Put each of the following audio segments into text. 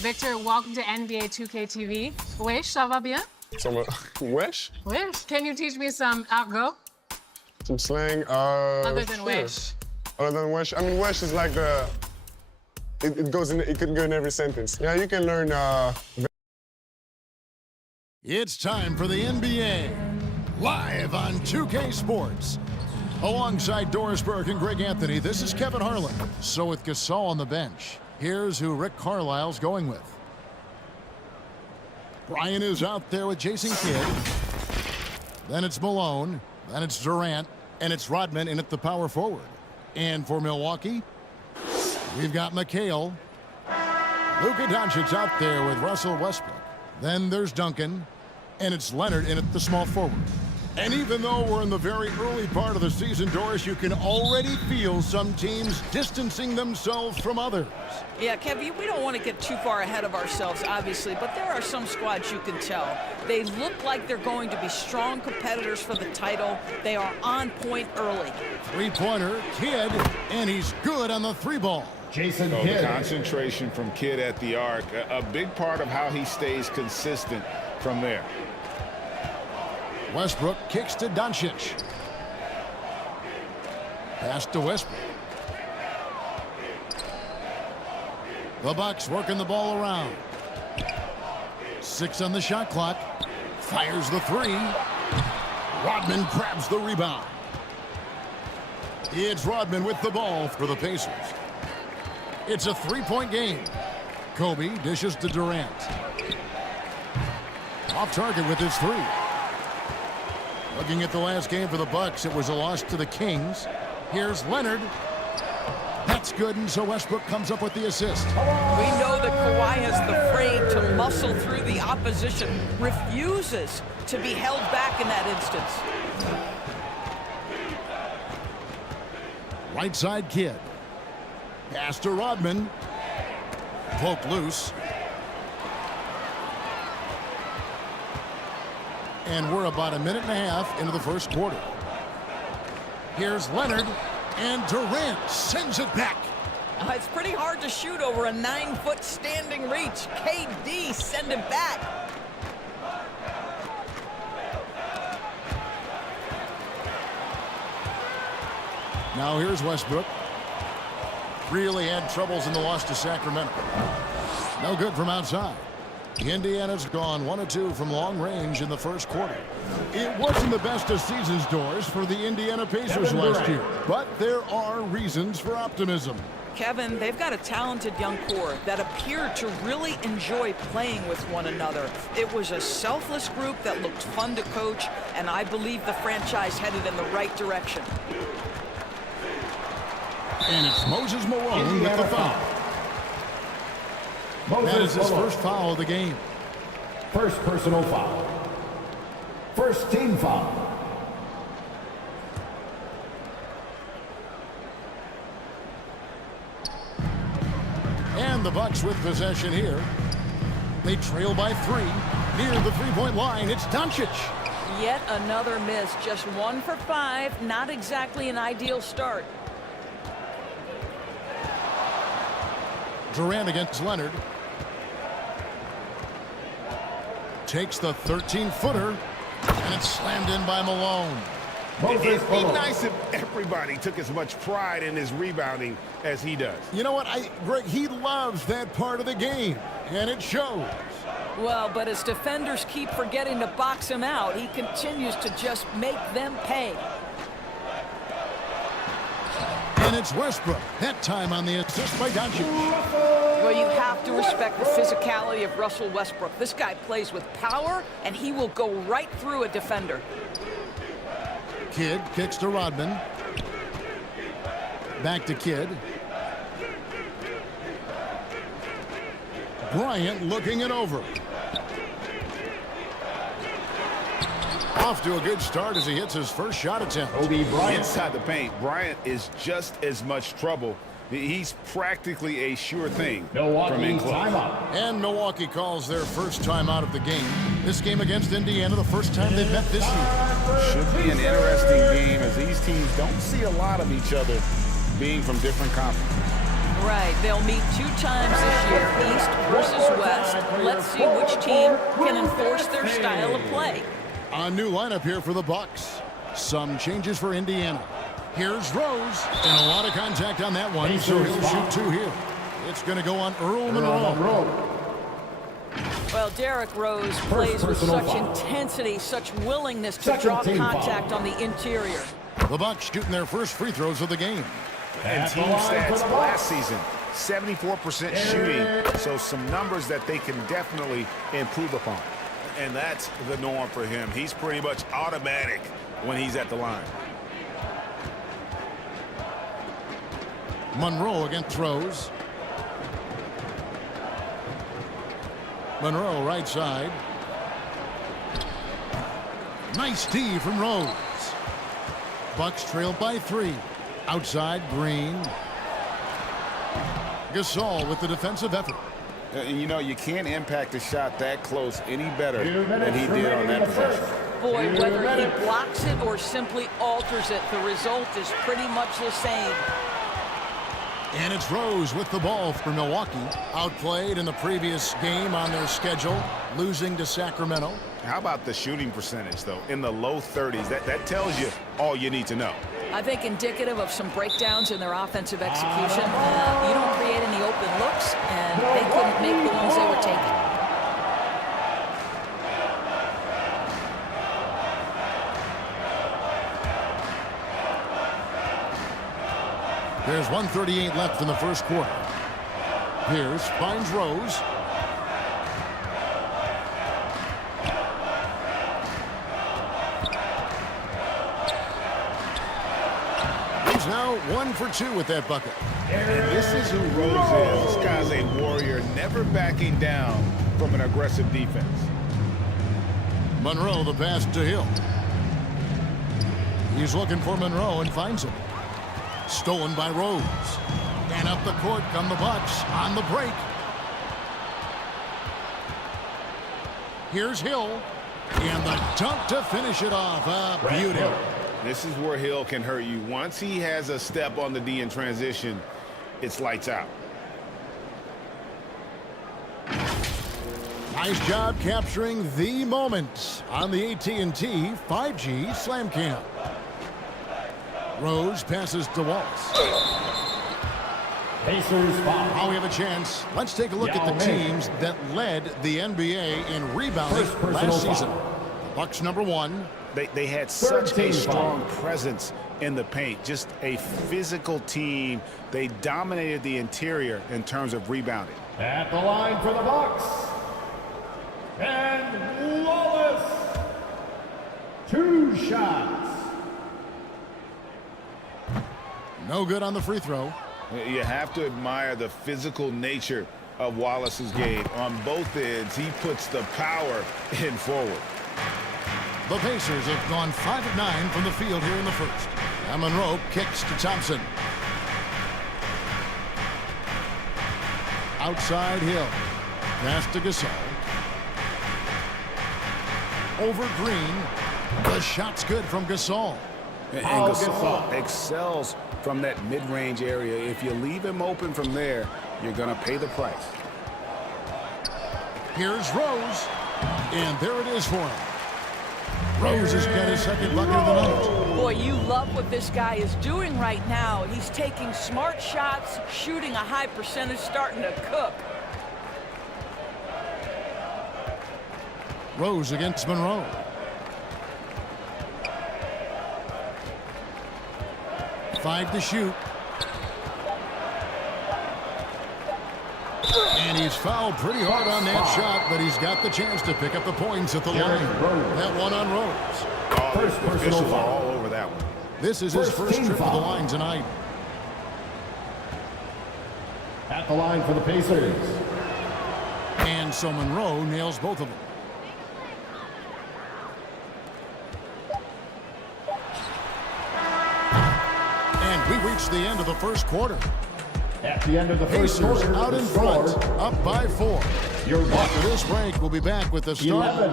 Victor, welcome to NBA 2K TV. Wesh, ça va bien? Wesh? Wesh. Can you teach me some argot? Some slang? Other than sure. wesh. Other than wesh? I mean, wesh is like the... It goes in, it could go in every sentence. Yeah, you can learn, It's time for the NBA, live on 2K Sports. Alongside Doris Burke and Greg Anthony, this is Kevin Harlan. So with Gasol on the bench, here's who Rick Carlisle's going with. Brian is out there with Jason Kidd. Then it's Malone. Then it's Durant. And it's Rodman in at the power forward. And for Milwaukee, we've got McHale. Luka Doncic out there with Russell Westbrook. Then there's Duncan. And it's Leonard in at the small forward. And even though we're in the very early part of the season, Doris, you can already feel some teams distancing themselves from others. Yeah, Kevin, we don't want to get too far ahead of ourselves, obviously, but there are some squads you can tell. They look like they're going to be strong competitors for the title. They are on point early. Three-pointer, Kidd, and he's good on the three ball. Jason Kidd. The concentration from Kidd at the arc, a big part of how he stays consistent from there. Westbrook kicks to Doncic. Pass to Westbrook. The Bucks working the ball around. 6 on the shot clock. Fires the three. Rodman grabs the rebound. It's Rodman with the ball for the Pacers. It's a three-point game. Kobe dishes to Durant. Off target with his three. Looking at the last game for the Bucks, it was a loss to the Kings. Here's Leonard. That's good, and so Westbrook comes up with the assist. We know that Kawhi has the frame to muscle through the opposition, refuses to be held back in that instance. Right side Kidd. Pass to Rodman. Poke loose. And we're about a minute and a half into the first quarter. Here's Leonard, and Durant sends it back. It's pretty hard to shoot over a 9-foot standing reach. KD send it back. Now here's Westbrook. Really had troubles in the loss to Sacramento. No good from outside. Indiana's gone 1 of 2 from long range in the first quarter. It wasn't the best of seasons, Doors, for the Indiana Pacers last year, but there are reasons for optimism. Kevin, they've got a talented young core that appeared to really enjoy playing with one another. It was a selfless group that looked fun to coach, and I believe the franchise headed in the right direction. And it's Moses Malone with the foul. That is his first foul of the game. First personal foul. First team foul. And the Bucks with possession here. They trail by 3. Near the three-point line, it's Doncic. Yet another miss. Just 1 for 5. Not exactly an ideal start. Durant against Leonard. Takes the 13-footer, and it's slammed in by Malone. It'd be nice if everybody took as much pride in his rebounding as he does. You know what, Greg, he loves that part of the game, and it shows. Well, but as defenders keep forgetting to box him out, he continues to just make them pay. And it's Westbrook, that time on the assist by Doncic. Well, you have to respect the physicality of Russell Westbrook. This guy plays with power, and he will go right through a defender. Kidd kicks to Rodman. Back to Kidd. Bryant looking it over. Off to a good start as he hits his first shot attempt. Inside the paint, Bryant is just as much trouble. He's practically a sure thing from in close. And Milwaukee calls their first time out of the game. This game against Indiana, the first time they've met this year. Should be an interesting game as these teams don't see a lot of each other being from different conferences. Right, they'll meet 2 times this year, East versus West. Let's see which team can enforce their style of play. A new lineup here for the Bucks. Some changes for Indiana. Here's Rose, and a lot of contact on that one, so he'll shoot 2 here. It's going to go on Earl Monroe. Well, Derrick Rose plays with such intensity, such willingness to draw contact on the interior. The Bucks shooting their first free throws of the game. And team stats last season, 74% shooting, so some numbers that they can definitely improve upon. And that's the norm for him. He's pretty much automatic when he's at the line. Monroe against Rose. Monroe right side. Nice D from Rose. Bucks trail by 3. Outside, Green. Gasol with the defensive effort. And you know, you can't impact a shot that close any better than he did on that possession. Boy, whether he blocks it or simply alters it, the result is pretty much the same. And it's Rose with the ball for Milwaukee. Outplayed in the previous game on their schedule, losing to Sacramento. How about the shooting percentage, though? In the low 30s. That tells you all you need to know. I think indicative of some breakdowns in their offensive execution. You don't create any open looks, and they couldn't make the ones they were taking. There's 1:38 left in the first quarter. Pierce finds Rose. He's now 1 for 2 with that bucket. And this is who Rose is. This guy's a warrior, never backing down from an aggressive defense. Monroe the pass to Hill. He's looking for Monroe and finds him. Stolen by Rose. And up the court come the Bucks on the break. Here's Hill. And the dunk to finish it off. Beauty. This is where Hill can hurt you. Once he has a step on the D in transition, it's lights out. Nice job capturing the moment on the AT&T 5G Slam Cam. Rose passes to Wallace. Pacers foul. Now we have a chance. Let's take a look at the teams that led the NBA in rebounding last season. The Bucks number 1. They had such a strong presence in the paint. Just a physical team. They dominated the interior in terms of rebounding. At the line for the Bucks. And Wallace. 2 shots. No good on the free throw. You have to admire the physical nature of Wallace's game. On both ends, he puts the power in forward. The Pacers have gone 5 of 9 from the field here in the first. And Monroe kicks to Thompson. Outside Hill. Pass to Gasol. Over Green. The shot's good from Gasol. And Gasol excels from that mid-range area. If you leave him open from there, you're going to pay the price. Here's Rose. And there it is for him. Rose has got his second bucket of the night. Boy, you love what this guy is doing right now. He's taking smart shots, shooting a high percentage, starting to cook. Rose against Monroe. Five to shoot. And he's fouled pretty hard on that shot, but he's got the chance to pick up the points at the line. That one on Rose. First personal Officials are foul. all over that one. This is his first trip to the line tonight. At the line for the Pacers. And so Monroe nails both of them. And we reach the end of the first quarter. At the end of the first Pacers quarter, out the in front, score, up by 4. Your After this break, we'll be back with the start. 11.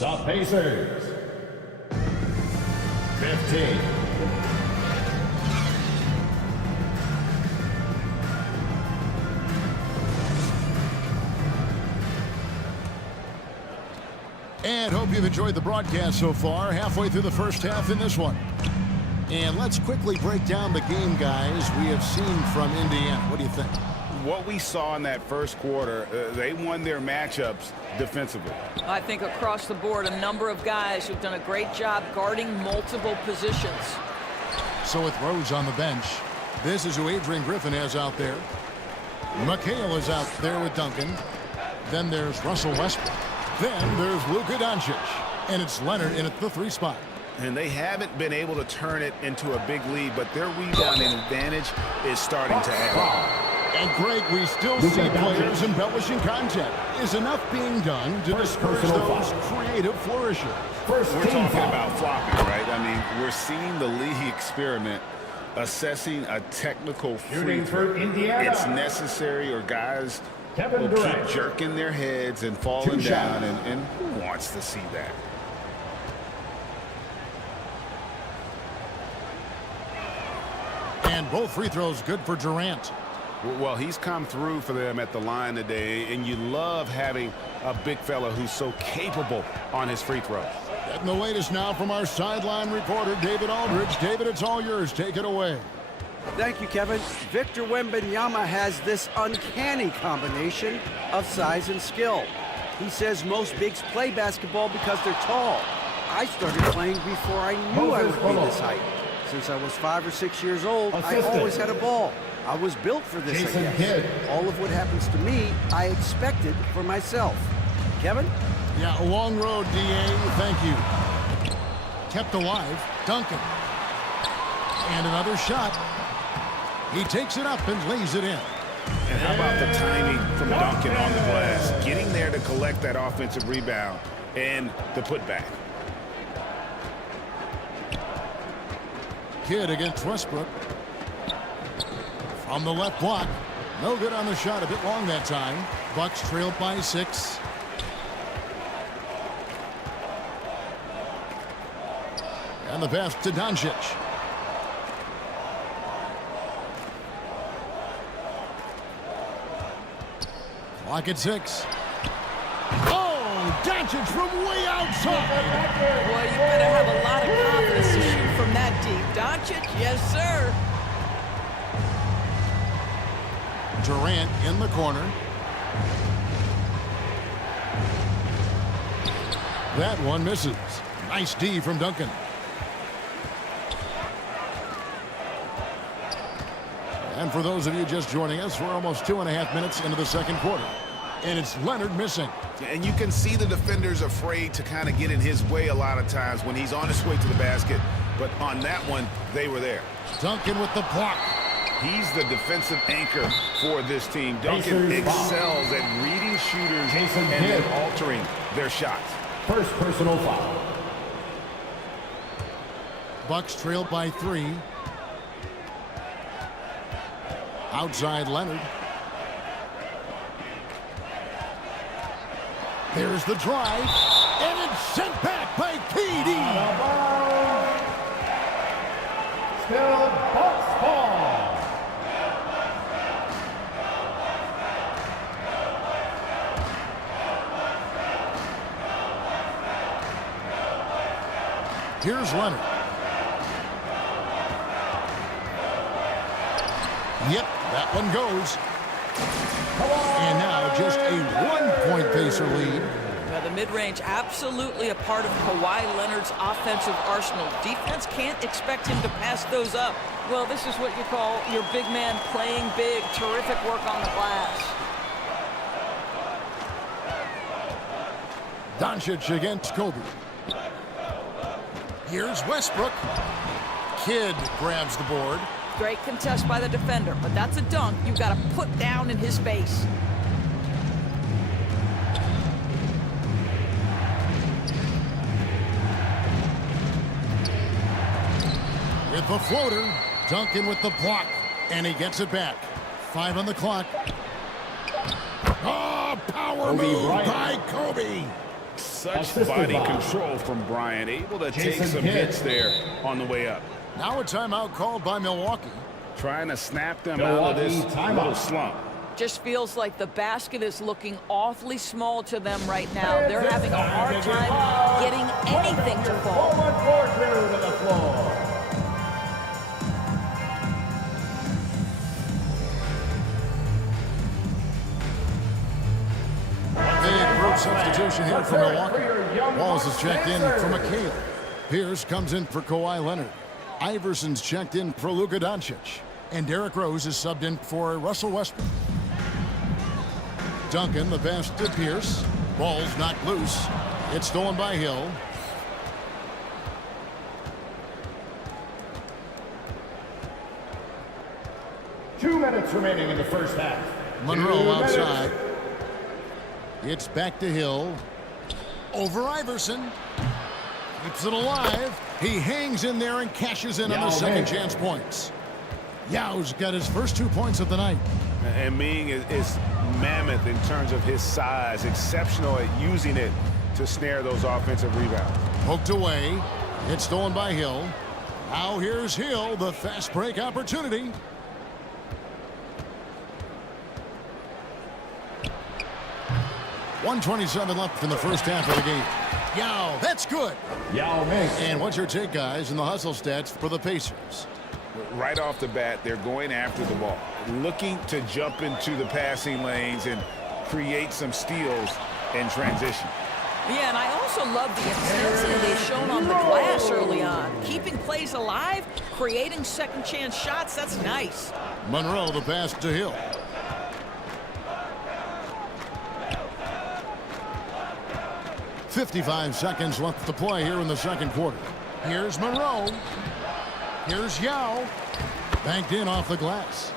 The Pacers. 15. And hope you've enjoyed the broadcast so far. Halfway through the first half in this one. And let's quickly break down the game, guys, we have seen from Indiana. What do you think? What we saw in that first quarter, they won their matchups defensively. I think across the board, a number of guys who've done a great job guarding multiple positions. So with Rose on the bench, this is who Adrian Griffin has out there. McHale is out there with Duncan. Then there's Russell Westbrook. Then there's Luka Doncic. And it's Leonard in at the 3 spot. And they haven't been able to turn it into a big lead, but their rebounding advantage is starting to add up. And Greg, we still see players embellishing content. Is enough being done to discourage those creative flourishes? We're talking about flopping, right? I mean, we're seeing the league experiment assessing a technical free throw. It's necessary, or guys will keep jerking their heads and falling down, and who wants to see that? And both free throws good for Durant. Well, he's come through for them at the line today, and you love having a big fella who's so capable on his free throws. Getting the latest now from our sideline reporter, David Aldridge. David, it's all yours. Take it away. Thank you, Kevin. Victor Wembanyama has this uncanny combination of size and skill. He says most bigs play basketball because they're tall. I started playing before I knew I would be this height. Since I was 5 or 6 years old, I always had a ball. I was built for this, I guess. All of what happens to me, I expected for myself. Kevin? Yeah, a long road, D.A. Thank you. Kept alive, Duncan. And another shot. He takes it up and lays it in. And how about the timing from Duncan on the glass? Getting there to collect that offensive rebound and the putback. Kidd against Westbrook. From the left block. No good on the shot. A bit long that time. Bucks trailed by 6. And the pass to Doncic. Clock at 6. Oh, Doncic from way outside. Well, you better have a lot of confidence to shoot from that deep. Doncic, yes, sir. Durant in the corner. That one misses. Nice D from Duncan. And for those of you just joining us, we're almost 2.5 minutes into the second quarter. And it's Leonard missing. And you can see the defenders afraid to kind of get in his way a lot of times when he's on his way to the basket. But on that one, they were there. Duncan with the block. He's the defensive anchor for this team. Duncan excels at reading shooters and then altering their shots. First personal foul. Bucks trailed by 3. Outside Leonard. There's the drive. And it's sent back by KD. Still Bucks ball. Here's Leonard. Yep, that one goes. And now just a 1-point Pacer lead. Now, the mid-range absolutely a part of Kawhi Leonard's offensive arsenal. Defense can't expect him to pass those up. Well, this is what you call your big man playing big. Terrific work on the glass. Doncic against Kobe. Here's Westbrook. Kidd grabs the board. Great contest by the defender, but that's a dunk you've got to put down in his face. With the floater, Duncan with the block, and he gets it back. 5 on the clock. Oh, power move by Kobe. Such body control from Bryant, able to take some hits there on the way up. Now a timeout called by Milwaukee. Trying to snap them out of this little slump. Just feels like the basket is looking awfully small to them right now. They're having a hard time getting anything to fall. To the floor. Big group substitution here for Milwaukee. Wallace is checked in for McHale. Pierce comes in for Kawhi Leonard. Iverson's checked in for Luka Doncic. And Derrick Rose is subbed in for Russell Westbrook. Duncan, the pass to Pierce. Ball's knocked loose. It's stolen by Hill. Two minutes remaining in the first half. Monroe outside. It's back to Hill. Over Iverson. Keeps it alive. He hangs in there and cashes in on the second chance points. Yao's got his first 2 points of the night. And Ming is mammoth in terms of his size, exceptional at using it to snare those offensive rebounds. Poked away. It's stolen by Hill. Now here's Hill, the fast break opportunity. .127 left in the first half of the game. Yao, that's good. Yao Ming. And what's your take, guys, in the hustle stats for the Pacers? Right off the bat, they're going after the ball, looking to jump into the passing lanes and create some steals in transition. Yeah, and I also love the intensity they've shown on the glass early on. Keeping plays alive, creating second chance shots, that's nice. Monroe, the pass to Hill. .55 seconds left to play here in the second quarter. Here's Monroe. Here's Yao. Banked in off the glass.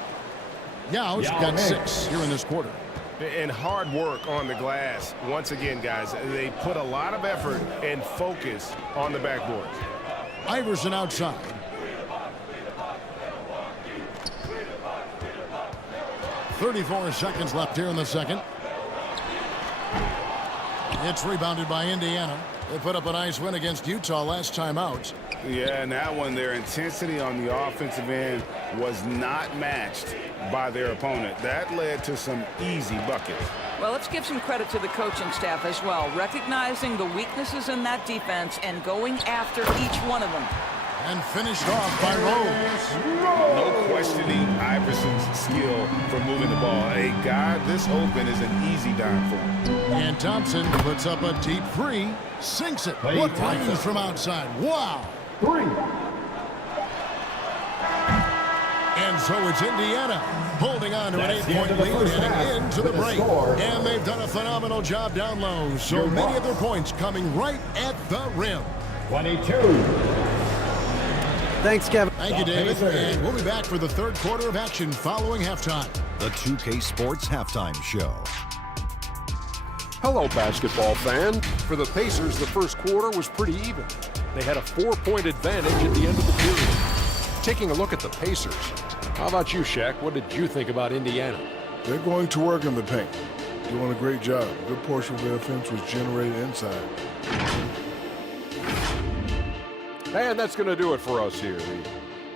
Yao's got 6 here in this quarter. And hard work on the glass. Once again, guys, they put a lot of effort and focus on the backboards. Iverson outside. .34 seconds left here in the second. It's rebounded by Indiana. They put up a nice win against Utah last time out. Yeah, and that one, their intensity on the offensive end was not matched by their opponent. That led to some easy buckets. Well, let's give some credit to the coaching staff as well, recognizing the weaknesses in that defense and going after each one of them. And finished off by Rose. No questioning Iverson's skill for moving the ball. A guy this open is an easy dime for him. And Thompson puts up a deep three, sinks it. What range from outside. Wow. 3. And so it's Indiana holding on to an 8-point lead heading into the break. And they've done a phenomenal job down low. So many of their points coming right at the rim. 22. Thanks, Kevin. Thank you, David. And we'll be back for the third quarter of action following halftime. The 2K Sports Halftime Show. Hello, basketball fan. For the Pacers, the first quarter was pretty even. They had a 4-point advantage at the end of the period. Taking a look at the Pacers, how about you, Shaq? What did you think about Indiana? They're going to work in the paint. Doing a great job. A good portion of their offense was generated inside. And that's going to do it for us here. The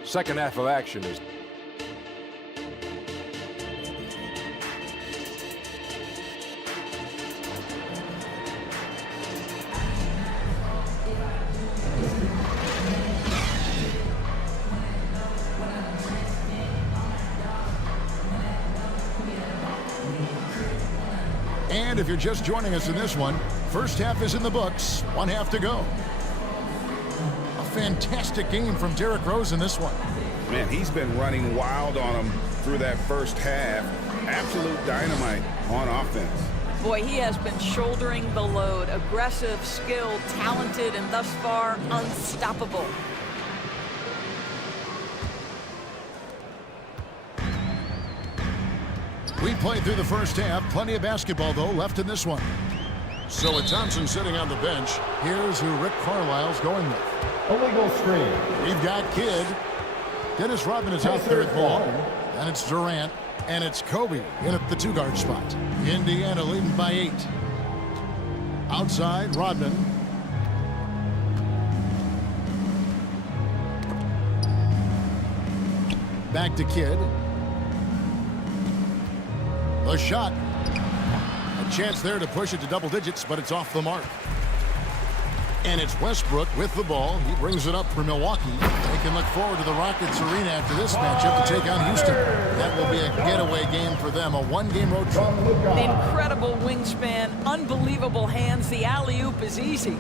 second half of action is... And if you're just joining us in this one, first half is in the books. 1 half to go. A fantastic game from Derrick Rose in this one. Man, he's been running wild on them through that first half. Absolute dynamite on offense. Boy, he has been shouldering the load. Aggressive, skilled, talented, and thus far, unstoppable. We played through the first half. Plenty of basketball, though, left in this one. So with Thompson sitting on the bench, here's who Rick Carlisle's going with. Illegal screen. We've got Kidd. Dennis Rodman is out there at ball. And it's Durant. And it's Kobe in at the 2-guard spot. Indiana leading by 8. Outside, Rodman. Back to Kidd. A shot. A chance there to push it to double digits, but it's off the mark. And it's Westbrook with the ball. He brings it up for Milwaukee. They can look forward to the Rockets arena after this matchup to take on Houston. That will be a getaway game for them, a one-game road trip. The incredible wingspan, unbelievable hands. The alley-oop is easy.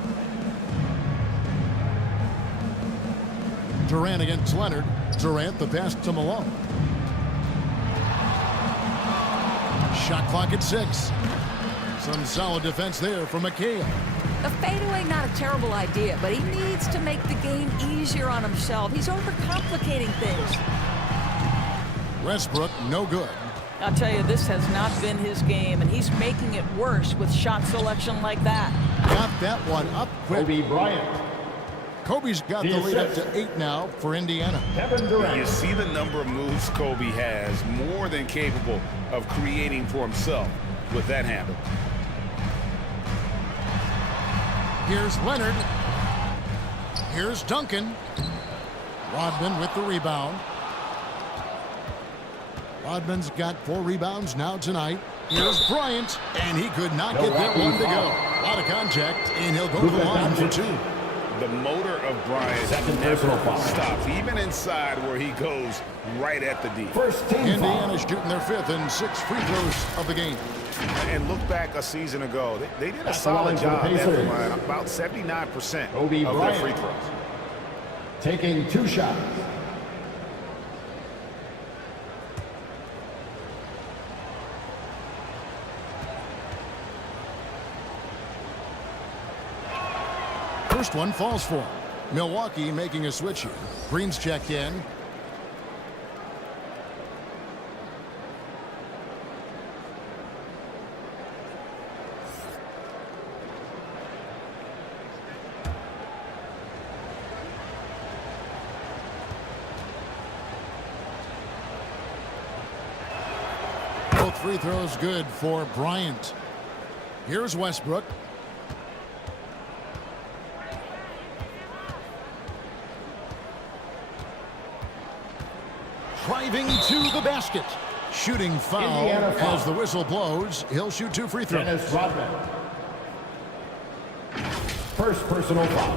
Durant against Leonard. Durant the pass to Malone. Shot clock at 6. Some solid defense there from McHale. A fadeaway, not a terrible idea, but he needs to make the game easier on himself. He's overcomplicating things. Westbrook, no good. I'll tell you, this has not been his game, and he's making it worse with shot selection like that. Got that one up quick. Kobe Bryant. Kobe's got the lead up to 8 now for Indiana. Kevin Durant. You see the number of moves Kobe has, more than capable of creating for himself with that handle. Here's Leonard. Here's Duncan. Rodman with the rebound. Rodman's got 4 rebounds now tonight. Here's Bryant, and he could not get that one to go. A lot of contact, and he'll go to the line for 2. The motor of Bryant never stops, even inside where he goes right at the D. Indiana shooting their 5th and 6 free throws of the game. And look back a season ago, they did a solid job at the line, about 79% of their free throws. Taking 2 shots. First one falls for him. Milwaukee making a switch here. Green's checked in. Both free throws good for Bryant. Here's Westbrook. Driving to the basket. Shooting foul as the whistle blows. He'll shoot 2 free throws. Dennis Rodman. First personal foul.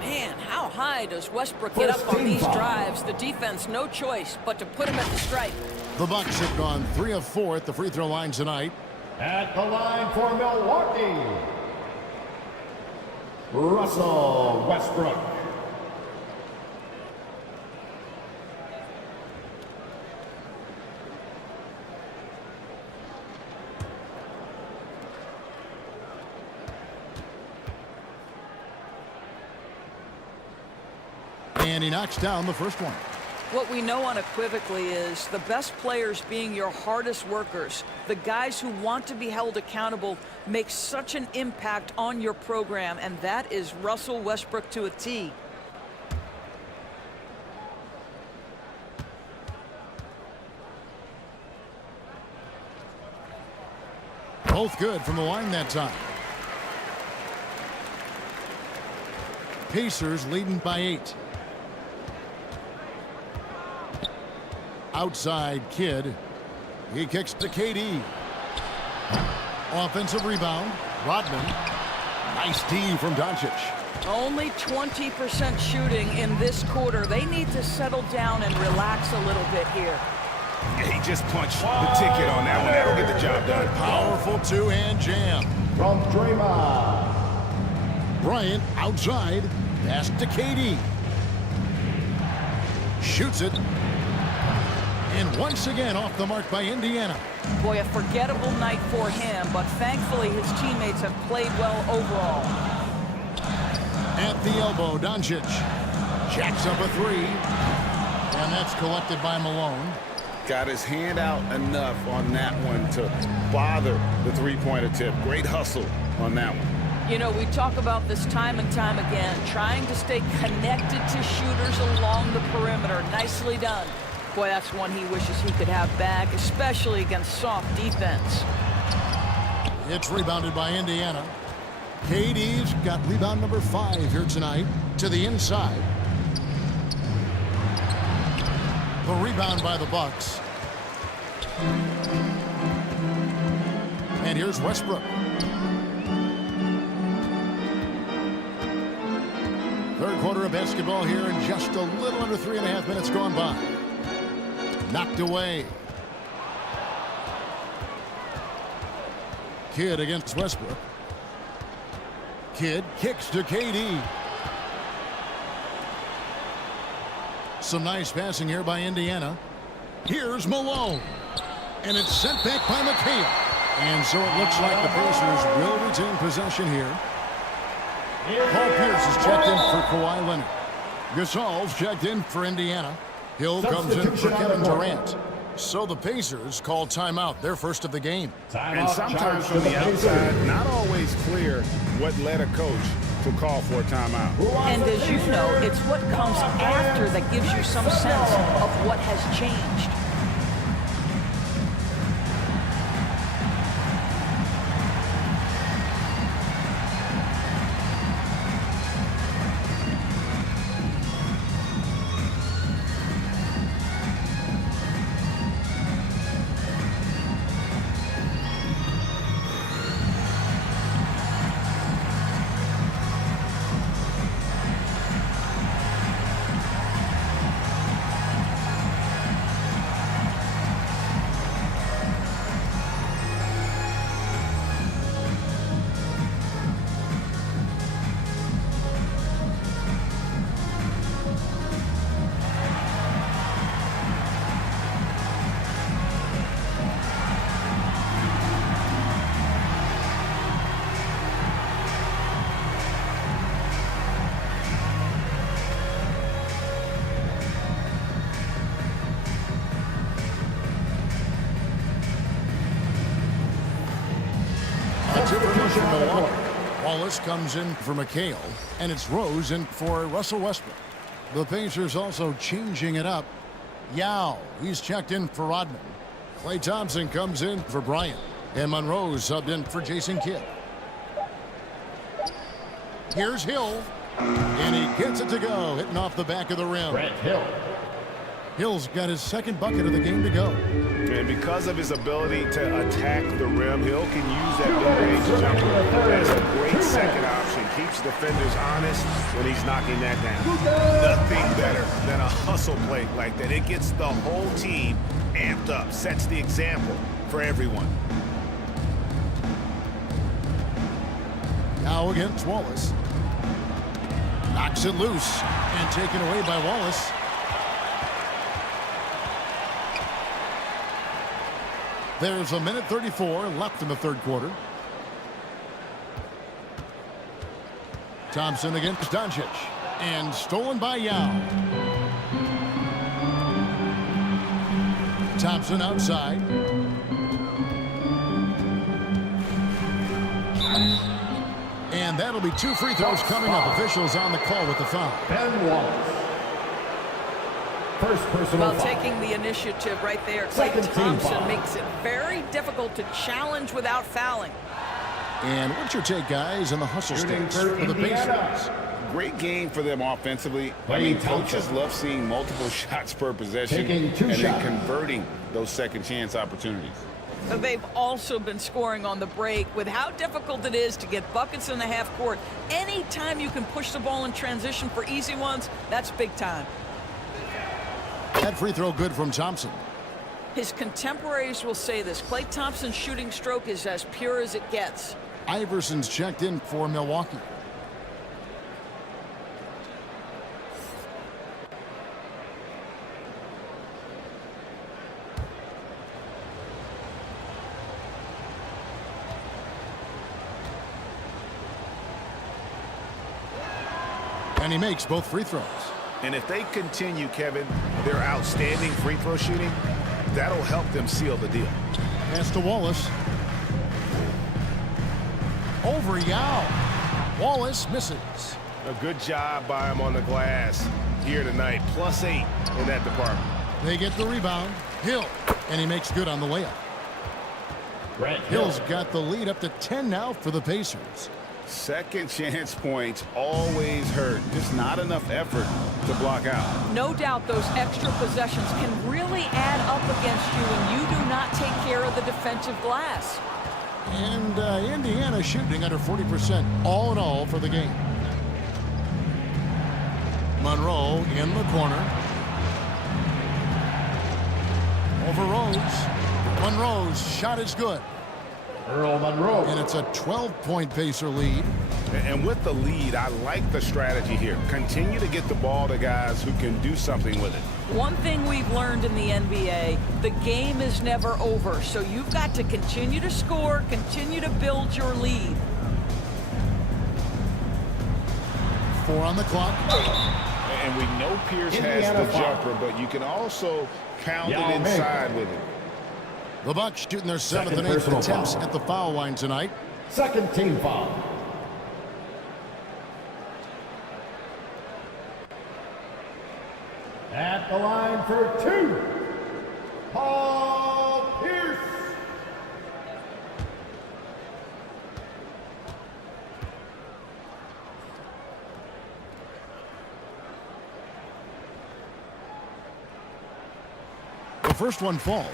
Man, how high does Westbrook get up on these drives? The defense, no choice but to put him at the stripe. The Bucks have gone 3 of 4 at the free throw line tonight. At the line for Milwaukee, Russell Westbrook. And he knocks down the first one. What we know unequivocally is the best players being your hardest workers. The guys who want to be held accountable make such an impact on your program, and that is Russell Westbrook to a T. Both good from the line that time. Pacers leading by 8. Outside Kidd. He kicks to KD. Offensive rebound. Rodman. Nice D from Doncic. Only 20% shooting in this quarter. They need to settle down and relax a little bit here. Yeah, he just punched the ticket on that one. That'll get the job done. Powerful 2-hand jam. From Draymond. Bryant outside. Pass to KD. Shoots it. And once again off the mark by Indiana. Boy, a forgettable night for him, but thankfully his teammates have played well overall. At the elbow, Doncic jacks up a 3. And that's collected by Malone. Got his hand out enough on that one to bother the three-pointer tip. Great hustle on that one. You know, we talk about this time and time again, trying to stay connected to shooters along the perimeter. Nicely done. Boy, that's one he wishes he could have back, especially against soft defense. It's rebounded by Indiana. KD's got rebound number 5 here tonight to the inside. The rebound by the Bucks. And here's Westbrook. Third quarter of basketball here, and just a little under 3.5 minutes gone by. Knocked away. Kidd against Westbrook. Kidd kicks to KD. Some nice passing here by Indiana. Here's Malone. And it's sent back by McHale. And so it looks like the Pacers will retain possession here. Paul Pierce is checked in for Kawhi Leonard. Gasol's checked in for Indiana. Hill comes in for Kevin Durant. So the Pacers call timeout, their first of the game. And sometimes from the outside, not always clear what led a coach to call for a timeout. And as you know, it's what comes after that gives you some sense of what has changed. Wallace comes in for McHale, and it's Rose in for Russell Westbrook. The Pacers also changing it up. Yao, he's checked in for Rodman. Klay Thompson comes in for Bryant, and Monroe subbed in for Jason Kidd. Here's Hill, and he gets it to go, hitting off the back of the rim. Grant Hill. Hill's got his second bucket of the game to go. And because of his ability to attack the rim, Hill can use that mid-range jumper as a great second option. Keeps defenders honest when he's knocking that down. Nothing better than a hustle play like that. It gets the whole team amped up, sets the example for everyone. Now against Wallace. Knocks it loose and taken away by Wallace. There's 1:34 left in the third quarter. Thompson against Doncic. And stolen by Yao. Thompson outside. And that'll be 2 free throws coming up. Officials on the call with the foul. Ben Wallace. First personal Well, foul. taking the initiative right there, Klay Thompson makes it very difficult to challenge without fouling. And what's your take, guys, on the hustle stakes for the Pacers? Great game for them offensively. I mean, coaches love seeing multiple shots per possession Taking 2 and then shots. converting those second chance opportunities. So they've also been scoring on the break with how difficult it is to get buckets in the half court. Anytime you can push the ball in transition for easy ones, that's big time. That free throw good from Thompson. His contemporaries will say this. Klay Thompson's shooting stroke is as pure as it gets. Iverson's checked in for Milwaukee. And he makes both free throws. And if they continue, Kevin, their outstanding free throw shooting, that'll help them seal the deal. Pass to Wallace. Over Yao. Wallace misses. A good job by him on the glass here tonight. +8 in that department. They get the rebound. Hill. And he makes good on the layup. Grant Hill. Hill's got the lead up to 10 now for the Pacers. Second chance points always hurt. Just not enough effort to block out. No doubt those extra possessions can really add up against you when you do not take care of the defensive glass. And Indiana shooting under 40% all in all for the game. Monroe in the corner. Over Rose. Monroe's shot is good. Earl Monroe. And it's a 12-point Pacer lead. And with the lead, I like the strategy here. Continue to get the ball to guys who can do something with it. One thing we've learned in the NBA, the game is never over. So you've got to continue to score, continue to build your lead. 4 on the clock. And we know Pierce has the jumper, but you can also pound it inside with it. The Bucks shooting their 7th and 8th attempts at the foul line tonight. Second team foul. At the line for 2, Paul Pierce. The first one falls.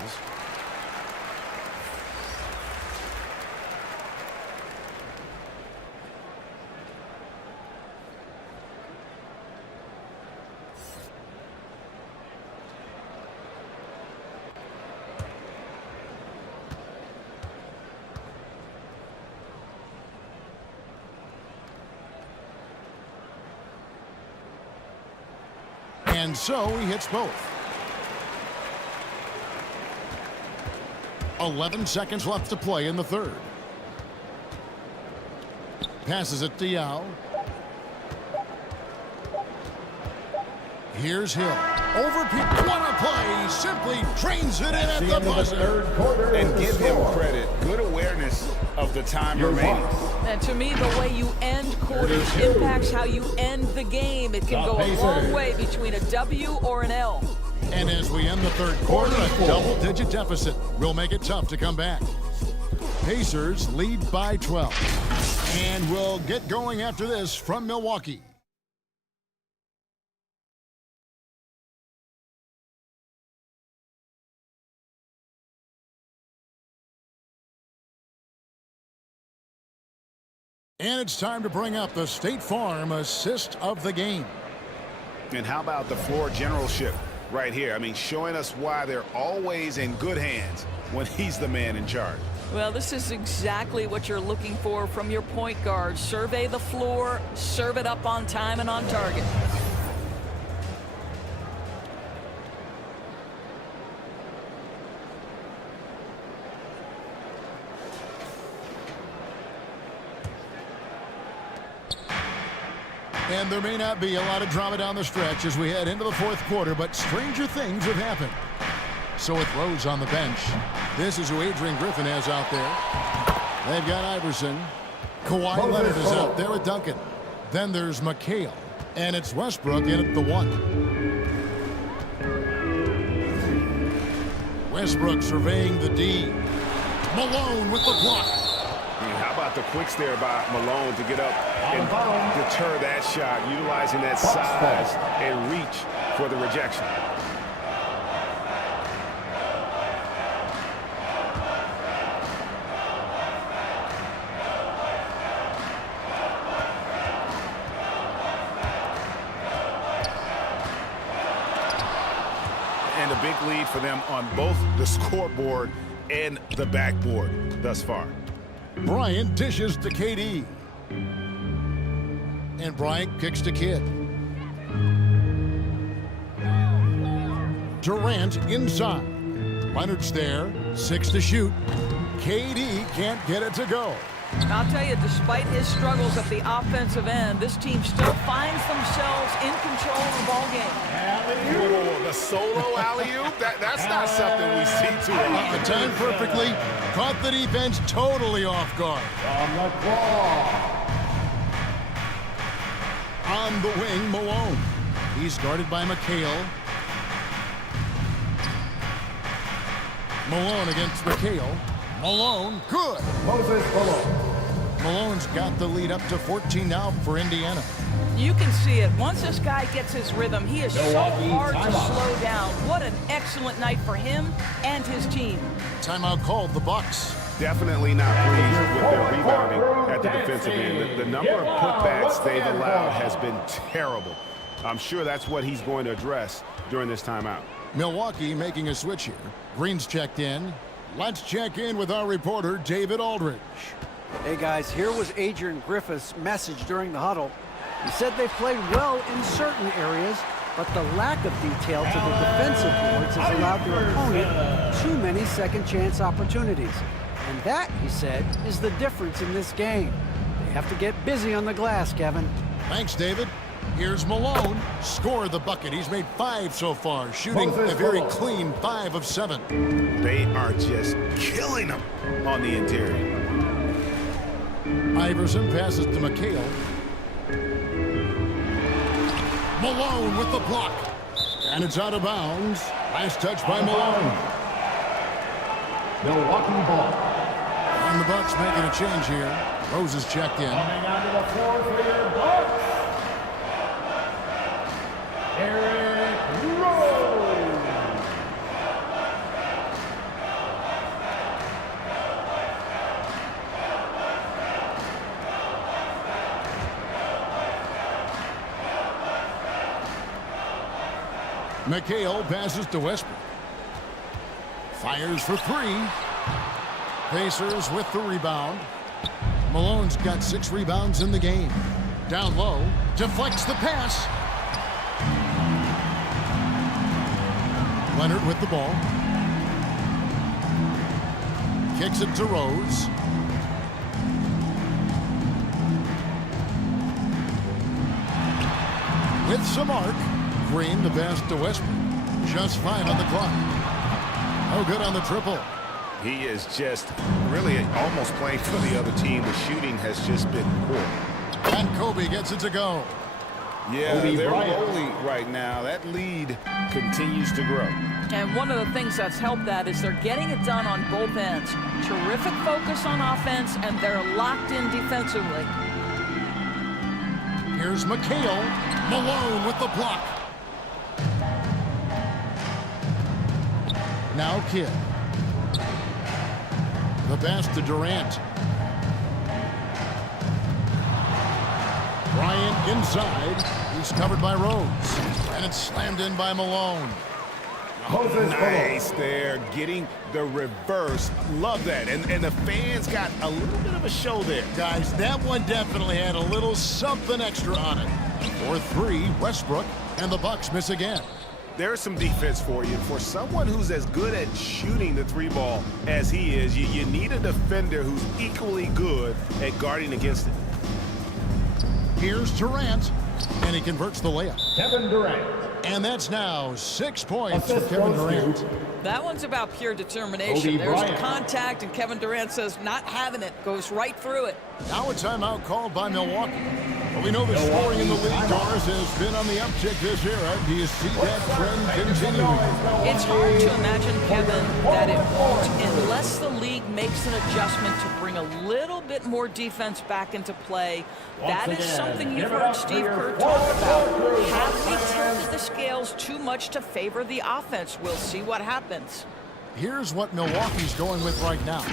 And so he hits both. 11 seconds left to play in the third. Passes it to Yao. Here's Hill. Over people. What a play. Simply drains it in at the buzzer. And give him credit. Good awareness of the time remaining. And to me, the way you end quarters impacts how you end the game. It can go a long way between a W or an L. And as we end the third quarter, a double-digit deficit will make it tough to come back. Pacers lead by 12. And we'll get going after this from Milwaukee. And it's time to bring up the State Farm assist of the game. And how about the floor generalship right here? I mean, showing us why they're always in good hands when he's the man in charge. Well, this is exactly what you're looking for from your point guard. Survey the floor, serve it up on time and on target. And there may not be a lot of drama down the stretch as we head into the fourth quarter, but stranger things have happened. So with Rose on the bench, this is who Adrian Griffin has out there. They've got Iverson. Kawhi Leonard is out there with Duncan. Then there's McHale, and it's Westbrook in at the 1. Westbrook surveying the D. Malone with the block. How about the quicks there by Malone to get up and deter that shot, utilizing that size and reach for the rejection. And a big lead for them on both the scoreboard and the backboard thus far. Bryant dishes to KD. And Bryant kicks to Kidd. Durant inside. Leonard's there. 6 to shoot. KD can't get it to go. I'll tell you, despite his struggles at the offensive end, this team still finds themselves in control of the ball game. Whoa, the solo alley-oop? That's not something we see too often. Timed perfectly. Caught the defense totally off guard. On the wing, Malone. He's guarded by McHale. Malone against McHale. Malone, good. Moses Malone. Malone's got the lead up to 14 now for Indiana. You can see it. Once this guy gets his rhythm, he is so hard to slow down. What an excellent night for him and his team. Timeout called the Bucks. Definitely not pleased with their rebounding at the defensive end. The number of putbacks they've allowed has been terrible. I'm sure that's what he's going to address during this timeout. Milwaukee making a switch here. Green's checked in. Let's check in with our reporter, David Aldridge. Hey guys, here was Adrian Griffith's message during the huddle. He said they played well in certain areas, but the lack of detail to the defensive boards has allowed their opponent too many second chance opportunities. And that, he said, is the difference in this game. They have to get busy on the glass, Kevin. Thanks, David. Here's Malone. Scored the bucket. He's made 5 so far, shooting a very clean 5 of 7. They are just killing them on the interior. Iverson passes to McHale. Malone with the block. And it's out of bounds. Last touch by Malone. Milwaukee ball. And the Bucks making a change here. Rose is checked in. Coming onto the floor for your Bucks, Eric Rose. McHale passes to Westbrook. Fires for 3. Pacers with the rebound. Malone's got 6 rebounds in the game. Down low, deflects the pass. Leonard with the ball. Kicks it to Rose. With some arc. Green the pass to Westbrook. Just 5 on the clock. No good on the triple. He is just really almost playing for the other team. The shooting has just been poor. And Kobe gets it to go. Yeah, they're rolling right now. That lead continues to grow. And one of the things that's helped that is they're getting it done on both ends. Terrific focus on offense, and they're locked in defensively. Here's McHale. Malone with the block. Now Kidd. The pass to Durant. Bryant inside. He's covered by Rose. And it's slammed in by Malone. Nice there, getting the reverse. Love that. And the fans got a little bit of a show there. Guys, that one definitely had a little something extra on it. 4-3, Westbrook, and the Bucks miss again. There's some defense for you. For someone who's as good at shooting the 3-ball as he is, you need a defender who's equally good at guarding against it. Here's Durant, and he converts the layup. Kevin Durant. And that's now 6 points for Kevin Durant. That one's about pure determination. There's a contact, and Kevin Durant says, not having it, goes right through it. Now a timeout called by Milwaukee. But we know the scoring in the league, Doris, has been on the uptick this era. Do you see that trend continuing? It's hard to imagine, Kevin, that it won't unless the league makes an adjustment to bring a little bit more defense back into play. That is something you've heard Steve Kerr talk about. Have we tilted the scales too much to favor the offense? We'll see what happens. Here's what Milwaukee's going with right now.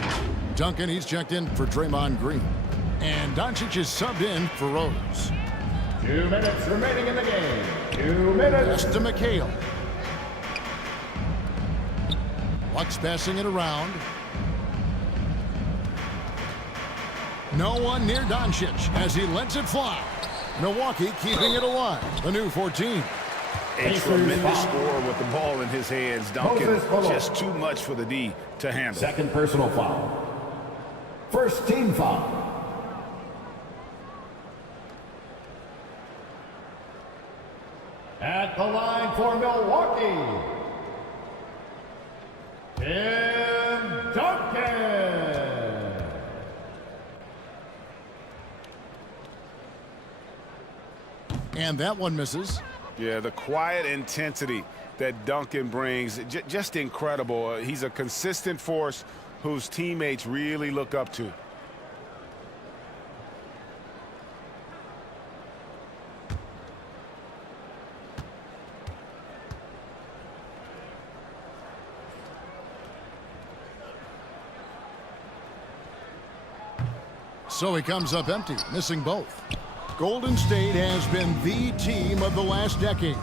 Duncan, he's checked in for Draymond Green. And Doncic is subbed in for Rose. 2 minutes remaining in the game. 2 minutes. Pass to McHale. Bucks passing it around. No one near Doncic as he lets it fly. Milwaukee keeping it alive. The new 14. A tremendous score with the ball in his hands. Duncan, just too much for the D to handle. Second personal foul. First team foul. At the line for Milwaukee, Tim Duncan. And that one misses. Yeah, the quiet intensity that Duncan brings, just incredible. He's a consistent force whose teammates really look up to. So he comes up empty, missing both. Golden State has been the team of the last decade.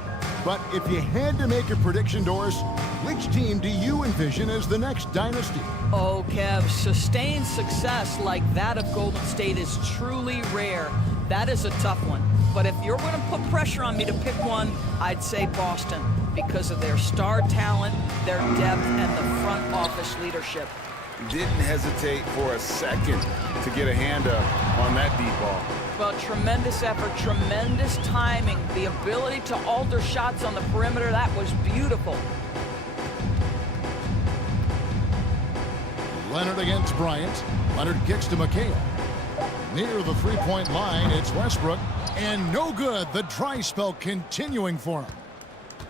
But if you had to make a prediction, Doris, which team do you envision as the next dynasty? Oh, Kev, sustained success like that of Golden State is truly rare. That is a tough one. But if you're going to put pressure on me to pick one, I'd say Boston because of their star talent, their depth, and the front office leadership. Didn't hesitate for a second to get a hand up on that deep ball. Well, tremendous effort, tremendous timing, the ability to alter shots on the perimeter, that was beautiful. Leonard against Bryant. Leonard kicks to McHale. Near the three-point line, it's Westbrook. And no good. The dry spell continuing for him.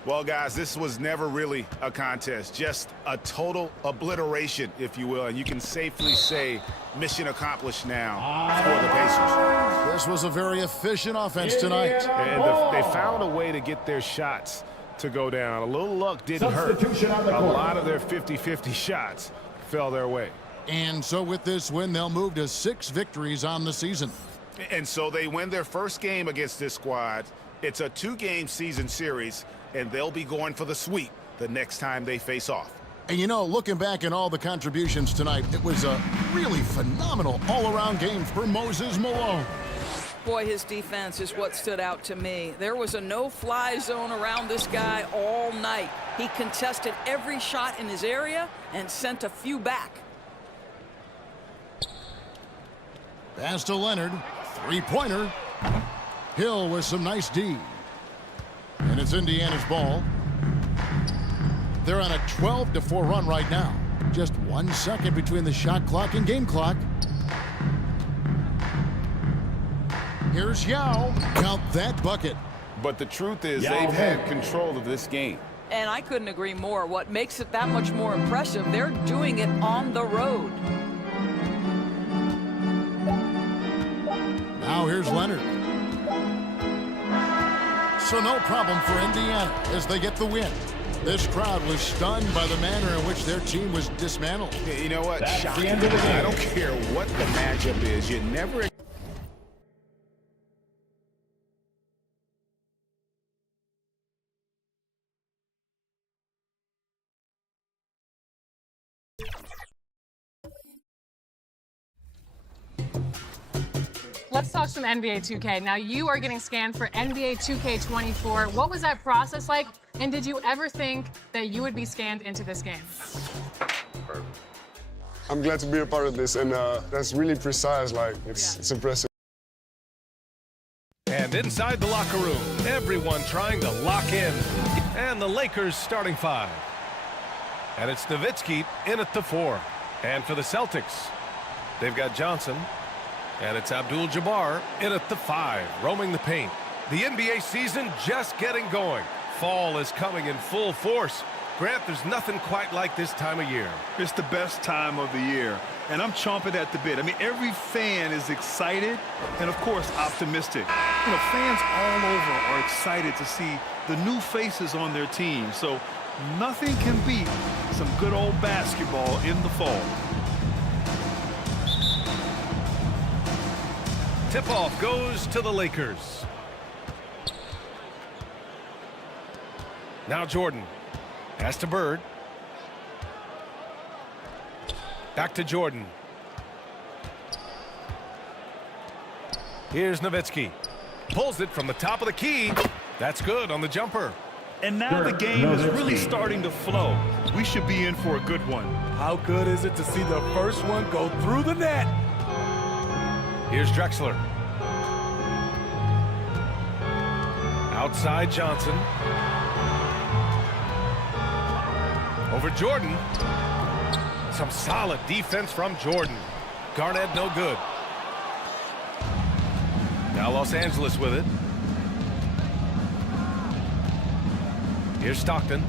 Well, guys, this was never really a contest, just a total obliteration, if you will. And you can safely say mission accomplished now for the Pacers. This was a very efficient offense tonight. And they found a way to get their shots to go down. A little luck didn't hurt. A lot of their 50-50 shots fell their way. And so with this win, they'll move to 6 victories on the season. And so they win their first game against this squad. It's a 2-game season series, and they'll be going for the sweep the next time they face off. And you know, looking back at all the contributions tonight, it was a really phenomenal all-around game for Moses Malone. Boy, his defense is what stood out to me. There was a no-fly zone around this guy all night. He contested every shot in his area and sent a few back. Pass to Leonard. Three-pointer. Hill with some nice D. And it's Indiana's ball. They're on a 12-4 run right now. Just 1 second between the shot clock and game clock. Here's Yao. Count that bucket. But the truth is they've had control of this game. And I couldn't agree more. What makes it that much more impressive, they're doing it on the road. Now here's Leonard. So no problem for Indiana as they get the win. This crowd was stunned by the manner in which their team was dismantled. You know what? Shocking. I don't care what the matchup is. You never... Let's talk some NBA 2K. Now, you are getting scanned for NBA 2K24. What was that process like? And did you ever think that you would be scanned into this game? I'm glad to be a part of this, and that's really precise. Like, it's impressive. And inside the locker room, everyone trying to lock in. And the Lakers starting 5. And it's Nowitzki in at the 4. And for the Celtics, they've got Johnson. And it's Abdul-Jabbar in at the 5, roaming the paint. The NBA season just getting going. Fall is coming in full force. Grant, there's nothing quite like this time of year. It's the best time of the year, and I'm chomping at the bit. I mean, every fan is excited and, of course, optimistic. You know, fans all over are excited to see the new faces on their team. So nothing can beat some good old basketball in the fall. Tip-off goes to the Lakers. Now Jordan. Pass to Bird. Back to Jordan. Here's Nowitzki. Pulls it from the top of the key. That's good on the jumper. And now the game is really starting to flow. We should be in for a good one. How good is it to see the first one go through the net? Here's Drexler. Outside Johnson. Over Jordan. Some solid defense from Jordan. Garnett no good. Now Los Angeles with it. Here's Stockton.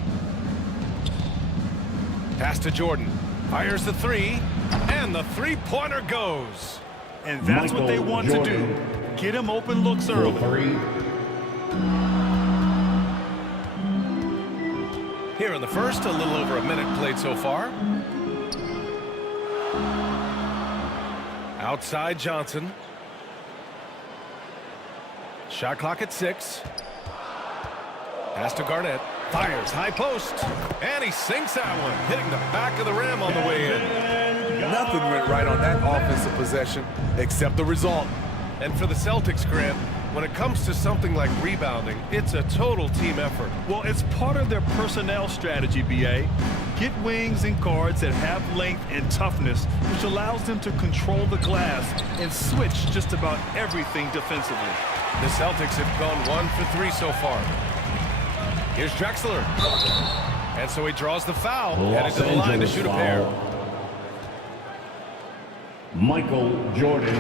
Pass to Jordan. Fires the 3. And the three-pointer goes. And that's what they want to do. Get him open looks early. Here in the first, a little over a minute played so far. Outside Johnson. Shot clock at 6. Pass to Garnett. Fires high post. And he sinks that one, hitting the back of the rim on the way in. Nothing went right on that offensive possession except the result. And for the Celtics, Grant, when it comes to something like rebounding, it's a total team effort. Well, it's part of their personnel strategy, B.A. Get wings and guards that have length and toughness, which allows them to control the glass and switch just about everything defensively. The Celtics have gone 1 for 3 so far. Here's Drexler. And so he draws the foul, headed to the line to shoot a pair. Michael Jordan.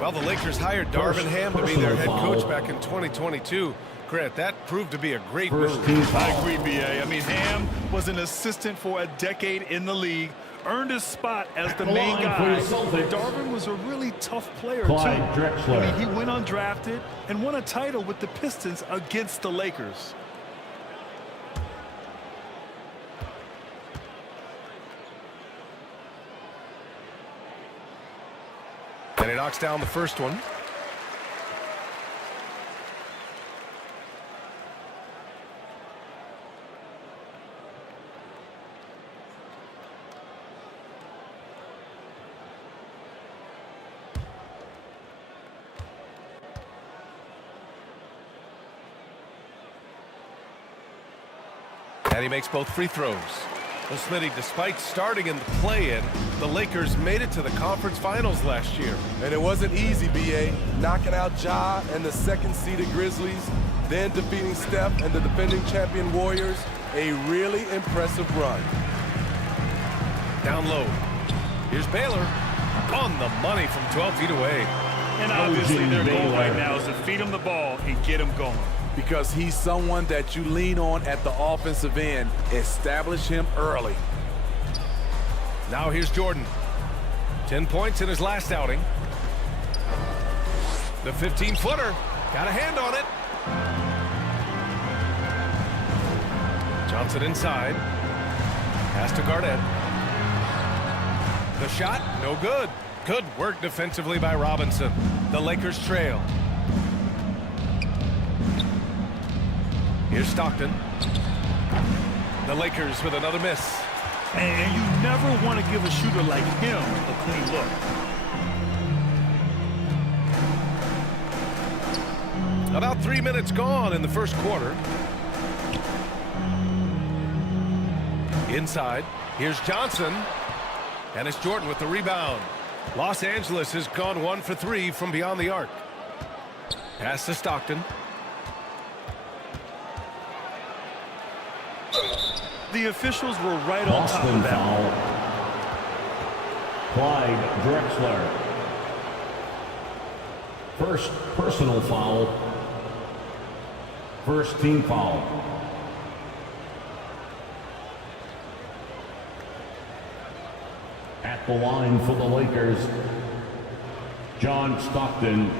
Well, the Lakers hired Darvin Ham to be their head coach back in 2022. Grant, that proved to be a great move. I agree, B.A. I mean, Ham was an assistant for a decade in the league, earned his spot as the main guy. Darvin was a really tough player, too. Drexler. I mean, he went undrafted and won a title with the Pistons against the Lakers. And he knocks down the first one. And he makes both free throws. Well, Smitty, despite starting in the play-in, the Lakers made it to the conference finals last year. And it wasn't easy, B.A. Knocking out Ja and the second-seeded Grizzlies, then defeating Steph and the defending champion Warriors. A really impressive run. Down low. Here's Baylor. On the money from 12 feet away. And obviously their goal right now is to feed him the ball and get him going. Because he's someone that you lean on at the offensive end. Establish him early. Now here's Jordan. 10 points in his last outing. The 15-footer. Got a hand on it. Johnson inside. Pass to Garnett. The shot, no good. Good work defensively by Robinson. The Lakers trail. Here's Stockton. The Lakers with another miss. And you never want to give a shooter like him a clean look. About 3 minutes gone in the first quarter. Inside, here's Johnson. And it's Jordan with the rebound. Los Angeles has gone 1 for 3 from beyond the arc. Pass to Stockton. The officials were right on top of that. Clyde Drexler. First personal foul. First team foul. At the line for the Lakers, John Stockton.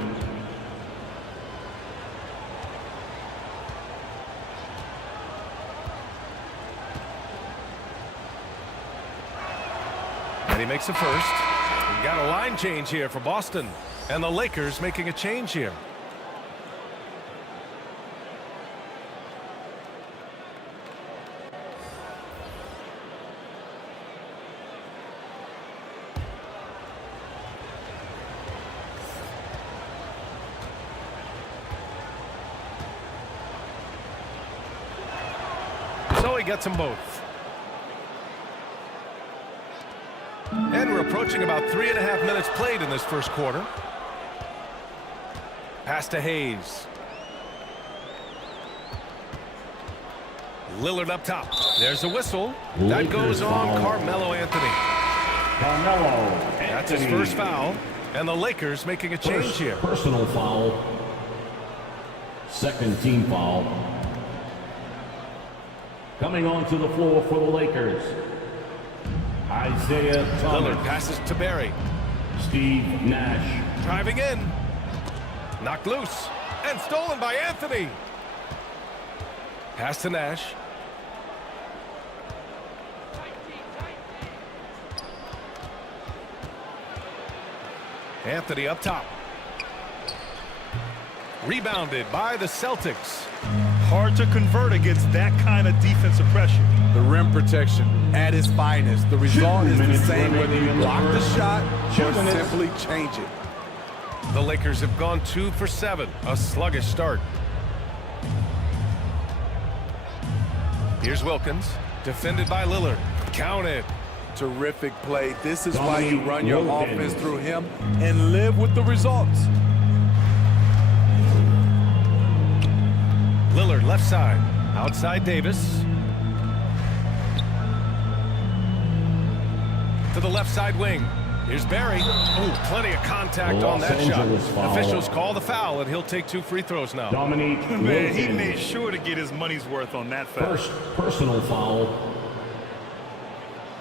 And he makes a first. We've got a line change here for Boston. And the Lakers making a change here. So he gets them both. And we're approaching about 3.5 minutes played in this first quarter. Pass to Hayes. Lillard up top. There's a whistle. That goes on Carmelo Anthony. That's his first foul. And the Lakers making a change here. Personal foul. Second team foul. Coming onto the floor for the Lakers, Isaiah Thomas. Lillard passes to Barry. Steve Nash. Driving in. Knocked loose. And stolen by Anthony. Pass to Nash. Anthony up top. Rebounded by the Celtics. Hard to convert against that kind of defensive pressure. The rim protection at its finest. The result is the same whether you block the shot or simply change it. The Lakers have gone 2 for 7. A sluggish start. Here's Wilkins. Defended by Lillard. Counted. Terrific play. This is why you run your offense through him and live with the results. Lillard left side. Outside Davis. To the left side wing. Here's Barry. Oh, plenty of contact on that shot. Officials call the foul, and he'll take 2 free throws now. Man, he made sure to get his money's worth on that foul. First personal foul.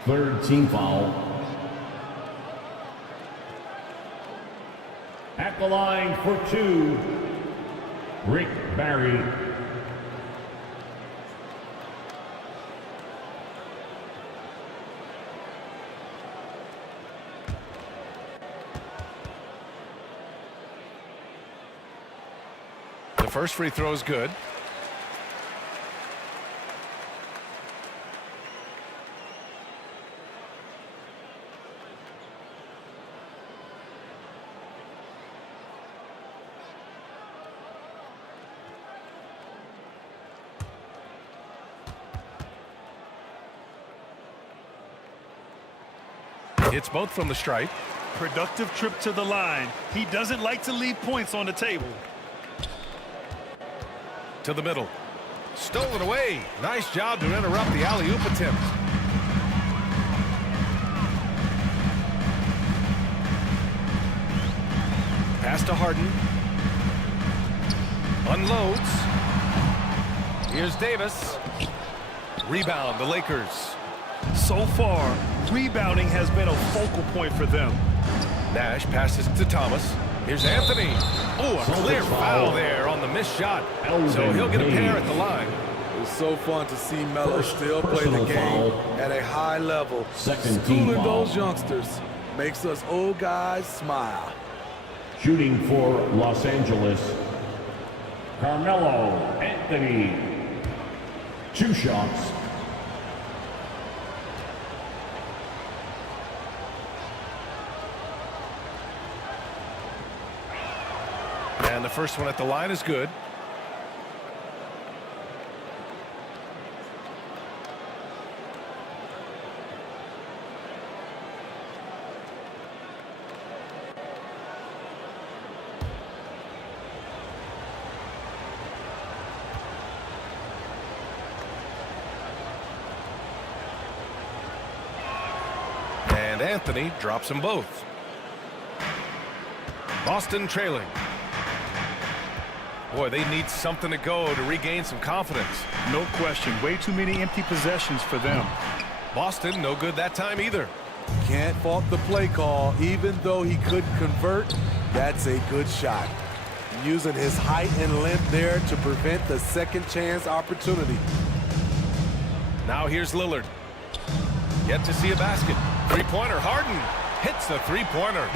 Third team foul. At the line for 2, Rick Barry. The first free throw is good. It's both from the stripe. Productive trip to the line. He doesn't like to leave points on the table. To the middle. Stolen away. Nice job to interrupt the alley-oop attempt. Pass to Harden. Unloads. Here's Davis. Rebound, the Lakers. So far, rebounding has been a focal point for them. Nash passes to Thomas. Here's Anthony. Oh, a clear foul there on the missed shot. So he'll get a pair at the line. It's so fun to see Melo still play the game at a high level. Schooling those youngsters makes us old guys smile. Shooting for Los Angeles, Carmelo Anthony. 2 shots. And the first one at the line is good. And Anthony drops them both. Boston trailing. Boy, they need something to go to regain some confidence. No question. Way too many empty possessions for them. Boston, no good that time either. Can't fault the play call. Even though he couldn't convert, that's a good shot. Using his height and length there to prevent the second chance opportunity. Now here's Lillard. Yet to see a basket. Three-pointer. Harden hits the three-pointer.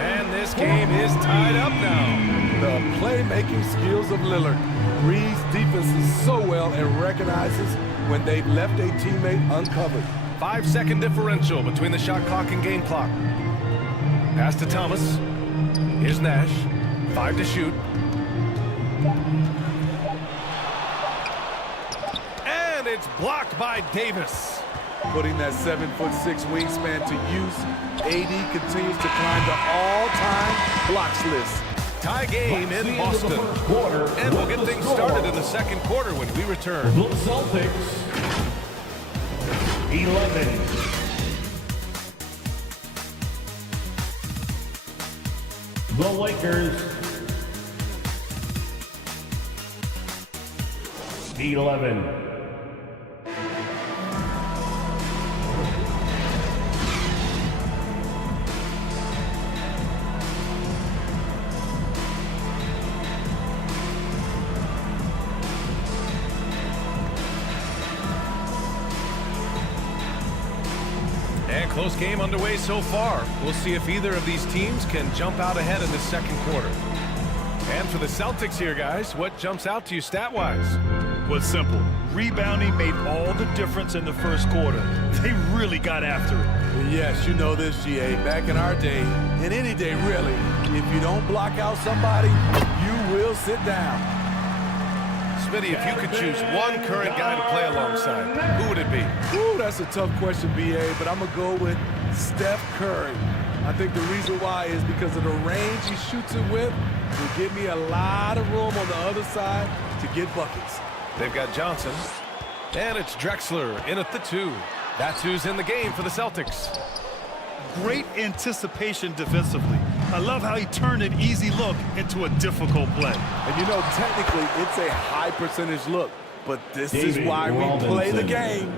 And this game is tied up now. The playmaking skills of Lillard reads defenses so well and recognizes when they've left a teammate uncovered. 5-second differential between the shot clock and game clock. Pass to Thomas. Here's Nash. 5 to shoot. And it's blocked by Davis. Putting that 7'6" wingspan to use, AD continues to climb the all-time blocks list. Tie game in Boston. And we'll get things started in the second quarter when we return. The Celtics, 11. The Lakers, 11. Close game underway so far. We'll see if either of these teams can jump out ahead in the second quarter. And for the Celtics here, guys, what jumps out to you stat-wise? Was simple. Rebounding made all the difference in the first quarter. They really got after it. Yes, you know this, GA. Back in our day, and any day really, if you don't block out somebody, you will sit down. Smitty, if you could choose one current guy to play alongside, who would it be? Ooh, that's a tough question, BA, but I'm going to go with Steph Curry. I think the reason why is because of the range he shoots it with will give me a lot of room on the other side to get buckets. They've got Johnson, and it's Drexler in at the 2. That's who's in the game for the Celtics. Great anticipation defensively. I love how he turned an easy look into a difficult play. And you know, technically, it's a high percentage look, but this is why we play the game.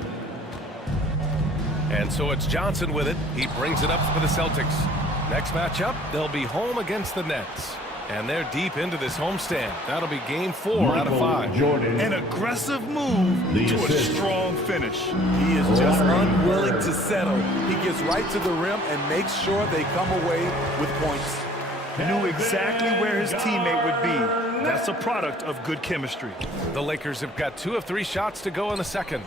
And so it's Johnson with it. He brings it up for the Celtics. Next matchup, they'll be home against the Nets. And they're deep into this homestand. That'll be game 4 out of 5. An aggressive move to a strong finish. He is just unwilling to settle. He gets right to the rim and makes sure they come away with points. Knew exactly where his teammate would be. That's a product of good chemistry. The Lakers have got 2 of 3 shots to go in the second.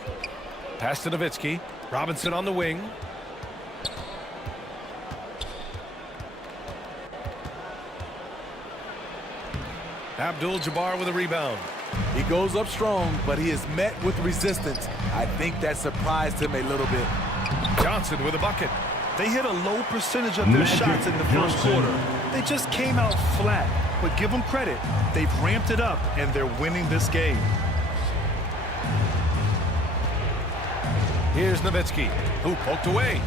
Pass to Nowitzki. Robinson on the wing. Abdul-Jabbar with a rebound. He goes up strong, but he is met with resistance. I think that surprised him a little bit. Johnson with a bucket. They hit a low percentage of their shots in the first quarter. They just came out flat, but give them credit. They've ramped it up, and they're winning this game. Here's Nowitzki, who poked away.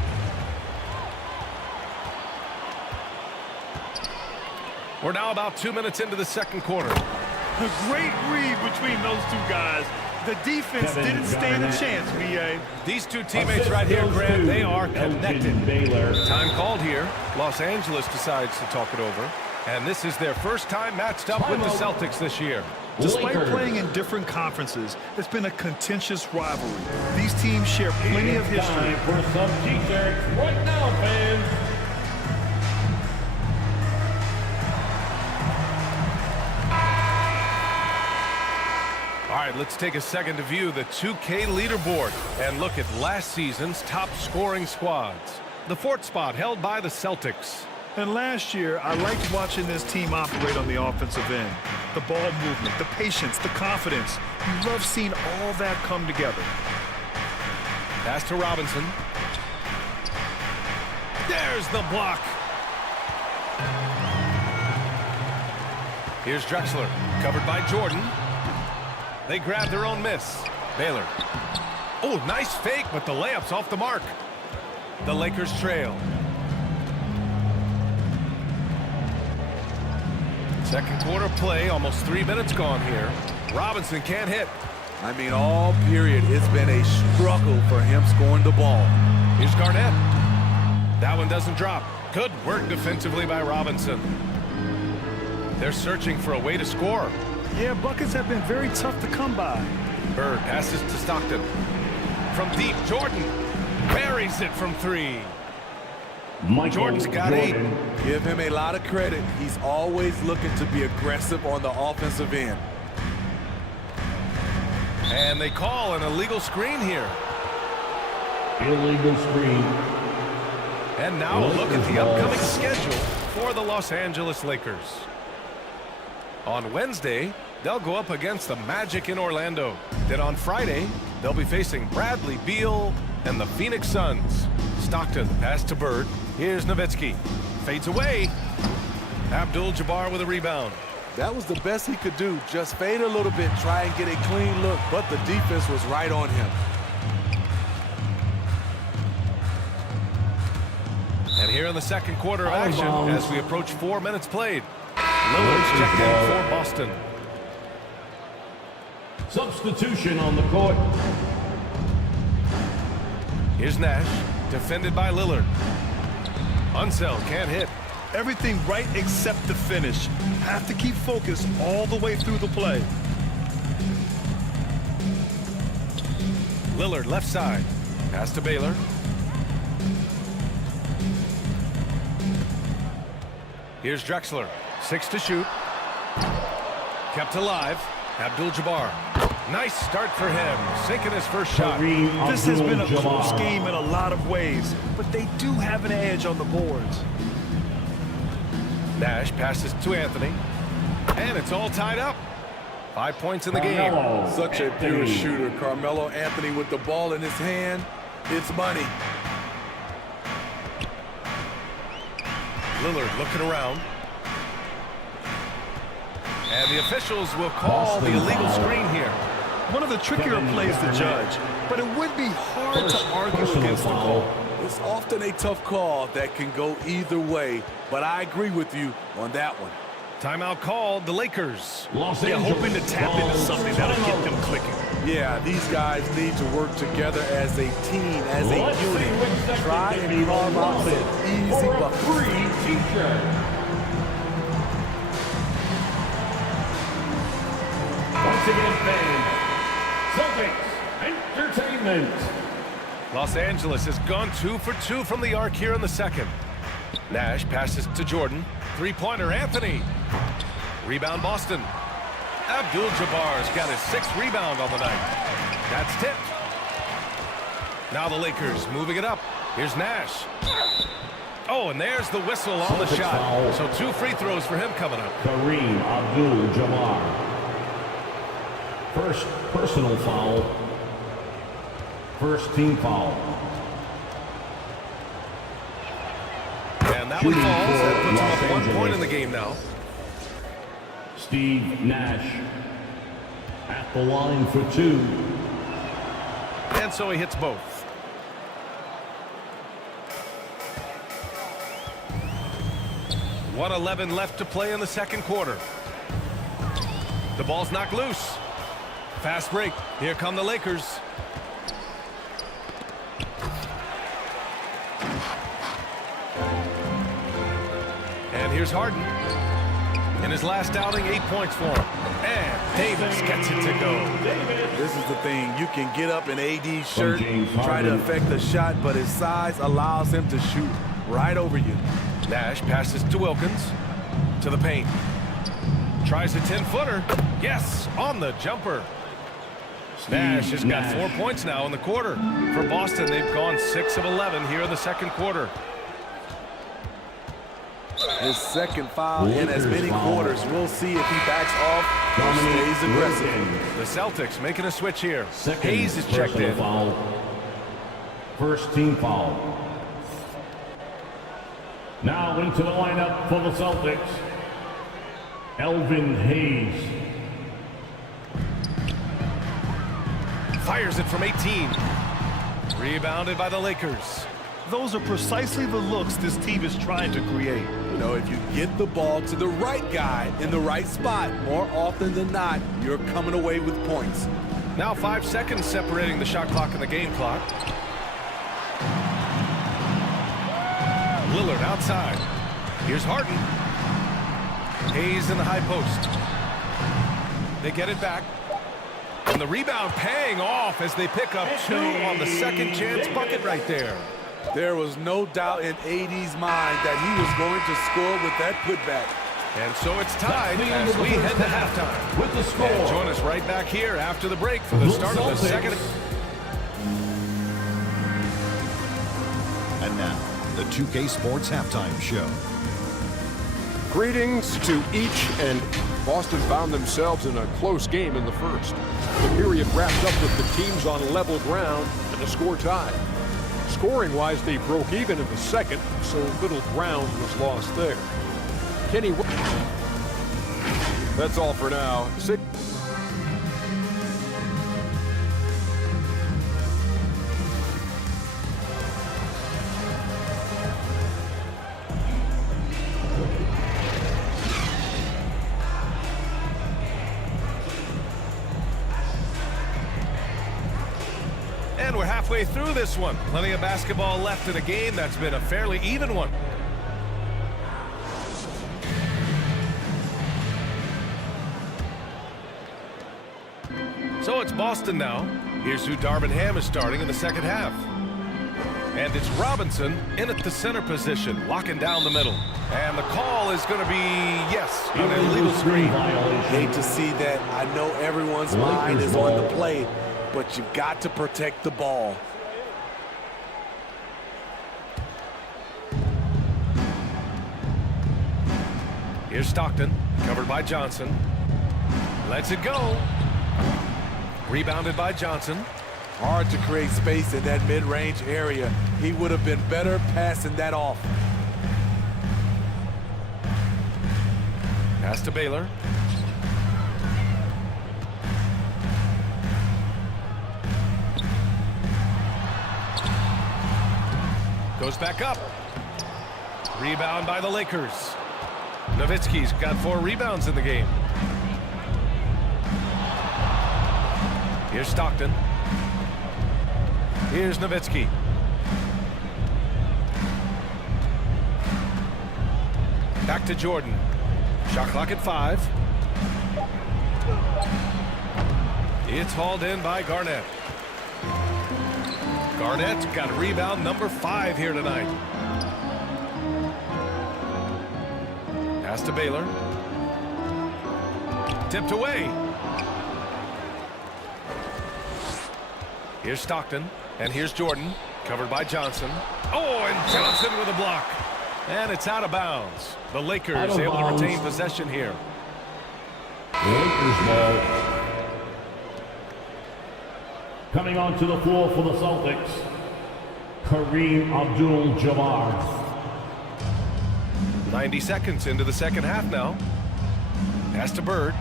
We're now about 2 minutes into the second quarter. A great read between those 2 guys. The defense didn't stand a chance, B.A. These 2 teammates right here, Grant, they are connected. Time called here. Los Angeles decides to talk it over. And this is their first time matched up with the Celtics this year. Despite playing in different conferences, it's been a contentious rivalry. These teams share plenty of history. Time for some t-shirts right now, fans. All right, let's take a second to view the 2K leaderboard and look at last season's top scoring squads. The 4th spot held by the Celtics. And last year, I liked watching this team operate on the offensive end. The ball movement, the patience, the confidence. You love seeing all that come together. Pass to Robinson. There's the block. Here's Drexler, covered by Jordan. They grab their own miss. Baylor. Oh, nice fake, but the layup's off the mark. The Lakers trail. Second quarter play, almost 3 minutes gone here. Robinson can't hit. I mean, all period, it's been a struggle for him scoring the ball. Here's Garnett. That one doesn't drop. Good work defensively by Robinson. They're searching for a way to score. Yeah, buckets have been very tough to come by. Bird passes to Stockton. From deep, Jordan buries it from 3. Jordan's got 8. Give him a lot of credit. He's always looking to be aggressive on the offensive end. And they call an illegal screen here. Illegal screen. And now a look at the upcoming schedule for the Los Angeles Lakers. On Wednesday, they'll go up against the Magic in Orlando. Then on Friday, they'll be facing Bradley Beal and the Phoenix Suns. Stockton, pass to Bird. Here's Nowitzki. Fades away. Abdul-Jabbar with a rebound. That was the best he could do. Just fade a little bit, try and get a clean look, but the defense was right on him. And here in the second quarter of action, as we approach 4 minutes played, Lillard's checked in for Boston. Substitution on the court. Here's Nash, defended by Lillard. Unseld can't hit. Everything right except the finish. Have to keep focused all the way through the play. Lillard left side. Pass to Baylor. Here's Drexler. 6 to shoot. Kept alive. Abdul-Jabbar. Nice start for him. Sinking his first shot. This has been a close game in a lot of ways, but they do have an edge on the boards. Nash passes to Anthony. And it's all tied up. 5 points in the game. Such a pure shooter. Carmelo Anthony with the ball in his hand. It's money. Lillard looking around. And the officials will call the illegal screen here. One of the trickier plays to judge, but it would be hard to argue against the call. It's often a tough call that can go either way, but I agree with you on that one. Timeout called, the Lakers. Yeah, hoping to tap into something that'll get them clicking. Yeah, these guys need to work together as a team, as a unit. Try and carve out some easy buckets. Once again, fans, Celtics Entertainment. Los Angeles has gone 2 for 2 from the arc here in the second. Nash passes to Jordan. Three-pointer, Anthony. Rebound, Boston. Abdul-Jabbar's got his 6th rebound on the night. That's tipped. Now the Lakers moving it up. Here's Nash. Oh, and there's the whistle on the shot. So 2 free throws for him coming up. Kareem Abdul-Jabbar. First personal foul. First team foul. And that one falls. That puts him up 1 point in the game now. Steve Nash at the line for 2. And so he hits both. .111 left to play in the second quarter. The ball's knocked loose. Fast break. Here come the Lakers. And here's Harden. In his last outing, 8 points for him. And Davis gets it to go. This is the thing. You can get up in AD's shirt, try to affect the shot, but his size allows him to shoot right over you. Nash passes to Wilkins. To the paint. Tries a 10-footer. Yes, on the jumper. Nash has got 4 points now in the quarter. For Boston, they've gone 6 of 11 here in the second quarter. His second foul in as many quarters. We'll see if he backs off or stays aggressive. The Celtics making a switch here. Hayes is checked in. Foul. First team foul. Now into the lineup for the Celtics, Elvin Hayes. Fires it from 18. Rebounded by the Lakers. Those are precisely the looks this team is trying to create. You know, if you get the ball to the right guy in the right spot, more often than not, you're coming away with points. Now 5 seconds separating the shot clock and the game clock. Lillard outside. Here's Harden. Hayes in the high post. They get it back. And the rebound paying off as they pick up 2 on the second chance bucket right there. There was no doubt in AD's mind that he was going to score with that putback. And so it's tied as we head to halftime. With the score. And join us right back here after the break for the start of the second. And now, the 2K Sports Halftime Show. Greetings to each, and Boston found themselves in a close game in the first. The period wrapped up with the teams on level ground and the score tied. Scoring-wise, they broke even in the second, so little ground was lost there. That's all for now. And we're halfway through this one. Plenty of basketball left in a game that's been a fairly even one. So it's Boston now. Here's who Darvin Ham is starting in the second half. And it's Robinson in at the center position, locking down the middle. And the call is going to be, yes, an illegal screen. Hate to see that. I know everyone's mind is on the play, but you've got to protect the ball. Here's Stockton, covered by Johnson. Lets it go. Rebounded by Johnson. Hard to create space in that mid-range area. He would have been better passing that off. Pass to Baylor. Goes back up. Rebound by the Lakers. Nowitzki's got 4 rebounds in the game. Here's Stockton. Here's Nowitzki. Back to Jordan. Shot clock at 5. It's hauled in by Garnett. Garnett's got rebound number 5 here tonight. Pass to Baylor. Tipped away. Here's Stockton, and here's Jordan, covered by Johnson. Oh, and Johnson with a block. And it's out of bounds. The Lakers able to retain possession here. Lakers ball. Coming onto the floor for the Celtics, Kareem Abdul-Jabbar. 90 seconds into the second half now. Pass to Bird.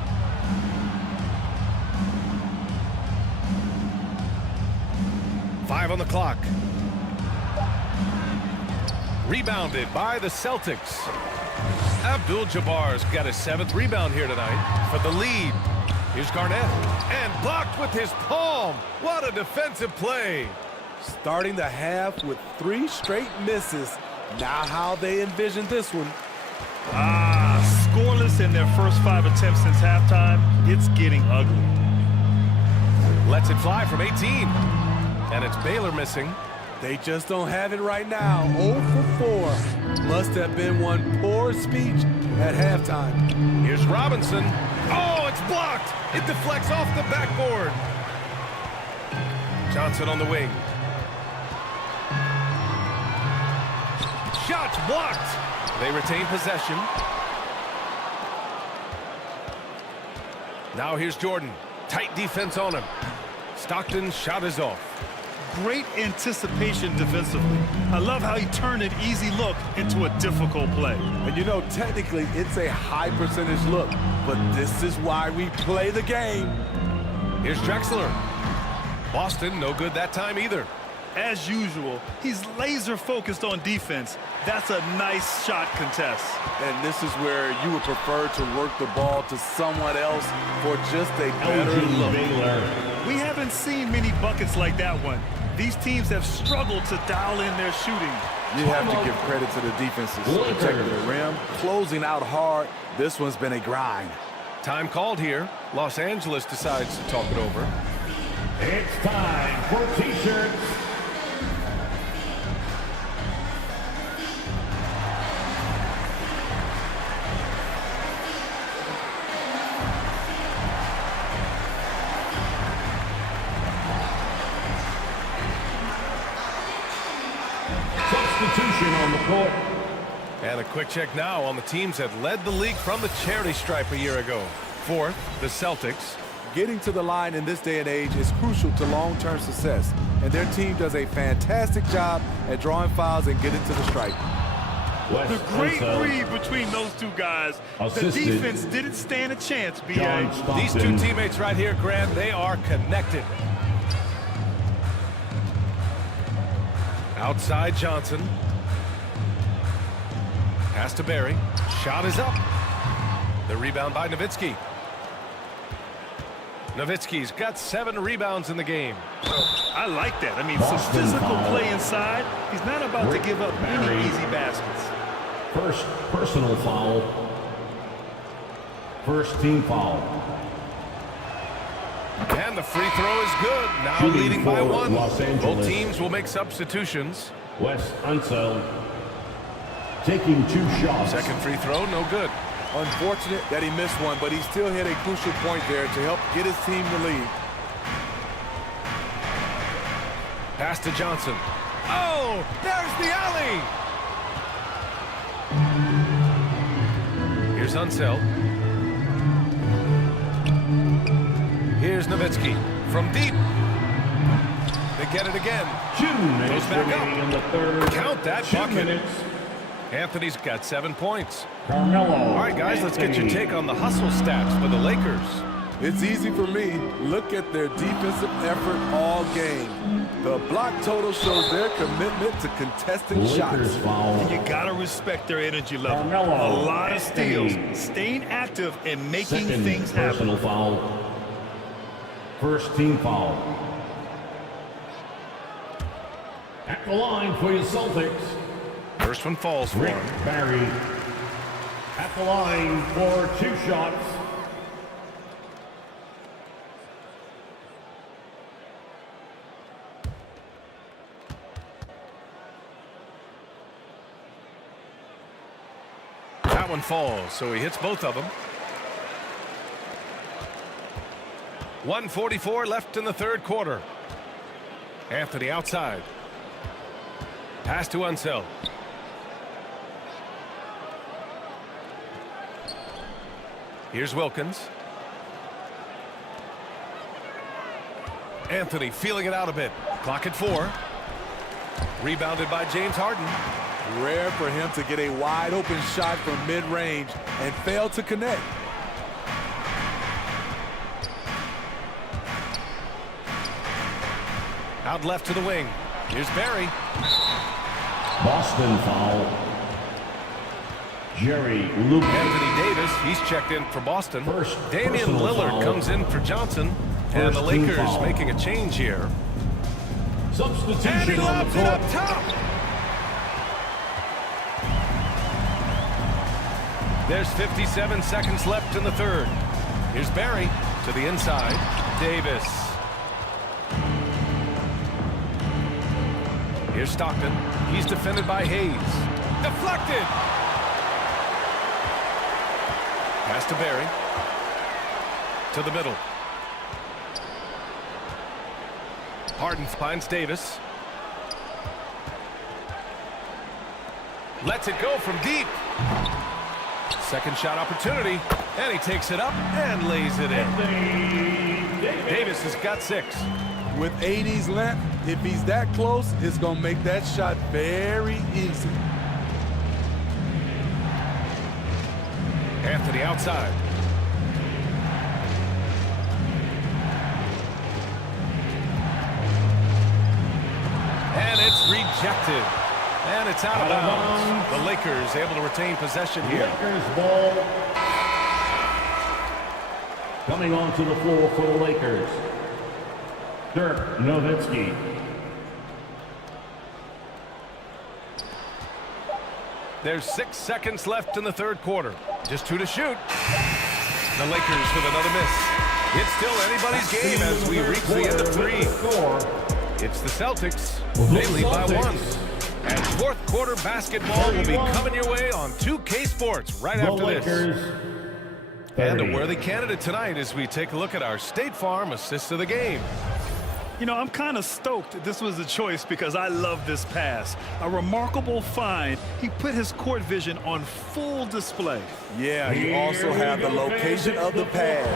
Five on the clock. Rebounded by the Celtics. Abdul-Jabbar's got his 7th rebound here tonight for the lead. Here's Garnett, and blocked with his palm. What a defensive play. Starting the half with 3 straight misses. Now how they envision this one. Scoreless in their first 5 attempts since halftime. It's getting ugly. Lets it fly from 18. And it's Baylor missing. They just don't have it right now. 0 for 4. Must have been one poor speech at halftime. Here's Robinson. Oh, it's blocked. It deflects off the backboard. Johnson on the wing. Shots blocked. They retain possession. Now here's Jordan. Tight defense on him. Stockton's shot is off. Great anticipation defensively. I love how he turned an easy look into a difficult play. And you know, technically, it's a high percentage look, but this is why we play the game. Here's Drexler. Boston, no good that time either. As usual, he's laser focused on defense. That's a nice shot contest. And this is where you would prefer to work the ball to someone else for just a better look. We haven't seen many buckets like that one. These teams have struggled to dial in their shooting. You have to give credit to the defenses. Protecting the rim, closing out hard. This one's been a grind. Time called here. Los Angeles decides to talk it over. It's time for T-shirts. Substitution on the court. And a quick check now on the teams that led the league from the charity stripe a year ago. 4th, the Celtics. Getting to the line in this day and age is crucial to long-term success, and their team does a fantastic job at drawing fouls and getting to the stripe. The great read between those two guys. The defense didn't stand a chance, B.A. These two teammates right here, Grant, they are connected. Outside Johnson. Pass to Barry. Shot is up. The rebound by Nowitzki. Nowitzki's got 7 rebounds in the game. I like that. I mean, some physical play inside. He's not about to give up any easy baskets. First personal foul. First team foul. And the free throw is good. Now leading by 1. Both teams will make substitutions. Wes Unseld taking 2 shots. Second free throw, no good. Unfortunate that he missed one, but he still hit a crucial point there to help get his team the lead. Pass to Johnson. Oh, there's the alley. Here's Unseld. Here's Nowitzki from deep. They get it again. 2 minutes Goes back remaining up. in the third. Count that 2 bucket. minutes. Anthony's got 7 points. Carmelo. All right, guys, let's get your take on the hustle stats for the Lakers. It's easy for me. Look at their defensive effort all game. The block total shows their commitment to contesting shots. And you got to respect their energy level. Carmelo. A lot of steals, staying active and making Second things happen. personal foul. First team foul. At the line for your Celtics. First one falls for Rick him. Barry. At the line for 2 shots. That one falls, so he hits both of them. 1:44 left in the third quarter. Anthony outside. Pass to Unseld. Here's Wilkins. Anthony feeling it out a bit. Clock at 4. Rebounded by James Harden. Rare for him to get a wide open shot from mid-range and fail to connect. Out left to the wing. Here's Barry. Boston foul. Jerry Luke. Anthony Davis, he's checked in for Boston. First Damian personal Lillard foul. comes in for Johnson. And First the team Lakers foul. making a change here. And he Substitution on the lobs it court. up top. There's 57 seconds left in the third. Here's Barry to the inside. Davis. Here's Stockton. He's defended by Hayes. Deflected. Pass to Barry. To the middle. Harden finds Davis. Lets it go from deep. Second shot opportunity. And he takes it up and lays it in. Davis has got 6. With 80's length, if he's that close, it's going to make that shot very easy. Anthony outside. And it's rejected. And it's out of bounds. The Lakers able to retain possession here. Lakers ball. Coming onto the floor for the Lakers. Dirk Nowitzki. There's 6 seconds left in the third quarter. Just 2 to shoot. The Lakers with another miss. It's still anybody's game as we reach the end of 3. It's the Celtics. They lead by 1. And fourth quarter basketball will be coming your way on 2K Sports right after this. And a worthy candidate tonight as we take a look at our State Farm assist of the game. You know, I'm kind of stoked this was a choice because I love this pass. A remarkable find. He put his court vision on full display. Yeah, he also had the location of the pass.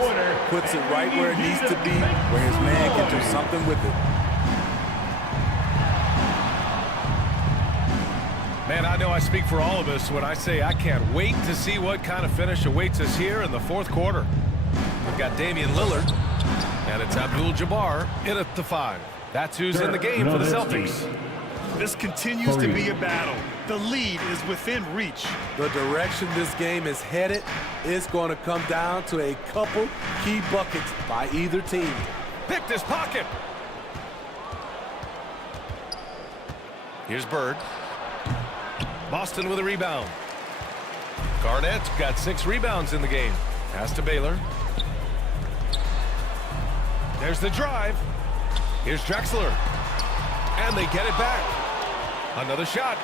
Puts it right where it needs to be, where his man can do something with it. Man, I know I speak for all of us when I say I can't wait to see what kind of finish awaits us here in the fourth quarter. We've got Damian Lillard, and it's Abdul-Jabbar in at the 5. That's who's in the game for the Celtics. This continues to be a battle. The lead is within reach. The direction this game is headed is going to come down to a couple key buckets by either team. Picked his pocket. Here's Bird. Boston with a rebound. Garnett's got 6 rebounds in the game. Pass to Baylor. There's the drive. Here's Drexler. And they get it back. Another shot.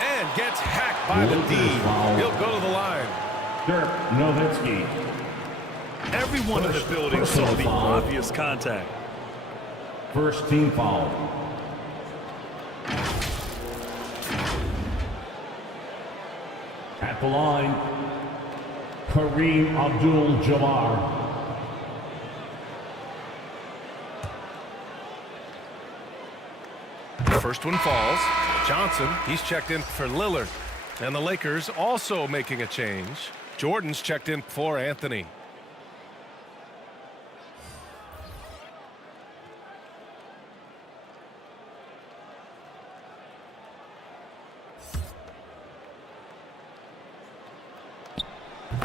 And gets hacked by the D. He'll go to the line. Dirk Nowitzki. Everyone in the building saw the obvious contact. First team foul. At the line, Kareem Abdul-Jabbar. First one falls. Johnson, he's checked in for Lillard. And the Lakers also making a change. Jordan's checked in for Anthony.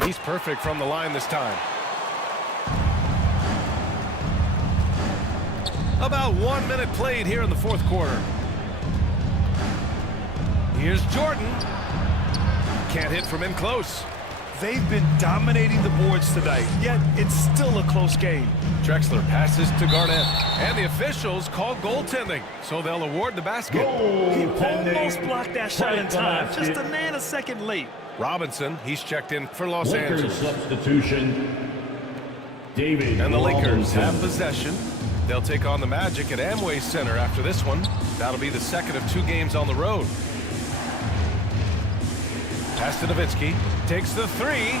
He's perfect from the line this time. About 1 minute played here in the fourth quarter. Here's Jordan. Can't hit from in close. They've been dominating the boards tonight, yet it's still a close game. Drexler passes to Garnett. And the officials call goaltending, so they'll award the basket. He almost blocked that shot in time, just a nanosecond late. Robinson, he's checked in for Los Lakers Angeles. Substitution. David And the Lakers Robinson. have possession. They'll take on the Magic at Amway Center after this one. That'll be the second of 2 games on the road. Pass to Nowitzki. Takes the 3.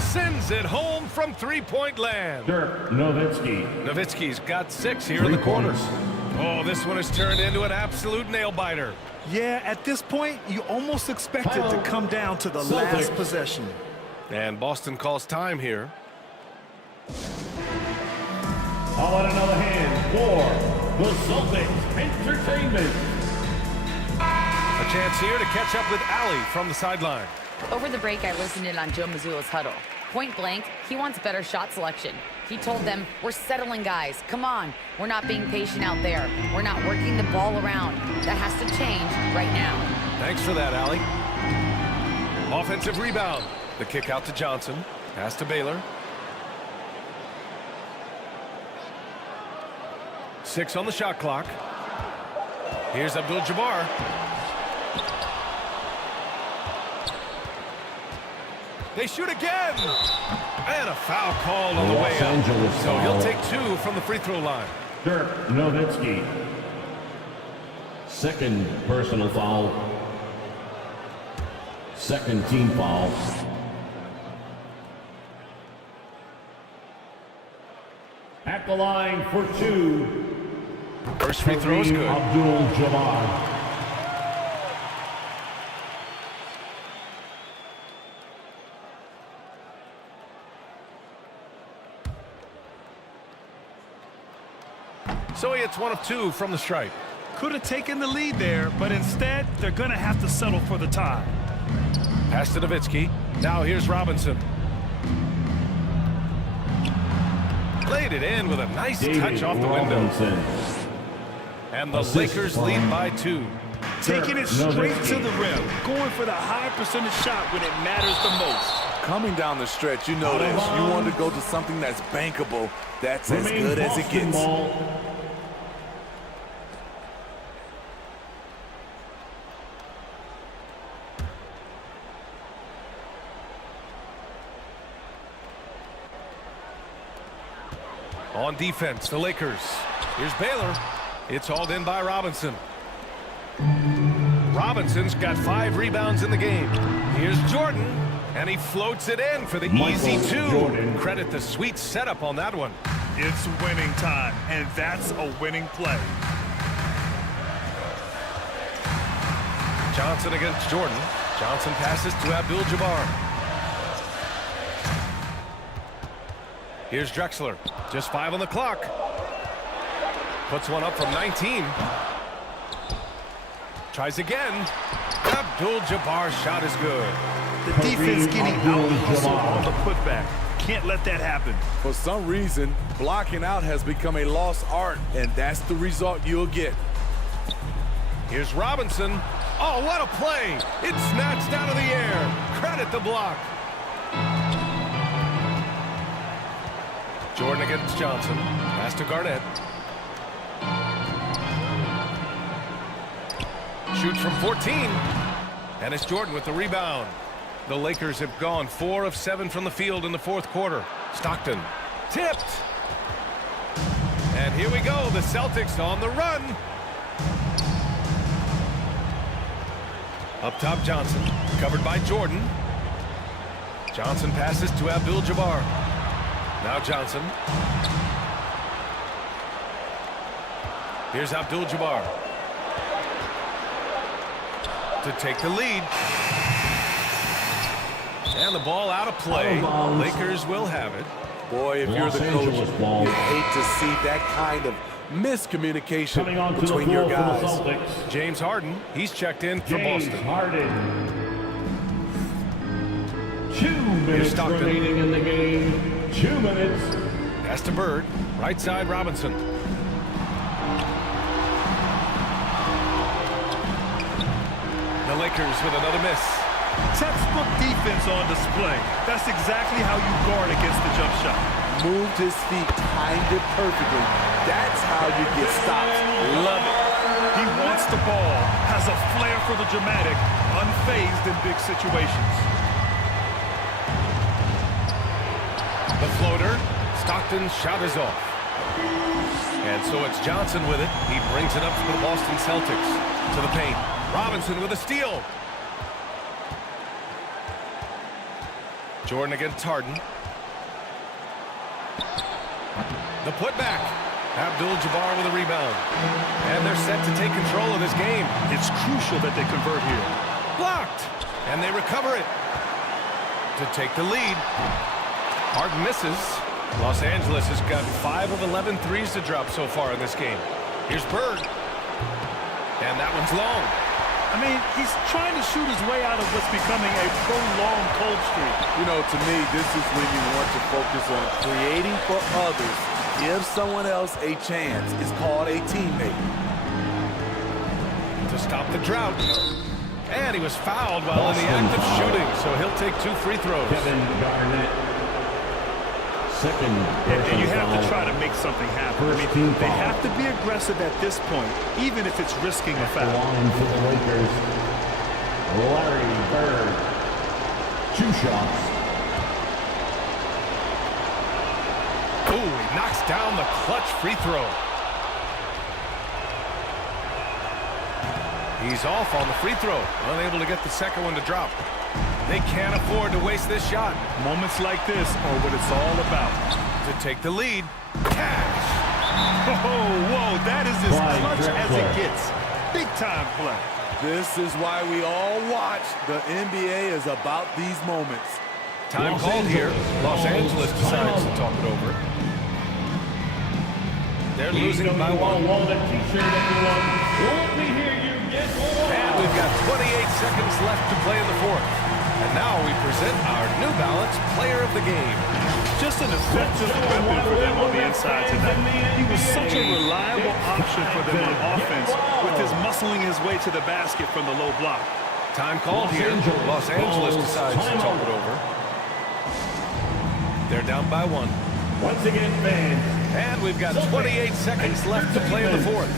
Sends it home from three-point land. Dirk Nowitzki. Nowitzki's got 6 here in the corners. Oh, this one has turned into an absolute nail-biter. Yeah, at this point, you almost expect it to come down to the last possession. And Boston calls time here. How about another hand for the Celtics Entertainment? A chance here to catch up with Allie from the sideline. Over the break, I listened in on Joe Mazzulla's huddle. Point blank, he wants better shot selection. He told them, we're settling, guys. Come on. We're not being patient out there. We're not working the ball around. That has to change right now. Thanks for that, Allie. Offensive rebound. The kick out to Johnson. Pass to Baylor. 6 on the shot clock. Here's Abdul-Jabbar. They shoot again. And a foul called on the way up. So he'll take 2 from the free throw line. Dirk Nowitzki. Second personal foul. Second team foul. At the line for 2. First free throw is good. Abdul-Jabbar. So he hits 1 of 2 from the stripe. Could have taken the lead there, but instead, they're going to have to settle for the tie. Pass to Nowitzki. Now here's Robinson. Laid it in with a nice touch off the window. And the Lakers lead by 2. Taking it straight to the rim. Going for the high percentage shot when it matters the most. Coming down the stretch, you know this. You want to go to something that's bankable. That's as good as it gets. On defense, the Lakers. Here's Baylor. It's hauled in by Robinson. Robinson's got 5 rebounds in the game. Here's Jordan, and he floats it in for the easy 2. Jordan. Credit the sweet setup on that one. It's winning time, and that's a winning play. Johnson against Jordan. Johnson passes to Abdul-Jabbar. Here's Drexler. Just 5 on the clock. Puts one up from 19. Tries again. Abdul-Jabbar's shot is good. The defense getting out-hustled on the putback. Can't let that happen. For some reason, blocking out has become a lost art, and that's the result you'll get. Here's Robinson. Oh, what a play. It's snatched out of the air. Credit the block. Jordan against Johnson. Pass to Garnett. Shoots from 14. And it's Jordan with the rebound. The Lakers have gone 4 of 7 from the field in the fourth quarter. Stockton tipped. And here we go. The Celtics on the run. Up top, Johnson. Covered by Jordan. Johnson passes to Abdul-Jabbar. Now Johnson. Here's Abdul-Jabbar to take the lead. And the ball out of play. Lakers will have it. Boy, if you're the coach, you hate to see that kind of miscommunication between your guys. James Harden, he's checked in for Boston. Harden. 2 minutes remaining in the game. 2 minutes. Pass to Bird. Right side, Robinson. The Lakers with another miss. Textbook defense on display. That's exactly how you guard against the jump shot. Moved his feet, timed it perfectly. That's how you get stops. Love it. He wants the ball, has a flair for the dramatic, unfazed in big situations. The floater. Stockton's shot is off. And so it's Johnson with it. He brings it up for the Boston Celtics. To the paint. Robinson with a steal. Jordan against Harden. The putback. Abdul-Jabbar with a rebound. And they're set to take control of this game. It's crucial that they convert here. Blocked. And they recover it. To take the lead. Harden misses. Los Angeles has got 5 of 11 threes to drop so far in this game. Here's Bird. And that one's long. I mean, he's trying to shoot his way out of what's becoming a prolonged cold streak. You know, to me, this is when you want to focus on creating for others. Give someone else a chance. It's called a teammate. To stop the drought. And he was fouled while in the act of shooting, so he'll take 2 free throws. Kevin Garnett. Second. And you have to try to make something happen. I mean, they have to be aggressive at this point, even if it's risking a foul. Line for the Lakers. Larry Bird. 2 shots. Ooh, he knocks down the clutch free throw. He's off on the free throw, unable to get the second one to drop. They can't afford to waste this shot. Moments like this are what it's all about. To take the lead. Cash! Oh, whoa, that is as clutch as it gets. Big time play. This is why we all watch. The NBA is about these moments. Time called here. Los Angeles decides to talk it over. They're losing by 1. And we've got 28 seconds left to play in the fourth. And now we present our New Balance Player of the Game. Just an effective weapon for them on the inside tonight. He was such a reliable option for them on offense with his muscling his way to the basket from the low block. Time called here. Los Angeles decides to talk it over. They're down by 1. Once again, fans. And we've got 28 seconds left to play in the fourth.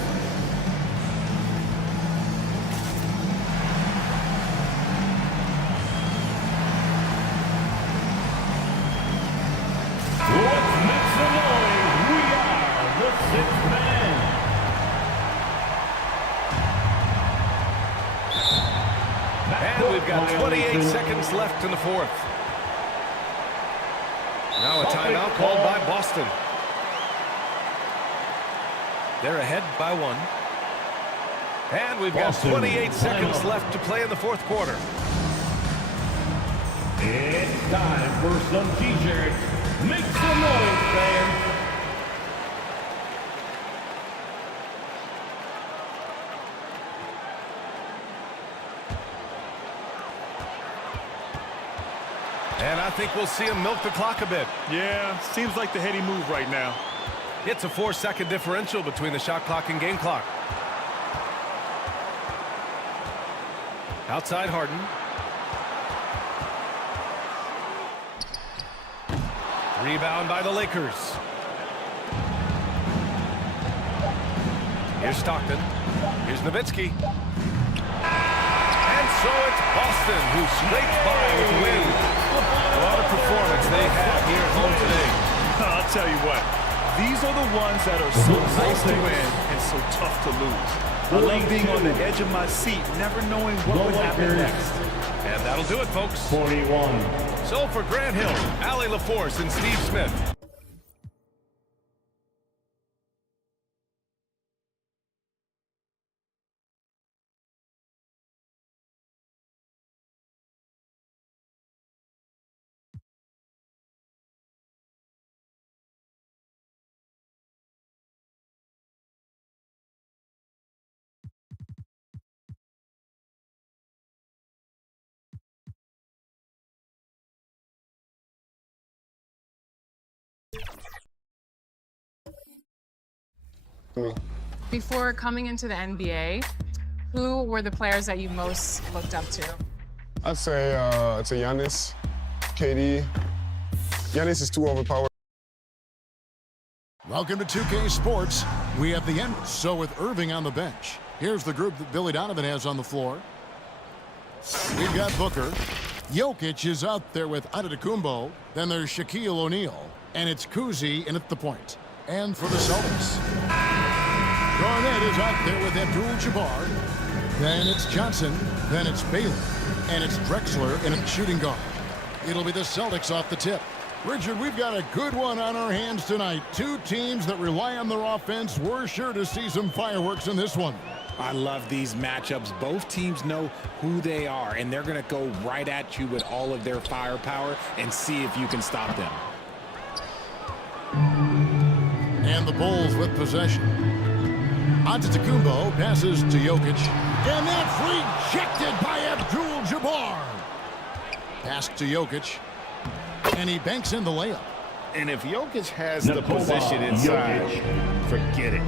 And we've got 28 seconds left in the fourth. Now a timeout called by Boston. They're ahead by 1. And we've got 28 seconds left to play in the fourth quarter. It's time for some t-shirts. Make some noise, fans. And I think we'll see him milk the clock a bit. Yeah, seems like the heady move right now. It's a 4-second differential between the shot clock and game clock. Outside Harden. Rebound by the Lakers. Here's Stockton. Here's Nowitzki. So it's Boston who scrapes by with the win. What a performance they have here at home today. I'll tell you what, these are the ones that are so nice to win and so tough to lose. I love being on the edge of my seat, never knowing what would happen next. And that'll do it, folks. 41. So for Grant Hill, Allie LaForce, and Steve Smith. Before coming into the NBA, who were the players that you most looked up to? I'd say Giannis, KD. Giannis is too overpowered. Welcome to 2K Sports. We have the end. So with Irving on the bench, here's the group that Billy Donovan has on the floor. We've got Booker. Jokic is out there with Antetokounmpo. Then there's Shaquille O'Neal. And it's Kuzi in at the point. And for the Celtics, Garnett is out there with Abdul-Jabbar. Then it's Johnson. Then it's Baylor. And it's Drexler in at shooting guard. It'll be the Celtics off the tip. Richard, we've got a good one on our hands tonight. Two teams that rely on their offense. We're sure to see some fireworks in this one. I love these matchups. Both teams know who they are, and they're going to go right at you with all of their firepower and see if you can stop them. And the Bulls with possession. Antetokounmpo passes to Jokic. And that's rejected by Abdul-Jabbar. Pass to Jokic. And he banks in the layup. And if Jokic has the position inside, forget it.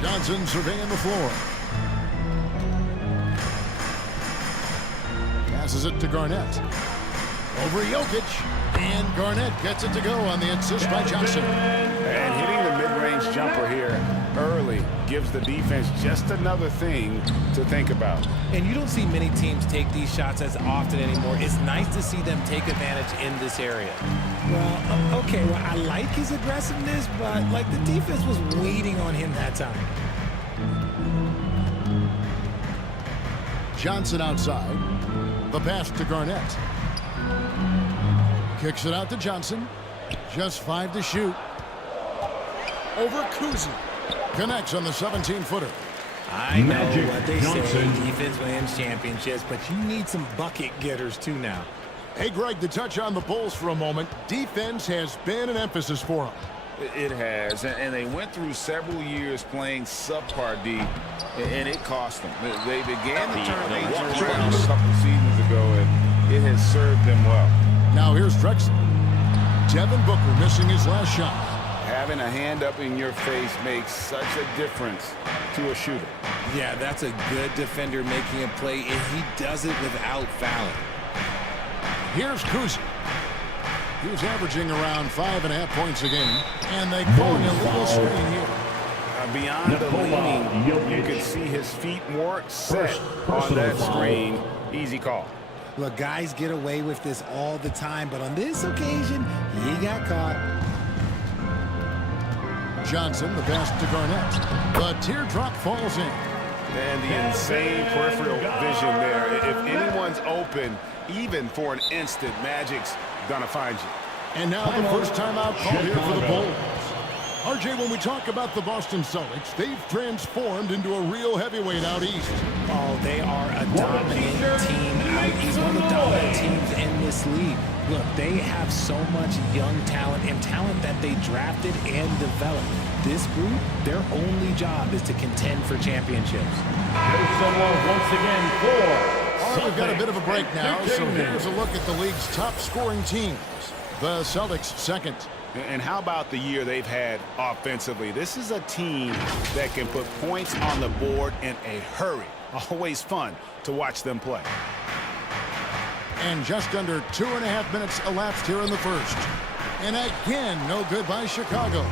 Johnson surveying the floor. Passes it to Garnett. Over Jokic. And Garnett gets it to go on the assist by Johnson. And hitting the mid-range jumper here early gives the defense just another thing to think about. And you don't see many teams take these shots as often anymore. It's nice to see them take advantage in this area. Well, okay, well, I like his aggressiveness, but, like, the defense was waiting on him that time. Johnson outside. The pass to Garnett. Kicks it out to Johnson. Just 5 to shoot. Over Kuzi. Connects on the 17-footer. I know what they say, defense wins championships, but you need some bucket getters too now. Hey, Greg, to touch on the Bulls for a moment, defense has been an emphasis for them. It has, and they went through several years playing subpar D, and it cost them. They began to turn things around a couple seasons ago, and it has served them well. Now here's Drexler. Devin Booker missing his last shot. Having a hand up in your face makes such a difference to a shooter. Yeah, that's a good defender making a play, and he does it without fouling. Here's Kuzi. He was averaging around 5.5 points a game, and they call him a little screen here. Beyond the leaning, you can see his feet more set on that screen. Easy call. Look, guys get away with this all the time, but on this occasion, he got caught. Johnson, the pass to Garnett. The teardrop falls in. And the insane peripheral vision there. If anyone's open, even for an instant, Magic's gonna find you. And now the first timeout call here for the Bulls. RJ, when we talk about the Boston Celtics, they've transformed into a real heavyweight out east. Oh, they are a dominant team out east, one of the dominant teams in this league. Look, they have so much young talent and talent that they drafted and developed. This group, their only job is to contend for championships. Here's someone once again for. All right, we've got a bit of a break now, so here's a look at the league's top scoring teams. The Celtics second. And how about the year they've had offensively? This is a team that can put points on the board in a hurry. Always fun to watch them play. And just under 2.5 minutes elapsed here in the first. And again, no good by Chicago.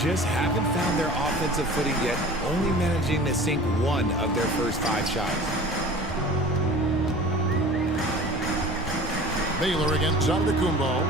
just haven't found their offensive footing yet, only managing to sink one of their first 5 shots. Baylor against Antetokounmpo.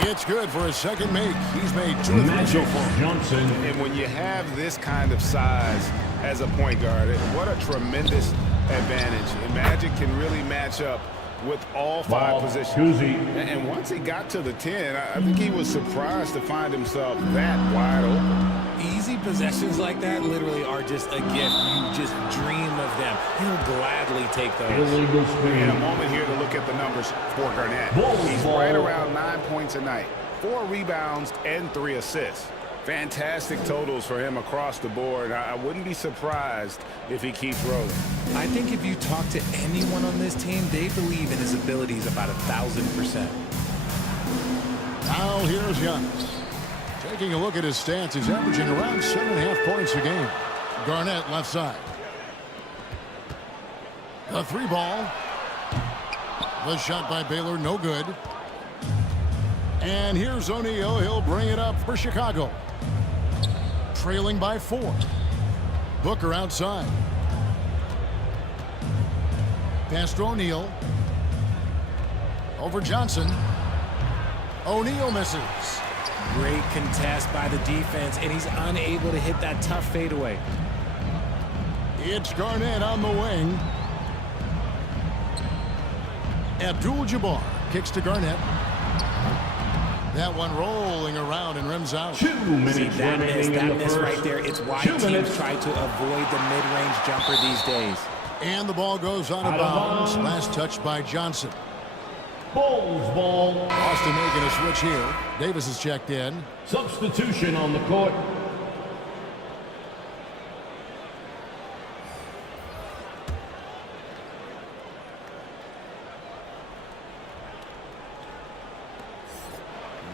It's good for his second make. He's made 2 of 3 so far. Johnson. And when you have this kind of size as a point guard, what a tremendous advantage. And Magic can really match up with all 5 positions. And once he got to the 10, I think he was surprised to find himself that wide open. Easy possessions like that literally are just a gift. You just dream of them. He'll gladly take those. In a moment here to look at the numbers for Garnett. He's right around 9 points a night, 4 rebounds, and 3 assists. Fantastic totals for him across the board. I wouldn't be surprised if he keeps rolling. I think if you talk to anyone on this team, they believe in his abilities about 1,000%. Now here's Giannis. Taking a look at his stats, he's averaging around 7.5 points a game. Garnett left side. The 3 ball. The shot by Baylor, no good. And here's O'Neal. He'll bring it up for Chicago. Trailing by 4. Booker outside. Pass to O'Neal. Over Johnson. O'Neal misses. Great contest by the defense, and he's unable to hit that tough fadeaway. It's Garnett on the wing. Abdul-Jabbar kicks to Garnett. That one rolling around and rims out. 2 minutes See, that miss right there. It's why teams try to avoid the mid-range jumper these days. And the ball goes out of bounds. Last touch by Johnson. Bulls ball. Boston making a switch here. Davis is checked in. Substitution on the court.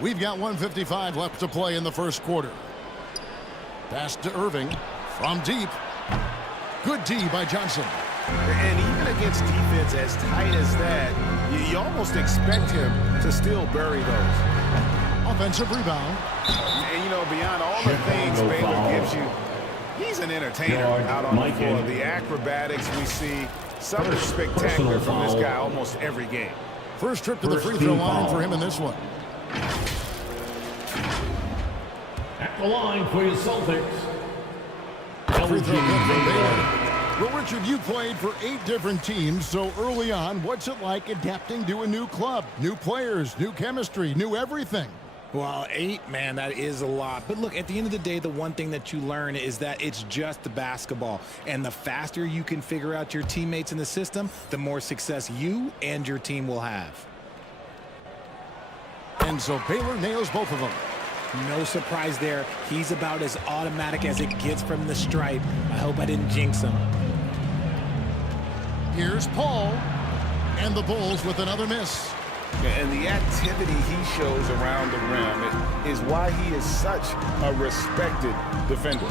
We've got 1:55 left to play in the first quarter. Pass to Irving from deep. Good D by Johnson. And even against defense as tight as that, you almost expect him to still bury those. Offensive rebound. And, you know, beyond all the things Baylor gives you, he's an entertainer out on the floor. The acrobatics we see, something spectacular from this guy almost every game. First trip to the free throw line for him in this one. At the line for your Celtics. Free throw good for Baylor. Well, Richard, you played for 8 different teams, so early on, what's it like adapting to a new club? New players, new chemistry, new everything. Well, 8, man, that is a lot. But look, at the end of the day, the one thing that you learn is that it's just the basketball. And the faster you can figure out your teammates in the system, the more success you and your team will have. And so Baylor nails both of them. No surprise there. He's about as automatic as it gets from the stripe. I hope I didn't jinx him. Here's Paul. And the Bulls with another miss. And the activity he shows around the rim is why he is such a respected defender.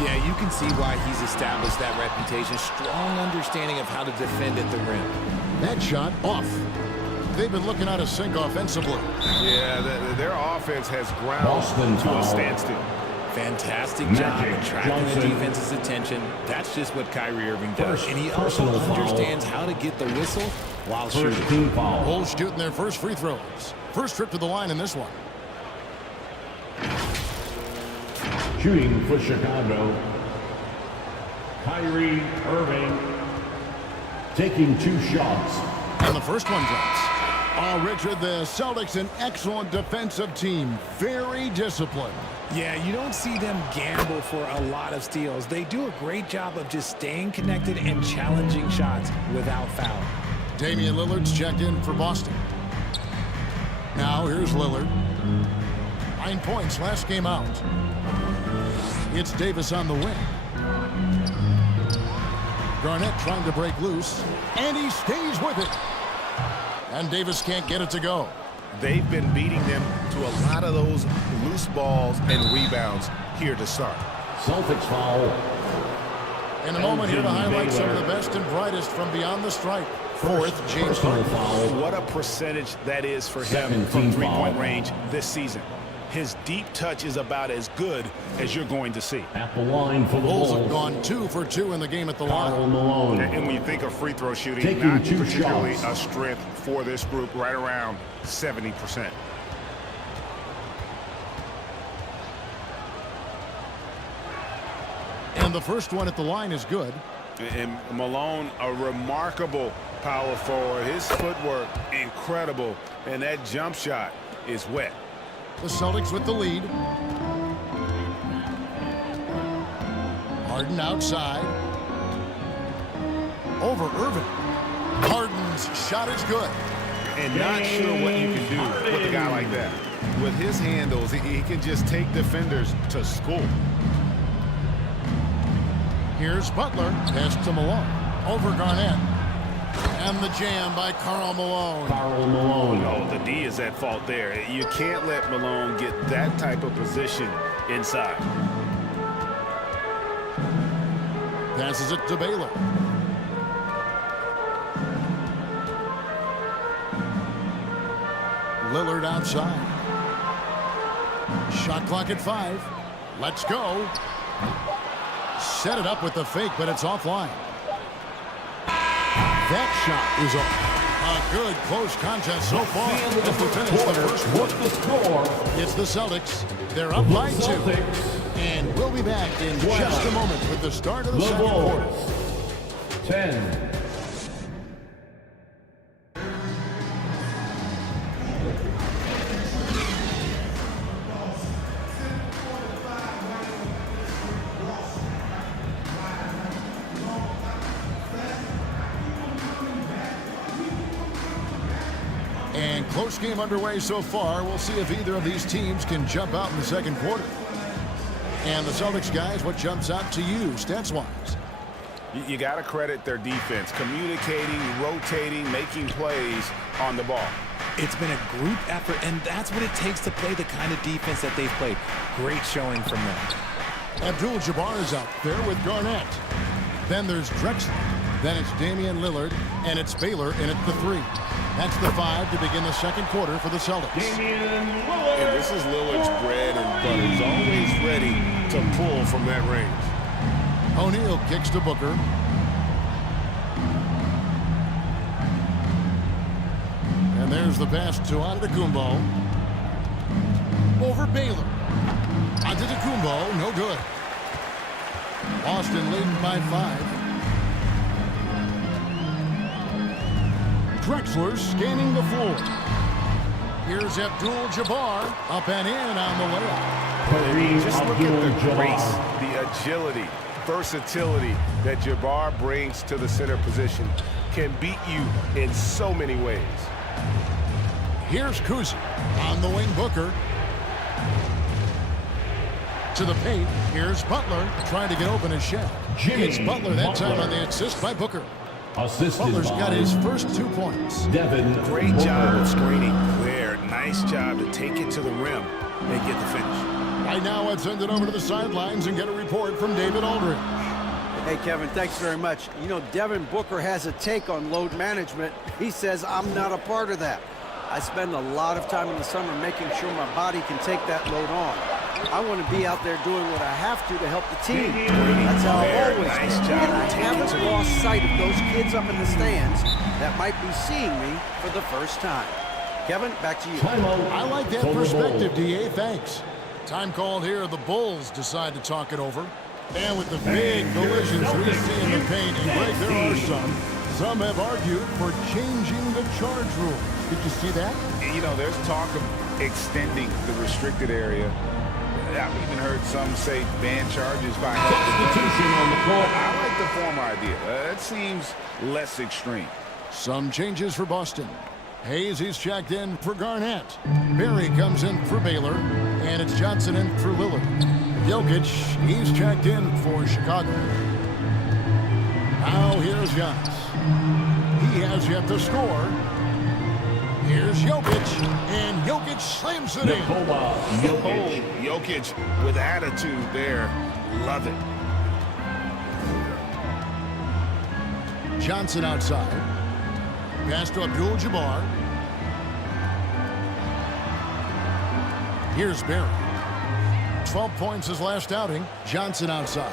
Yeah, you can see why he's established that reputation. Strong understanding of how to defend at the rim. That shot off. They've been looking out of sync offensively. Yeah, their offense has ground to a standstill. Fantastic job attracting the defense's attention. That's just what Kyrie Irving does. And he also understands how to get the whistle while shooting. Bulls shooting their first free throws. First trip to the line in this one. Shooting for Chicago. Kyrie Irving taking 2 shots. And the first one drops. Oh, Richard, the Celtics, an excellent defensive team. Very disciplined. Yeah, you don't see them gamble for a lot of steals. They do a great job of just staying connected and challenging shots without foul. Damian Lillard's checked in for Boston. Now here's Lillard. 9 points last game out. It's Davis on the wing. Garnett trying to break loose, and he stays with it. And Davis can't get it to go. They've been beating them to a lot of those loose balls and rebounds here to start. Celtics foul. In a moment here to highlight some of the best and brightest from beyond the stripe. Fourth, James Harden. What a percentage that is for him from 3-point range this season. his deep touch is about as good as you're going to see. At the line for the Bulls have Bulls. gone 2 for 2 in the game at the Karl line. Malone. And when you think of free throw shooting, Taking not 2 particularly shots. a strength for this group, right around 70%. And the first one at the line is good. And Malone, a remarkable power forward. His footwork, incredible. And that jump shot is wet. The Celtics with the lead. Harden outside. Over Irving. Harden's shot is good. And not sure what you can do with a guy like that. With his handles, he can just take defenders to school. Here's Butler. Pass to Malone. Over Garnett. And the jam by Karl Malone. Karl Malone. Oh, the D is at fault there. You can't let Malone get that type of position inside. Passes it to Baylor. Lillard outside. Shot clock at 5. Let's go. Set it up with the fake, but it's offline. That shot is off. A good close contest so far. As we finish the first quarter. The score. It's the Celtics. They're up by 2. And we'll be back in just a moment with the start of the second quarter. 10. And close game underway so far. We'll see if either of these teams can jump out in the second quarter. And the Celtics guys, what jumps out to you stats-wise? You got to credit their defense, communicating, rotating, making plays on the ball. It's been a group effort, and that's what it takes to play the kind of defense that they've played. Great showing from them. Abdul-Jabbar is out there with Garnett. Then there's Drexler. Then it's Damian Lillard, and it's Baylor in at the 3. That's the 5 to begin the second quarter for the Celtics. And this is Lillard's bread and butter. He's always ready to pull from that range. O'Neal kicks to Booker. And there's the pass to Antetokounmpo. Over Baylor. Antetokounmpo, no good. Boston leading by 5. Drexler scanning the floor. Here's Abdul-Jabbar up and in on the layup. Just look at the grace, the agility, versatility that Jabbar brings to the center position. Can beat you in so many ways. Here's Kuzi on the wing. Booker to the paint. Here's Butler trying to get open his shot. It's Butler that time on the assist by Booker. Butler's got his first 2 points. Great job of screening there. Nice job to take it to the rim and get the finish. Right now, let's send it over to the sidelines and get a report from David Aldridge. Hey, Kevin, thanks very much. You know, Devin Booker has a take on load management. He says, I'm not a part of that. I spend a lot of time in the summer making sure my body can take that load on. I want to be out there doing what I have to help the team. That's how I've always been. And I haven't lost sight of those kids up in the stands that might be seeing me for the first time. Kevin, back to you. I like that perspective, D.A. Thanks. Time called here. The Bulls decide to talk it over. And with the big collisions we see in the paint, and Greg, there are some. Some have argued for changing the charge rule. Did you see that? You know, there's talk of extending the restricted area. I've even heard some say ban charges by Substitution on the court. I like the former idea. It seems less extreme. Some changes for Boston. Hayes, he's checked in for Garnett. Berry comes in for Baylor. And it's Johnson in for Lillard. Jokic, he's checked in for Chicago. Now here's Giannis. He has yet to score. Here's Jokic, and Jokic slams it in. Jokic with attitude there. Love it. Johnson outside. Pass to Abdul-Jabbar. Here's Barry. 12 points his last outing. Johnson outside.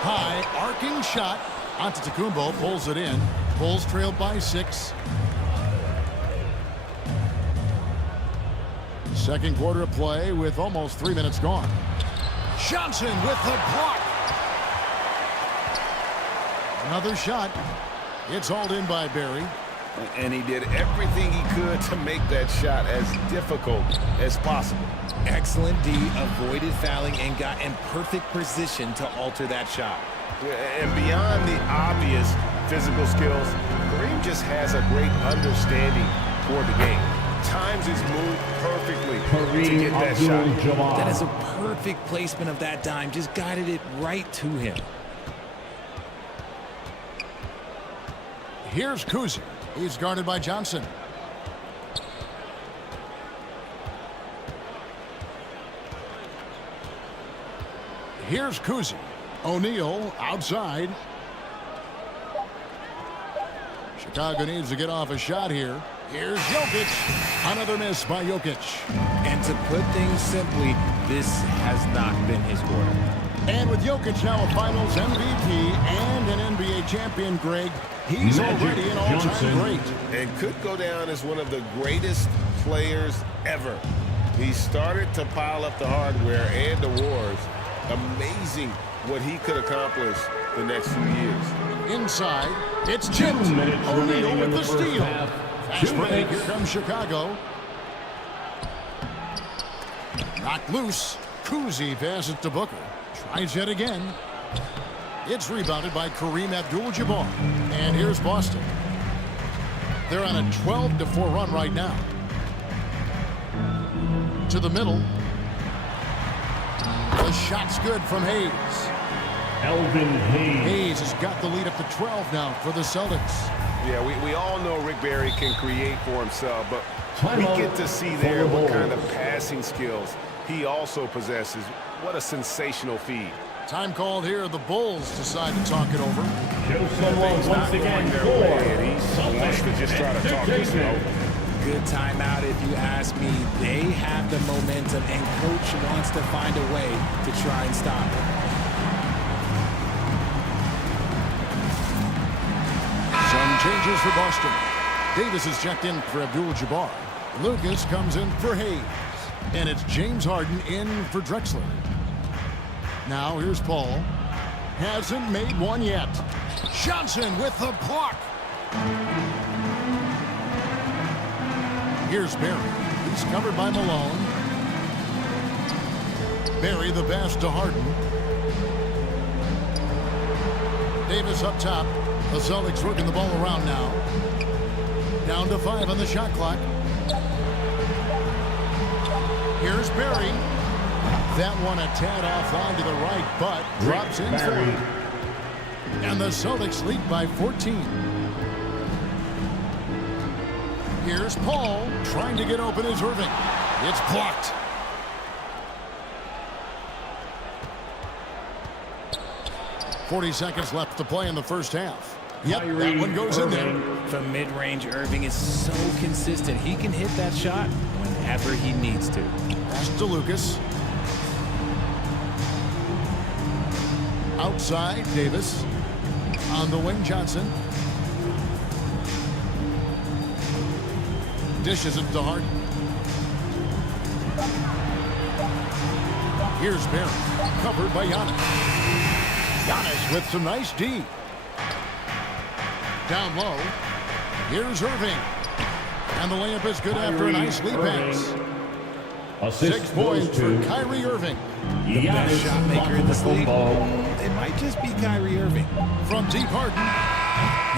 High arcing shot. Antetokounmpo pulls it in. Bulls trailed by 6. Second quarter of play with almost 3 minutes gone. Johnson with the block. Another shot. It's hauled in by Barry. And he did everything he could to make that shot as difficult as possible. Excellent D, avoided fouling and got in perfect position to alter that shot. And beyond the obvious physical skills, Kareem just has a great understanding for the game. Times his move perfectly to get that shot. That is a perfect placement of that dime. Just guided it right to him. Here's Kuzi. He's guarded by Johnson. Here's Kuzi. O'Neal outside. Chicago needs to get off a shot here. Here's Jokic. Another miss by Jokic. And to put things simply, this has not been his quarter. And with Jokic now a Finals MVP and an NBA champion, Greg, he's already an all-time great. And could go down as one of the greatest players ever. He started to pile up the hardware and awards. Amazing what he could accomplish the next few years. Inside, it's Johnson. O'Neal with the steal. Fast break, here comes Chicago. Knocked loose. Kuzi passes to Booker. Tries yet again. It's rebounded by Kareem Abdul-Jabbar. And here's Boston. They're on a 12-4 run right now. To the middle. The shot's good from Hayes. Elvin Hayes. Hayes has got the lead up to 12 now for the Celtics. Yeah, we all know Rick Barry can create for himself, but we get to see there what kind of passing skills he also possesses. What a sensational feed. Time called here. The Bulls decide to talk it over. Show someone once again He wants to just try to talk this over. Good timeout if you ask me. They have the momentum and coach wants to find a way to try and stop it. Some changes for Boston. Davis is checked in for Abdul-Jabbar. Lucas comes in for Hayes. And it's James Harden in for Drexler. Now here's Paul. Hasn't made one yet. Johnson with the block. Here's Barry. He's covered by Malone. Barry the pass to Harden. Davis up top. The Celtics working the ball around now. Down to 5 on the shot clock. Here's Barry. That one a tad offline to the right, but drops in for it. And the Celtics lead by 14. Here's Paul trying to get open as Irving. It's blocked. .40 seconds left to play in the first half. Yep, that one goes in there. From mid-range, Irving is so consistent. He can hit that shot whenever he needs to. Pass to Lucas. Outside, Davis. On the wing, Johnson. Dishes it to Harden. Here's Barry. Covered by Giannis. Giannis with some nice D. Down low. Here's Irving. And the layup is good after a nice lead pass. 6 points for Kyrie Irving. The best shot maker in this league. It might just be Kyrie Irving. From deep Harden.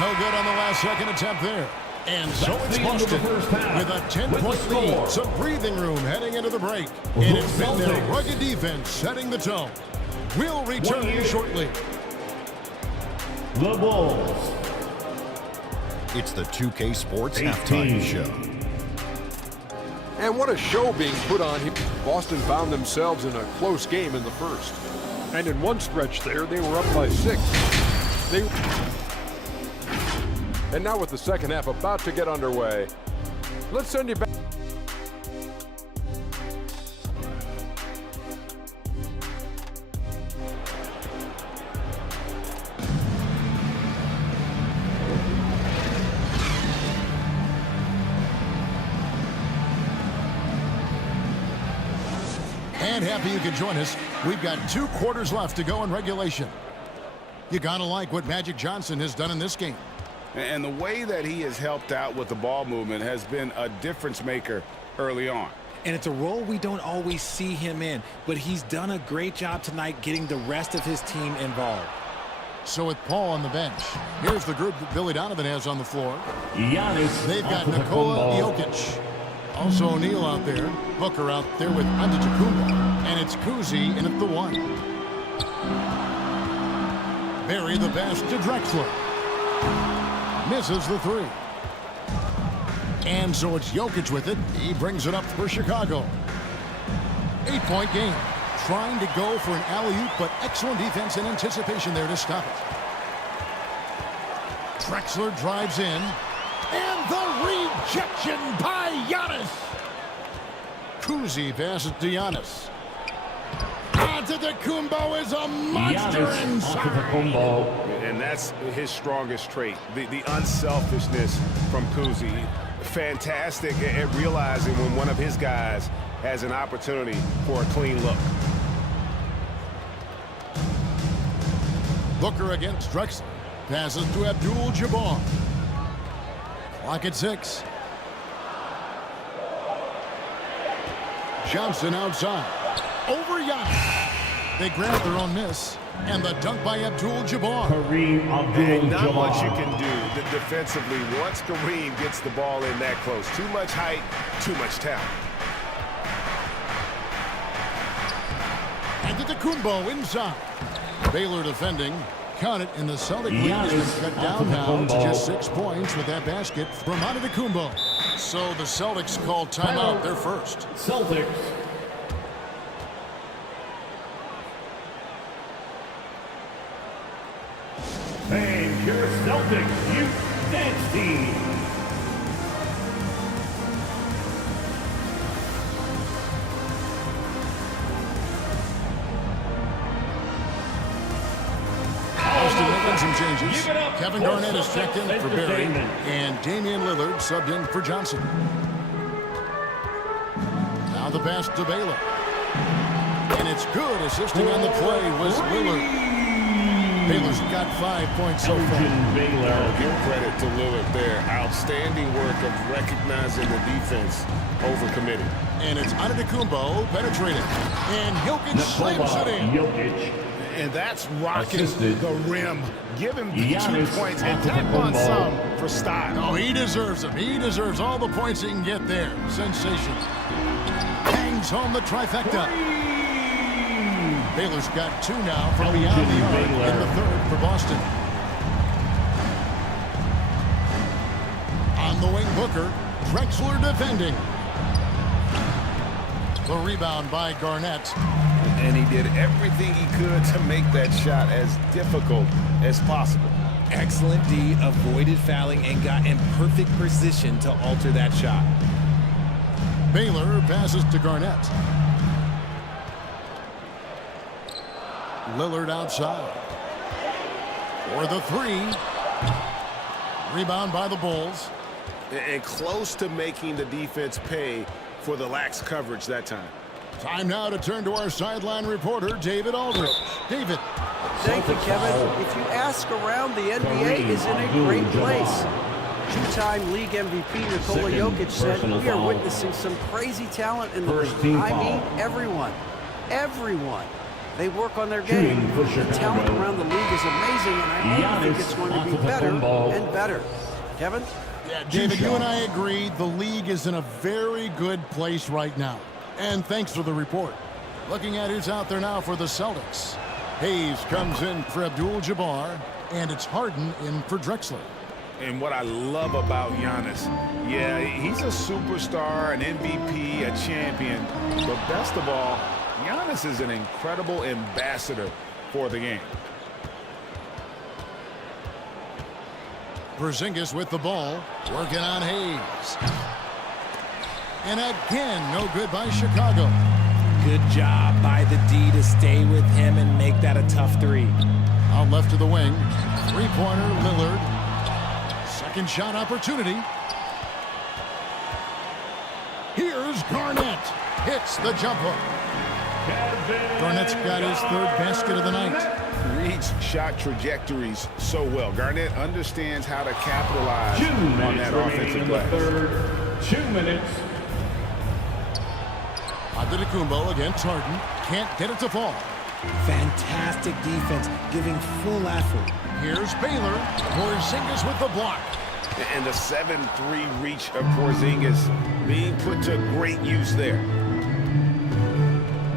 No good on the last second attempt there. And so it's Boston with a 10-point lead. Some breathing room heading into the break. And it's been their rugged defense setting the tone. We'll return shortly. The Bulls. It's the 2K Sports Halftime Show. And what a show being put on here. Boston found themselves in a close game in the first. And in one stretch there, they were up by 6. And now with the second half about to get underway, let's send you back. And happy you could join us. We've got 2 quarters left to go in regulation. You gotta like what Magic Johnson has done in this game. And the way that he has helped out with the ball movement has been a difference maker early on. And it's a role we don't always see him in, but he's done a great job tonight getting the rest of his team involved. So with Paul on the bench, here's the group that Billy Donovan has on the floor. Giannis They've got Nikola Jokic. Also O'Neal out there. Booker out there with Antetokounmpo. And it's Kuzi in at the 1. Barry the pass to Drexler. Misses the 3. And so it's Jokic with it. He brings it up for Chicago. 8-point game. Trying to go for an alley-oop, but excellent defense and anticipation there to stop it. Drexler drives in. And the rejection by Giannis. Kuzi passes to Giannis. Antetokounmpo is a monster inside. And that's his strongest trait, the unselfishness from Kuzi. Fantastic at realizing when one of his guys has an opportunity for a clean look. Booker against Drexler. Passes to Abdul-Jabbar. Clock at 6. Johnson outside. Over Giannis. They grab their own miss. And the dunk by Abdul-Jabbar. Kareem And not much you Abdul-Jabbar. can do defensively once Kareem gets the ball in that close. Too much height, too much talent. Antetokounmpo inside. Baylor defending. Count it, and the Celtic lead has been cut down now to just 6 points with that basket from Antetokounmpo. So the Celtics call timeout. They're first. Celtics. And your Celtics Youth Dance Team. Austin making some changes. Kevin Garnett is checked in for Barry, and Damian Lillard subbed in for Johnson. Now the pass to Baylor. And it's good. Assisting on the play was Lillard. Baylor's got 5 points so far. Give credit to Lillard there. Outstanding work of recognizing the defense overcommitted. And it's Antetokounmpo penetrating. And Jokic slams it in. Jokic. And that's rocking Assisted. the rim. Give him Giannis 2 points and tap on some for style. Oh, he deserves them. He deserves all the points he can get there. Sensational. Hangs home the trifecta. Baylor's got 2 now from beyond the arc in the 3rd for Boston. On the wing, Booker. Drexler defending. The rebound by Garnett. And he did everything he could to make that shot as difficult as possible. Excellent D, avoided fouling, and got in perfect position to alter that shot. Baylor passes to Garnett. Lillard outside. For the 3. Rebound by the Bulls. And close to making the defense pay for the lax coverage that time. Time now to turn to our sideline reporter, David Aldridge. David. Thank you, Kevin. If you ask around, the NBA is in a great place. 2-time league MVP Nikola Jokic said, "We are witnessing some crazy talent in the league." I mean, everyone. Everyone. They work on their game. The talent around the league is amazing, and I think it's going to be better and better. Kevin? Yeah, David, you and I agree the league is in a very good place right now. And thanks for the report. Looking at who's out there now for the Celtics. Hayes comes in for Abdul-Jabbar, and it's Harden in for Drexler. And what I love about Giannis, yeah, he's a superstar, an MVP, a champion, but best of all, Giannis is an incredible ambassador for the game. Porzingis with the ball, working on Hayes. And again, no good by Chicago. Good job by the D to stay with him and make that a tough 3. Out left to the wing. 3-pointer, Lillard. Second shot opportunity. Here's Garnett. Hits the jumper. Garnett's got his third basket of the night. Reads shot trajectories so well. Garnett understands how to capitalize on that offensive play. 2 minutes. Antetokounmpo against Harden. Can't get it to fall. Fantastic defense, giving full effort. Here's Baylor. Porzingis with the block. And the 7-3 reach of Porzingis being put to great use there.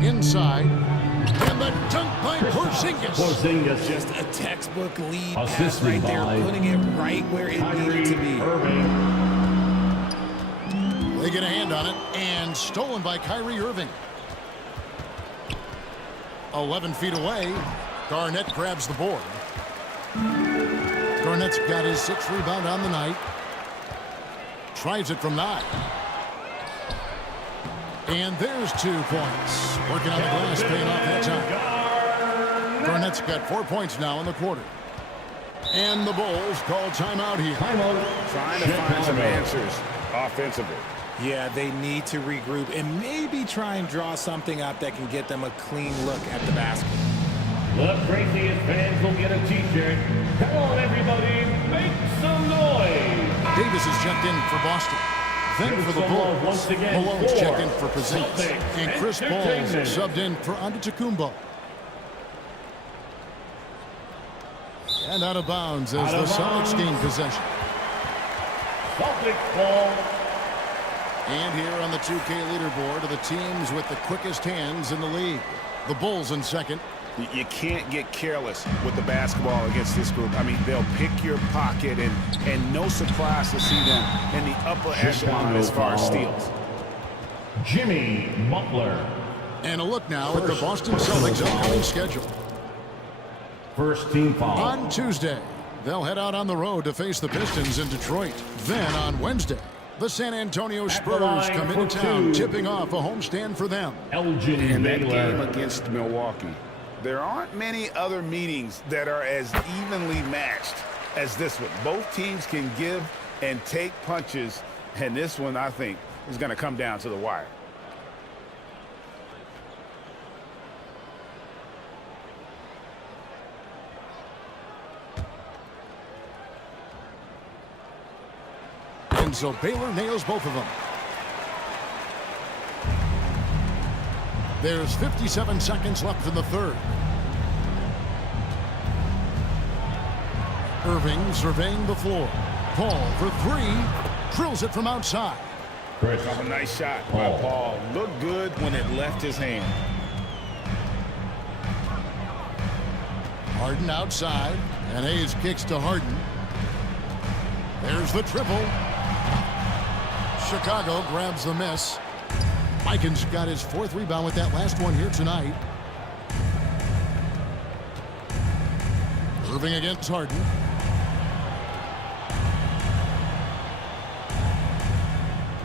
Inside. And the dunk by Porzingis. Porzingis. Just a textbook lead pass Assisted right there, by putting it right where it needed to be. They get a hand on it, and stolen by Kyrie Irving. 11 feet away, Garnett grabs the board. Garnett's got his 6th rebound on the night. Tries it from 9. And there's 2 points. Working on the glass, paying off that time. Garnett's got 4 points now in the quarter. And the Bulls call timeout here. Trying to find some answers offensively. Yeah, they need to regroup and maybe try and draw something up that can get them a clean look at the basket. The craziest fans will get a t-shirt. Come on, everybody, make some noise. Davis is checked in for Boston. Then for the Bulls, Malone's checked in for Porzingis. And Chris Paul subbed in for Antetokounmpo. And out of bounds as the Celtics gain possession. Celtics ball. And here on the 2K leaderboard are the teams with the quickest hands in the league. The Bulls in second. You can't get careless with the basketball against this group. I mean, they'll pick your pocket, and no surprise to see them in the upper echelon as far as steals. Jimmy Butler. And a look now at the Boston Celtics' upcoming schedule. First team foul. On Tuesday, they'll head out on the road to face the Pistons in Detroit. Then on Wednesday, the San Antonio Spurs come into town, tipping off a homestand for them. In that game against Milwaukee, there aren't many other meetings that are as evenly matched as this one. Both teams can give and take punches, and this one, I think, is going to come down to the wire. And so Baylor nails both of them. There's 57 seconds left in the third. Irving surveying the floor. Paul for 3. Drills it from outside. A nice shot by Paul. Looked good when it left his hand. Harden outside. And Hayes kicks to Harden. There's the triple. Chicago grabs the miss. Mikan's got his 4th rebound with that last one here tonight. Irving against Harden.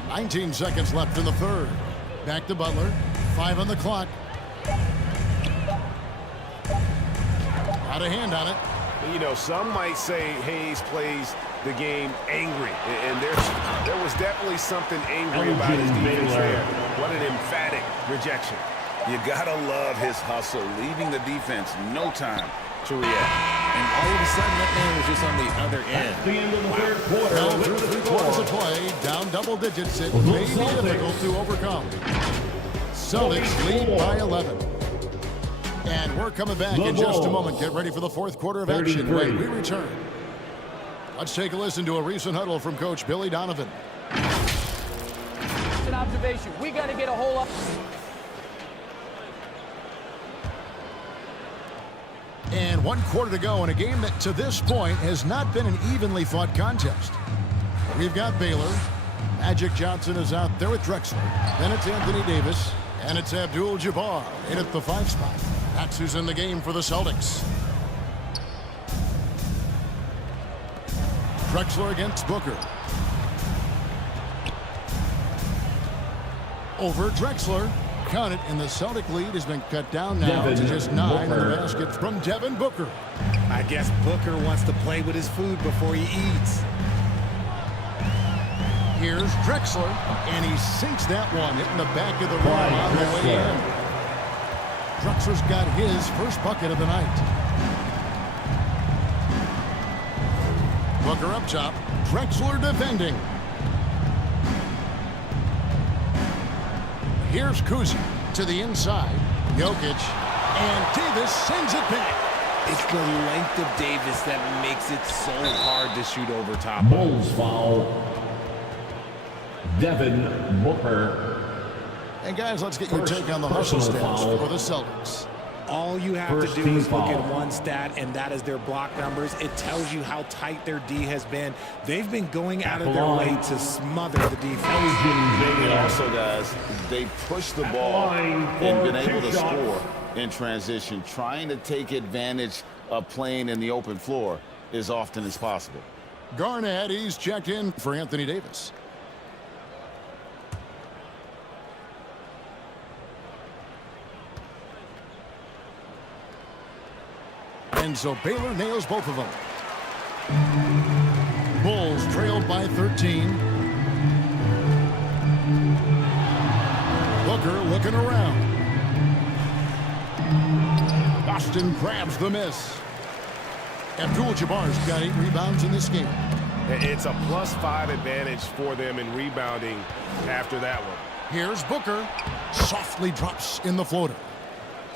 "19 seconds left in the third. Back to Butler. 5 on the clock. Got a hand on it. You know, some might say Hayes plays the game angry, and there was definitely something angry about his defense there. What an emphatic rejection. You gotta love his hustle, leaving the defense no time to react. And all of a sudden, that man was just on the other end. At the end of the third quarter. Well, through 3 quarters of play, down double digits, it may be difficult to overcome. Celtics lead by 11. And we're coming back in just a moment. Get ready for the 4th quarter of action when we return. Let's take a listen to a recent huddle from Coach Billy Donovan. It's an observation. We got to get a whole up. And 1 quarter to go in a game that to this point has not been an evenly fought contest. We've got Baylor. Magic Johnson is out there with Drexler. Then it's Anthony Davis. And it's Abdul-Jabbar in at the 5 spot. That's who's in the game for the Celtics. Drexler against Booker. Over Drexler. Count it, and the Celtic lead has been cut down now to just 9 in the basket from Devin Booker. I guess Booker wants to play with his food before he eats. Here's Drexler, and he sinks that one, hitting the back of the rim on the way in. Drexler's got his first bucket of the night. Booker up top. Drexler defending. Here's Kuzi to the inside. Jokic. And Davis sends it back. It's the length of Davis that makes it so hard to shoot over top. Bulls foul. Devin Booker. And guys, let's get your take on the hustle stats for the Celtics. All you have to do is look at one stat, and that is their block numbers. It tells you how tight their D has been. They've been going out of their way to smother the defense. And also, guys, they push the ball and been able to score in transition. Trying to take advantage of playing in the open floor as often as possible. Garnett, he's checked in for Anthony Davis. And so Baylor nails both of them. Bulls trailed by 13. Booker looking around. Boston grabs the miss. Abdul-Jabbar's got 8 rebounds in this game. It's a +5 advantage for them in rebounding after that one. Here's Booker. Softly drops in the floater.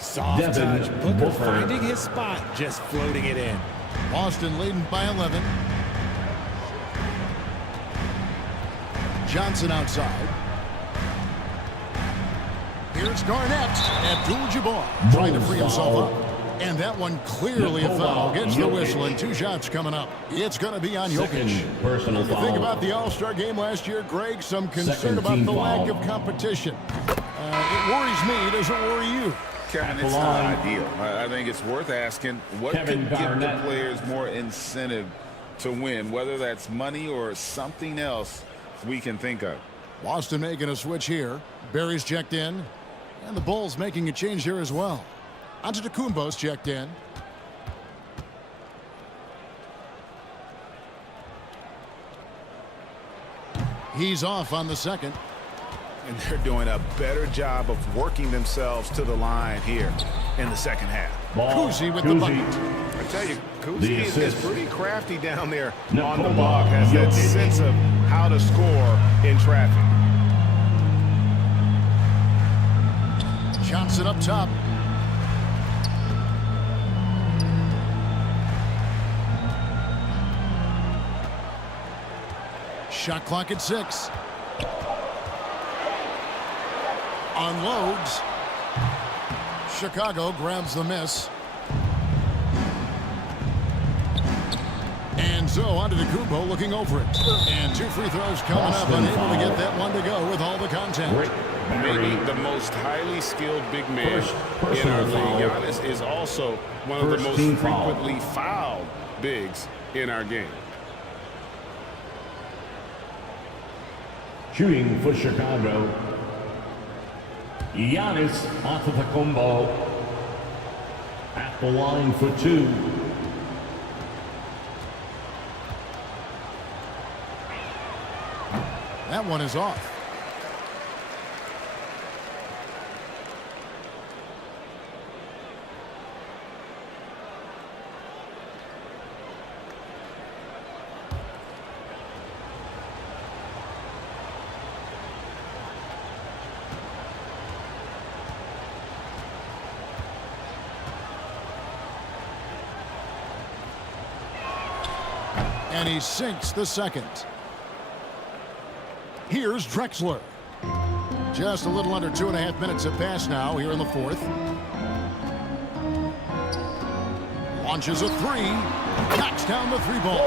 Soft touch. Booker finding his spot, just floating it in. Boston leading by 11. Johnson outside. Here's Garnett. Abdul-Jabbar trying to free himself up. And that one clearly a foul. Gets the whistle and 2 shots coming up. It's going to be on Jokic. Personal You foul. think about the All-Star game last year, Greg, some concern about the lack of competition. It worries me. Does it worry you? Kevin, it's not ideal. I think it's worth asking what could give the players more incentive to win, whether that's money or something else we can think of. Boston making a switch here. Barry's checked in. And the Bulls making a change here as well. Antetokounmpo's checked in. He's off on the second. And they're doing a better job of working themselves to the line here in the second half. Kuzi with the bucket. I tell you, Kuzi is pretty crafty down there on the block. Has that sense of how to score in traffic. Johnson up top. Shot clock at 6. Unloads. Chicago grabs the miss. And so Antetokounmpo looking over it. And 2 free throws coming up, unable to get that one to go with all the contact. Maybe the most highly skilled big man in our league. Giannis is also one of the most frequently fouled bigs in our game. Shooting for Chicago, Giannis Antetokounmpo at the line for 2. That one is off. And he sinks the second. Here's Drexler. Just a little under 2.5 minutes have passed now here in the 4th. Launches a 3. Knocks down the 3 ball.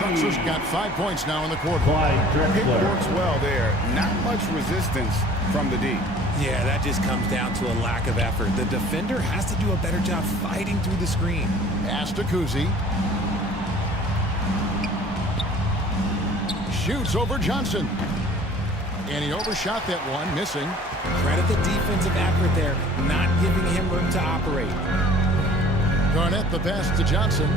Drexler's got 5 points now in the quarter. It works well there. Not much resistance from the D. Yeah, that just comes down to a lack of effort. The defender has to do a better job fighting through the screen. Pass to Kuzi. Shoots over Johnson. And he overshot that one, missing. Credit the defensive effort there, not giving him room to operate. Garnett the pass to Johnson.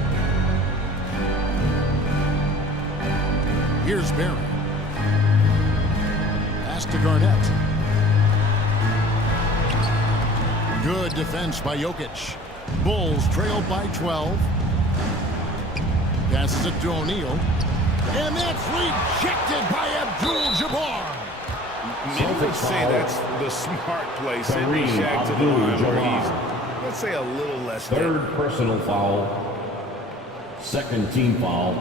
Here's Barry. Pass to Garnett. Good defense by Jokic. Bulls trail by 12. Passes it to O'Neal. And that's rejected by Abdul-Jabbar. Many would say that's the smart play, sending Shaq to the line where he's, let's say, a little less. Third personal foul. Second team foul.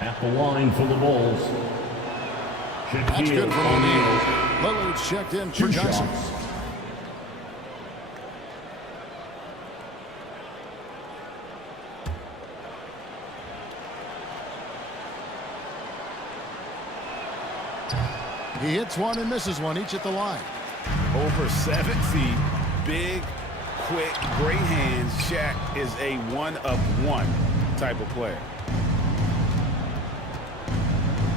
At the line for the Bulls. That's good from O'Neal. Lillard's checked in for Johnson. He hits one and misses one, each at the line. Over 7 feet, big, quick, great hands. Shaq is a one-of-one type of player.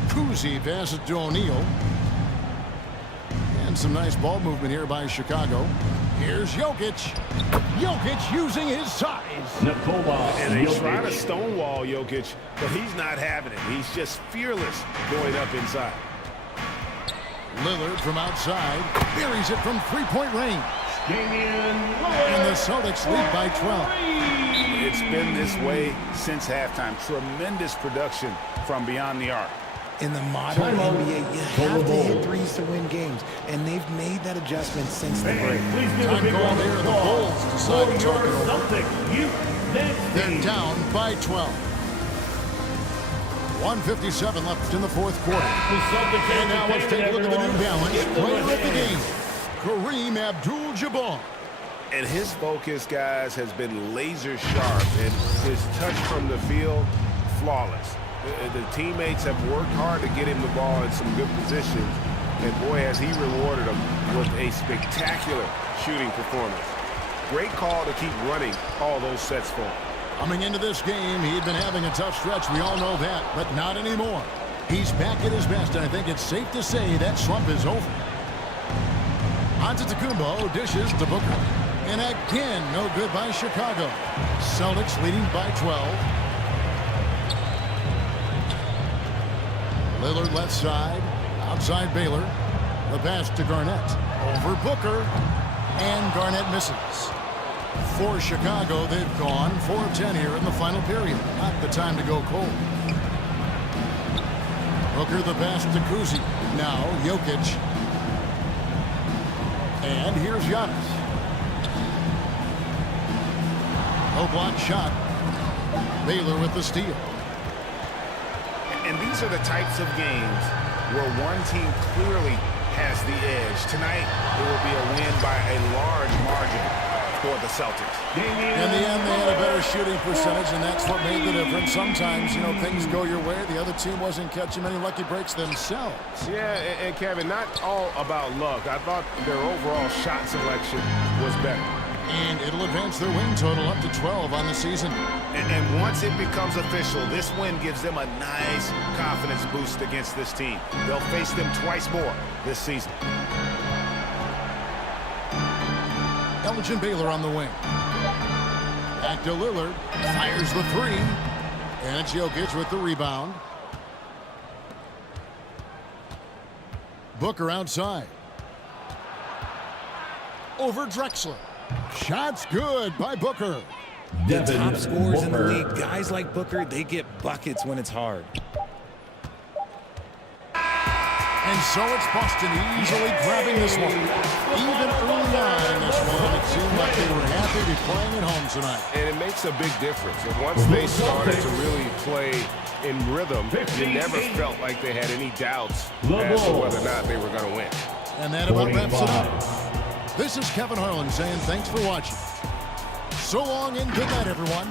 Kuzi passes to O'Neal. And some nice ball movement here by Chicago. Here's Jokic. Jokic using his size. And they try to stonewall Jokic, but he's not having it. He's just fearless going up inside. Lillard from outside buries it from three-point range. And the Celtics lead by 12. It's been this way since halftime. Tremendous production from beyond the arc. In the modern NBA, you have to hit threes to win games, and they've made that adjustment since the break. Time call there. The Bulls decide to talk it over. They're down by 12. 1:57 left in the fourth quarter. And now let's take a look at the New Balance player of the game, Kareem Abdul-Jabbar. And his focus, guys, has been laser sharp, and his touch from the field, flawless. The teammates have worked hard to get him the ball in some good positions, and boy, has he rewarded them with a spectacular shooting performance. Great call to keep running all those sets for him. Coming into this game, he'd been having a tough stretch. We all know that, but not anymore. He's back at his best, and I think it's safe to say that slump is over. Antetokounmpo dishes to Booker. And again, no good by Chicago. Celtics leading by 12. Lillard left side. Outside Baylor. The pass to Garnett. Over Booker. And Garnett misses. For Chicago, they've gone 4 of 10 here in the final period. Not the time to go cold. Booker the pass to Kuzi. Now Jokic. And here's Giannis. No block shot. Baylor with the steal. And these are the types of games where one team clearly has the edge. Tonight, it will be a win by a large margin for the Celtics. In the end, they had a better shooting percentage, and that's what made the difference. Sometimes, things go your way. The other team wasn't catching many lucky breaks themselves. Yeah, and Kevin, not all about luck. I thought their overall shot selection was better. And it'll advance their win total up to 12 on the season. And once it becomes official, this win gives them a nice confidence boost against this team. They'll face them twice more this season. Elgin Baylor on the wing. Back to Lillard. Fires the three. And it's Jokic with the rebound. Booker outside. Over Drexler. Shots good by Booker. The top scorers in the league, guys like Booker, they get buckets when it's hard. And so it's Boston easily grabbing this one. Even early on in this one, it seemed like they were happy to be playing at home tonight. And it makes a big difference. And once they started to really play in rhythm, you never felt like they had any doubts as to whether or not they were going to win. And that about wraps it up. This is Kevin Harlan saying thanks for watching. So long and good night, everyone.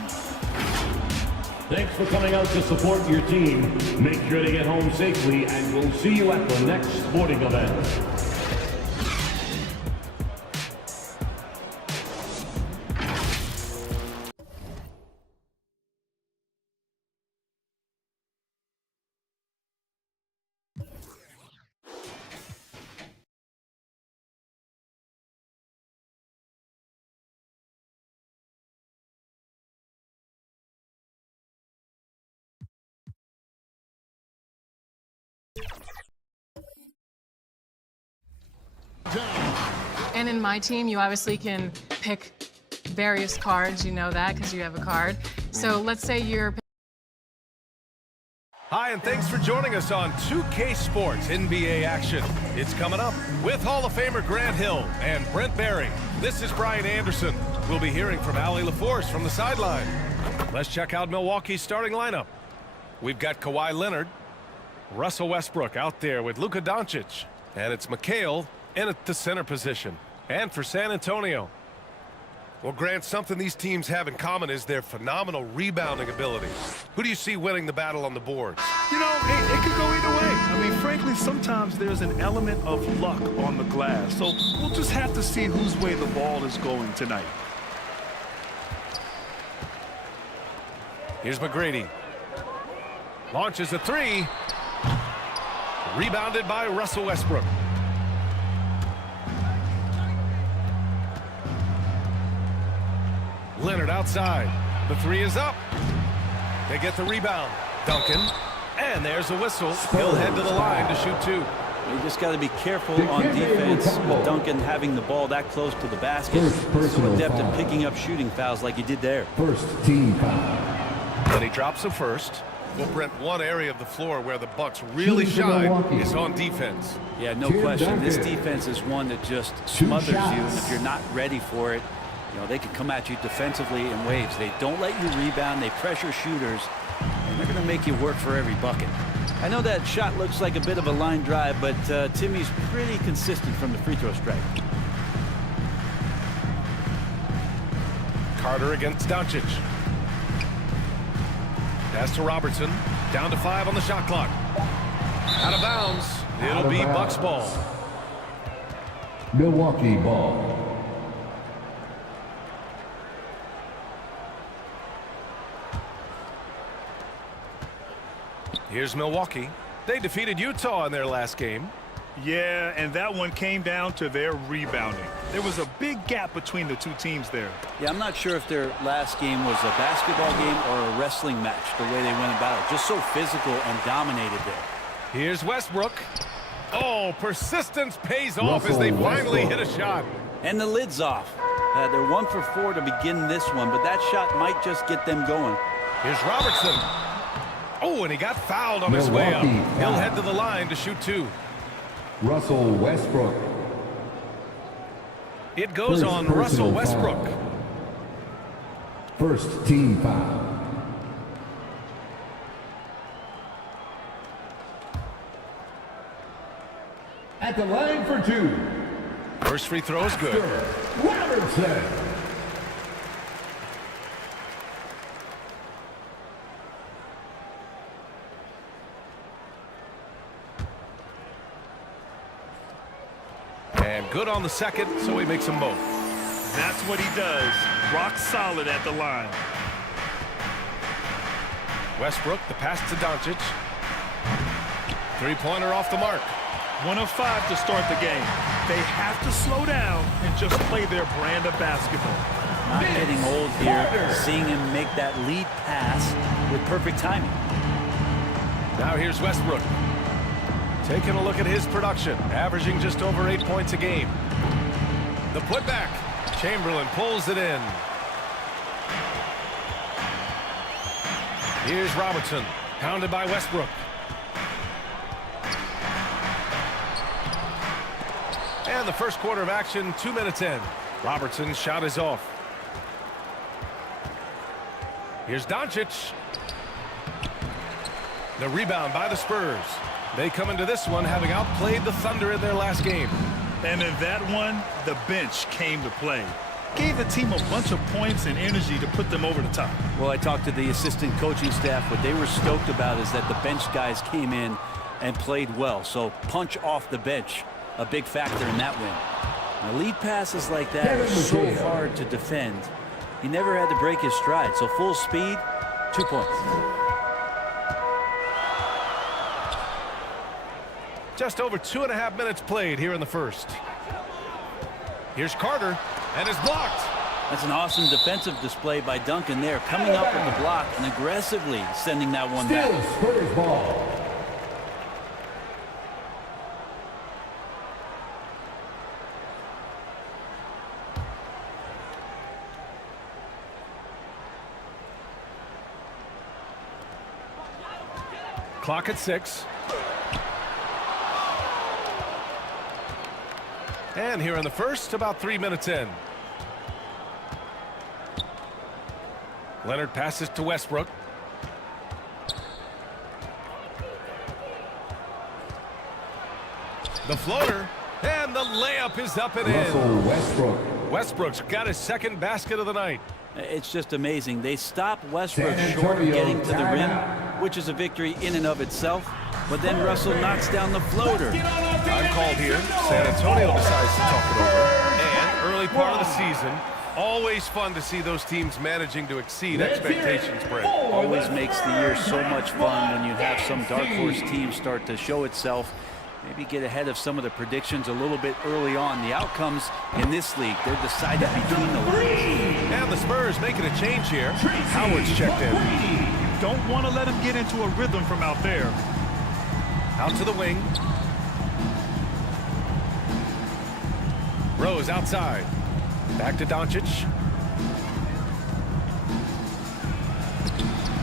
Thanks for coming out to support your team. Make sure to get home safely, and we'll see you at the next sporting event. down. And in my team, you obviously can pick various cards. You know that because you have a card. So let's say you're... Hi, and thanks for joining us on 2K Sports NBA action. It's coming up with Hall of Famer Grant Hill and Brent Barry. This is Brian Anderson. We'll be hearing from Allie LaForce from the sideline. Let's check out Milwaukee's starting lineup. We've got Kawhi Leonard, Russell Westbrook out there with Luka Doncic, and it's McHale in at the center position. And for San Antonio, well, Grant, something these teams have in common is their phenomenal rebounding ability. Who do you see winning the battle on the boards? You know, it could go either way. I mean, frankly, sometimes there's an element of luck on the glass. So we'll just have to see whose way the ball is going tonight. Here's McGrady. Launches a three. Rebounded by Russell Westbrook. Leonard outside. The three is up. They get the rebound. Duncan. And there's a whistle. He'll head to the line to shoot two. You just got to be careful on defense with Duncan having the ball that close to the basket. So adept at picking up shooting fouls like he did there. First team foul. And he drops a first. Well, Brent, one area of the floor where the Bucks really shine is on defense. Yeah, no question. This defense is one that just smothers you, and if you're not ready for it, you know, they can come at you defensively in waves. They don't let you rebound. They pressure shooters, and they're going to make you work for every bucket. I know that shot looks like a bit of a line drive, but Timmy's pretty consistent from the free throw strike. Carter against Doncic. Pass to Robertson. Down to 5 on the shot clock. Out of bounds. It'll be Bucks ball. Milwaukee ball. Here's Milwaukee. They defeated Utah in their last game. Yeah, and that one came down to their rebounding. There was a big gap between the two teams there. Yeah, I'm not sure if their last game was a basketball game or a wrestling match, the way they went about it. Just so physical and dominated there. Here's Westbrook. Oh, persistence pays off as they finally hit a shot. And the lid's off. They're 1 for 4 to begin this one, but that shot might just get them going. Here's Robertson. Oh, and he got fouled on his way up. He'll head to the line to shoot two. Russell Westbrook. It goes on Russell Westbrook. First team foul. At the line for two. First free throw is good. Robertson. And good on the second, so he makes them both. That's what he does. Rock solid at the line. Westbrook, the pass to Doncic. Three-pointer off the mark. 1 of 5 to start the game. They have to slow down and just play their brand of basketball. Not getting old here. Seeing him make that lead pass with perfect timing. Now here's Westbrook. Taking a look at his production, averaging just over 8 points a game. The putback. Chamberlain pulls it in. Here's Robertson, pounded by Westbrook. And the first quarter of action, 2 minutes in. Robertson's shot is off. Here's Doncic. The rebound by the Spurs. They come into this one having outplayed the Thunder in their last game. And in that one, the bench came to play. Gave the team a bunch of points and energy to put them over the top. Well, I talked to the assistant coaching staff. What they were stoked about is that the bench guys came in and played well. So punch off the bench, a big factor in that win. Now, lead passes like that are so hard to defend. He never had to break his stride. So full speed, 2 points. Just over 2.5 minutes played here in the first. Here's Carter, and is blocked. That's an awesome defensive display by Duncan there, coming up with the block and aggressively sending that one back. Spurs ball. Clock at 6. And here in the first, about 3 minutes in. Leonard passes to Westbrook. The floater, and the layup is up and in. Westbrook's got his second basket of the night. It's just amazing. They stop Westbrook short of getting to the rim, which is a victory in and of itself. But then Russell knocks down the floater. Time called here. San Antonio decides to talk it over. And early part of the season, always fun to see those teams managing to exceed expectations, Brent. Always makes the year so much fun when you have some dark horse team start to show itself. Maybe get ahead of some of the predictions a little bit early on. The outcomes in this league, they're decided between the lines. And the Spurs making a change here. Howard's checked in. Don't want to let him get into a rhythm from out there. Out to the wing. Rose outside. Back to Doncic.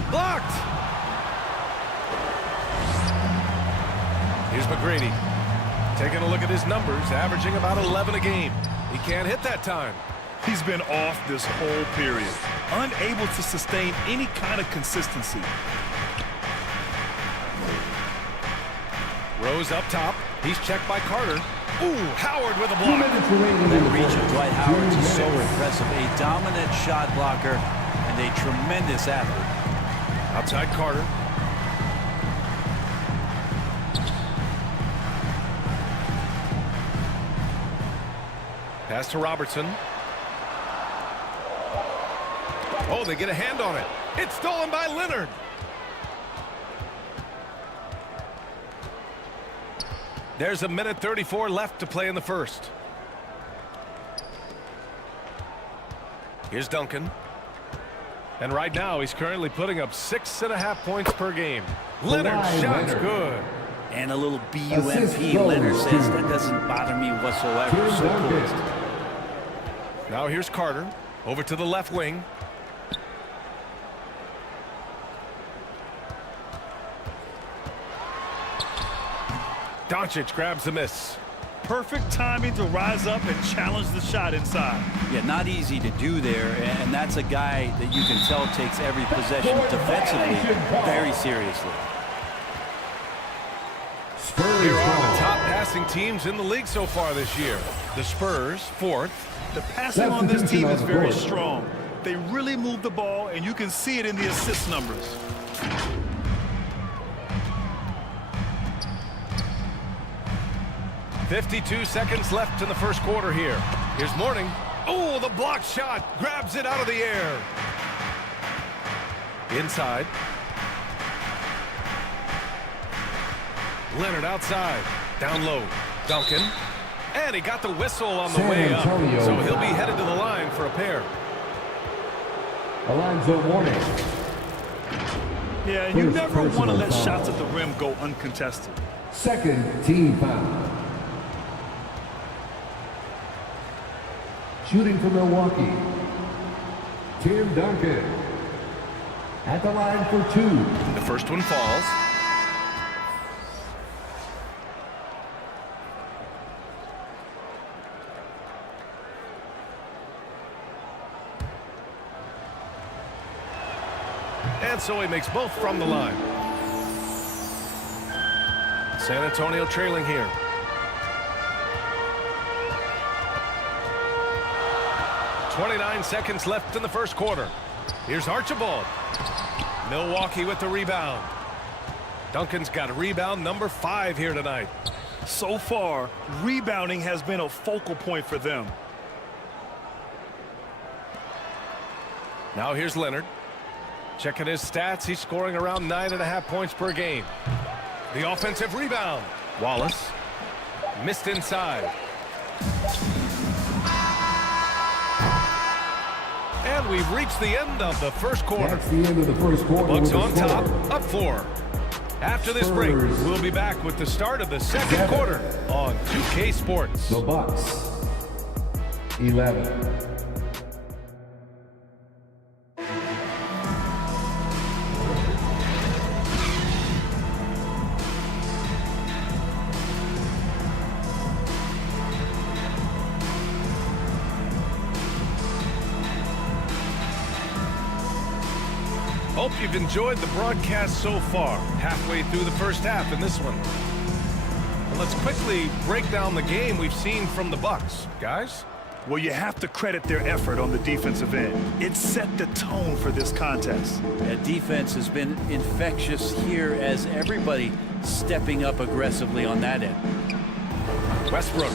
Blocked. Here's McGrady. Taking a look at his numbers, averaging about 11 a game. He can't hit that time. He's been off this whole period. Unable to sustain any kind of consistency. Rose up top. He's checked by Carter. Ooh, Howard with a block. That reach of Dwight Howard is so impressive. A dominant shot blocker and a tremendous athlete. Outside Carter. Pass to Robertson. Oh, they get a hand on it. It's stolen by Leonard. There's 1:34 left to play in the first. Here's Duncan. And right now, he's currently putting up 6.5 points per game. Leonard's shot's good. And a little BUMP. Leonard says that doesn't bother me whatsoever. So poised. Now here's Carter. Over to the left wing. Doncic grabs the miss. Perfect timing to rise up and challenge the shot inside. Yeah, not easy to do there, and that's a guy that you can tell takes every possession defensively very seriously. Here are the top passing teams in the league so far this year. The Spurs, 4th. The passing on this team is very strong. They really move the ball, and you can see it in the assist numbers. .52 seconds left in the first quarter here. Here's Mourning. Oh, the block shot. Grabs it out of the air. Inside. Leonard outside. Down low. Duncan. And he got the whistle on the way up. So he'll be headed to the line for a pair. Alonzo Mourning. Yeah, and you never want to let shots at the rim go uncontested. Second team foul. Shooting for Milwaukee, Tim Duncan. At the line for 2. The first one falls. And so he makes both from the line. San Antonio trailing here. .29 seconds left in the first quarter. Here's Archibald. Milwaukee with the rebound. Duncan's got a rebound number 5 here tonight. So far, rebounding has been a focal point for them. Now here's Leonard. Checking his stats, he's scoring around 9.5 points per game. The offensive rebound. Wallace. Missed inside. And we've reached the end of the first quarter. That's the end of the first quarter. The Bucks on top, up 4. After this break, we'll be back with the start of the second quarter on 2K Sports. The Bucks, 11. Hope you've enjoyed the broadcast so far. Halfway through the first half in this one. And let's quickly break down the game we've seen from the Bucks. Guys? Well, you have to credit their effort on the defensive end. It set the tone for this contest. That defense has been infectious here as everybody stepping up aggressively on that end. Westbrook.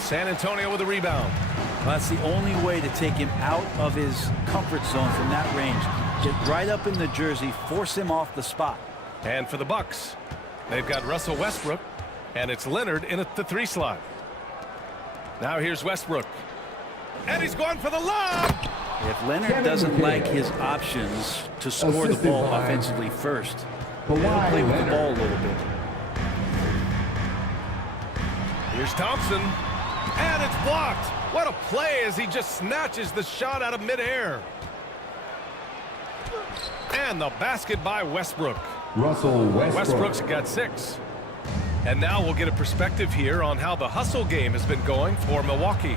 San Antonio with a rebound. Well, that's the only way to take him out of his comfort zone from that range. Get right up in the jersey, force him off the spot. And for the Bucks, they've got Russell Westbrook, and it's Leonard in at the 3 slot. Now here's Westbrook. And he's going for the lob. If Leonard doesn't like his options to score the ball offensively first, he'll play with the ball a little bit. Here's Thompson. And it's blocked. What a play as he just snatches the shot out of midair. And the basket by Westbrook. Westbrook's got 6. And now we'll get a perspective here on how the hustle game has been going for Milwaukee.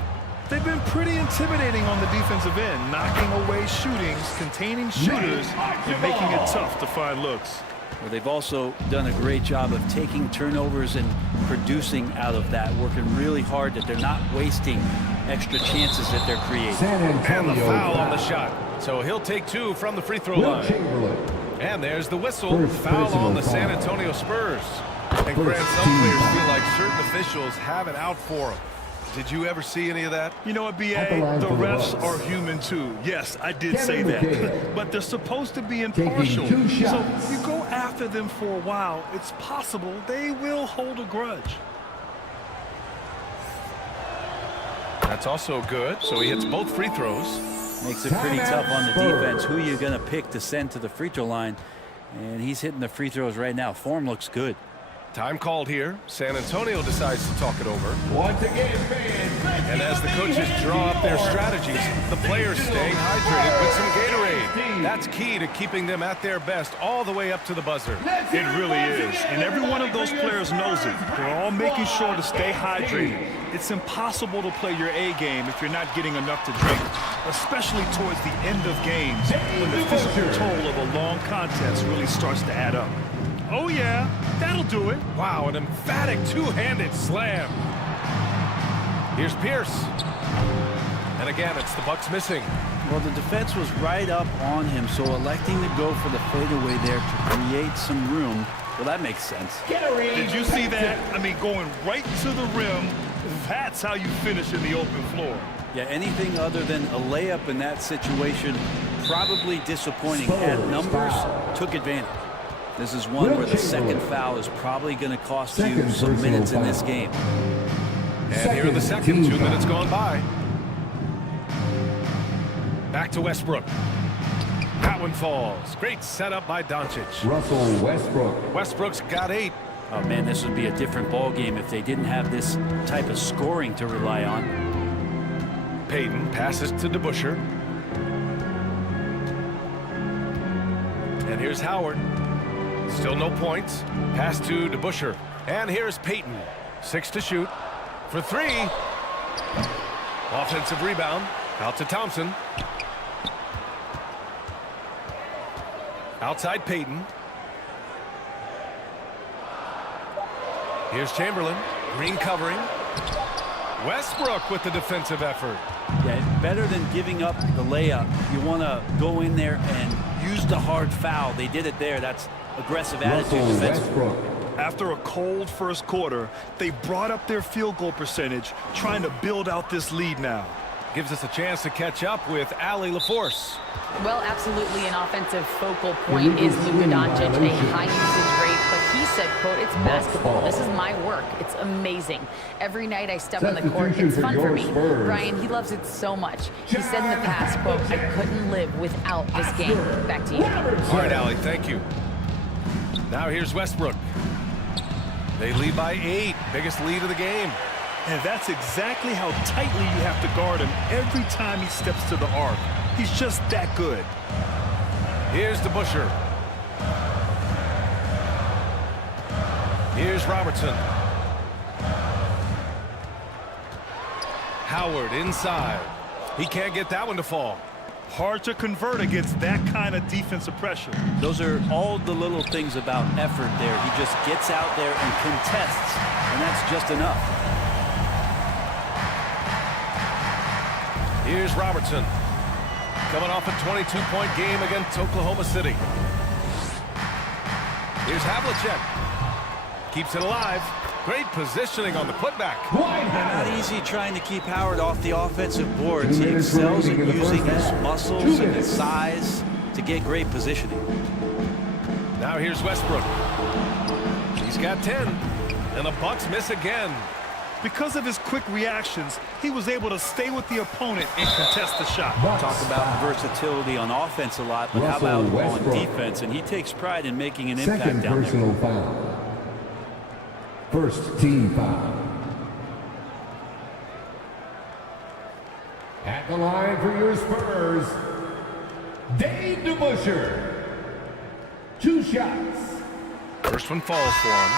They've been pretty intimidating on the defensive end, knocking away shootings, containing shooters, and making it tough to find looks. Well, they've also done a great job of taking turnovers and producing out of that, working really hard that they're not wasting extra chances that they're creating. And the foul on the shot. So he'll take 2 from the free throw line. And there's the whistle. Foul on the San Antonio Spurs. And Grant, some players feel like certain officials have it out for them. Did you ever see any of that? You know what, B.A.? The refs are human too. Yes, I did say that. But they're supposed to be impartial. So if you go after them for a while, it's possible they will hold a grudge. That's also good. So he hits both free throws. Makes it pretty tough on the defense. Who are you going to pick to send to the free throw line? And he's hitting the free throws right now. Form looks good. Time called here. San Antonio decides to talk it over. Once again, fans. And as the coaches draw up their strategies, the players staying hydrated with some Gatorade. That's key to keeping them at their best all the way up to the buzzer. It really is. And every one of those players knows it. They're all making sure to stay hydrated. It's impossible to play your A game if you're not getting enough to drink, especially towards the end of games when the physical toll of a long contest really starts to add up. Oh, yeah, that'll do it. Wow, an emphatic two-handed slam. Here's Pierce. And again, it's the Bucks missing. Well, the defense was right up on him, so electing to go for the fadeaway there to create some room, well, that makes sense. Did you see that? I mean, going right to the rim, that's how you finish in the open floor. Yeah, anything other than a layup in that situation, probably disappointing. Had numbers, took advantage. This is one where the second foul is probably going to cost you some minutes in this game. And here in the second, 2 minutes gone by. Back to Westbrook. That one falls. Great setup by Doncic. Russell Westbrook. Westbrook's got 8. Oh, man, this would be a different ball game if they didn't have this type of scoring to rely on. Payton passes to DeBusschere. And here's Howard. Still no points. Pass to DeBusschere. And here's Payton. 6 to shoot. For 3. Offensive rebound. Out to Thompson. Outside Payton. Here's Chamberlain. Green covering. Westbrook with the defensive effort. Yeah, better than giving up the layup. You want to go in there and use the hard foul. They did it there. That's aggressive attitude defensively. After a cold first quarter, they brought up their field goal percentage, trying to build out this lead now. Gives us a chance to catch up with Allie LaForce. Well, absolutely an offensive focal point is Luka Doncic, a high usage rate, but he said, quote, it's basketball. This is my work. It's amazing. Every night I step on the court, it's fun for me. Ryan, he loves it so much. He said in the past, quote, I couldn't live without this game. Back to you. All right, Allie, thank you. Now here's Westbrook. They lead by 8, biggest lead of the game. And that's exactly how tightly you have to guard him every time he steps to the arc. He's just that good. Here's DeBusschere. Here's Robertson. Howard inside. He can't get that one to fall. Hard to convert against that kind of defensive pressure. Those are all the little things about effort there. He just gets out there and contests, and that's just enough. Here's Robertson. Coming off a 22-point game against Oklahoma City. Here's Havlicek. Keeps it alive. Great positioning on the putback. Not easy trying to keep Howard off the offensive boards. He excels at using his muscles and his size to get great positioning. Now here's Westbrook. He's got 10, and the Bucks miss again. Because of his quick reactions, he was able to stay with the opponent and contest the shot. Talk about versatility on offense a lot, but how about on defense? And he takes pride in making an impact down there. Foul. First team foul. At the line for your Spurs, Dave DeBusschere. 2 shots. First one falls for him.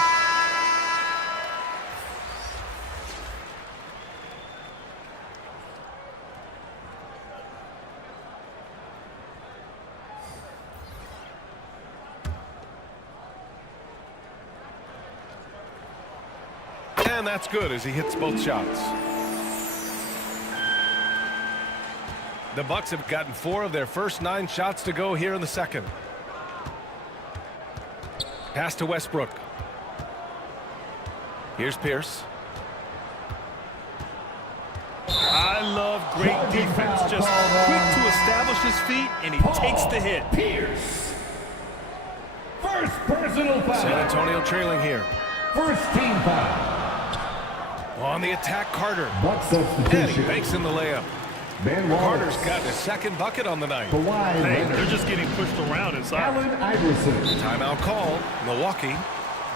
And that's good as he hits both shots. The Bucks have gotten 4 of their first 9 shots to go here in the second. Pass to Westbrook. Here's Pierce. I love great defense. Just quick to establish his feet, and he takes the hit. Pierce. First personal foul. San Antonio trailing here. First team foul. On the attack, Carter. Buck And he banks in the layup. Ben Carter's got his second bucket on the night. Hey, they're just getting pushed around inside. Allen Iverson. Timeout call, Milwaukee.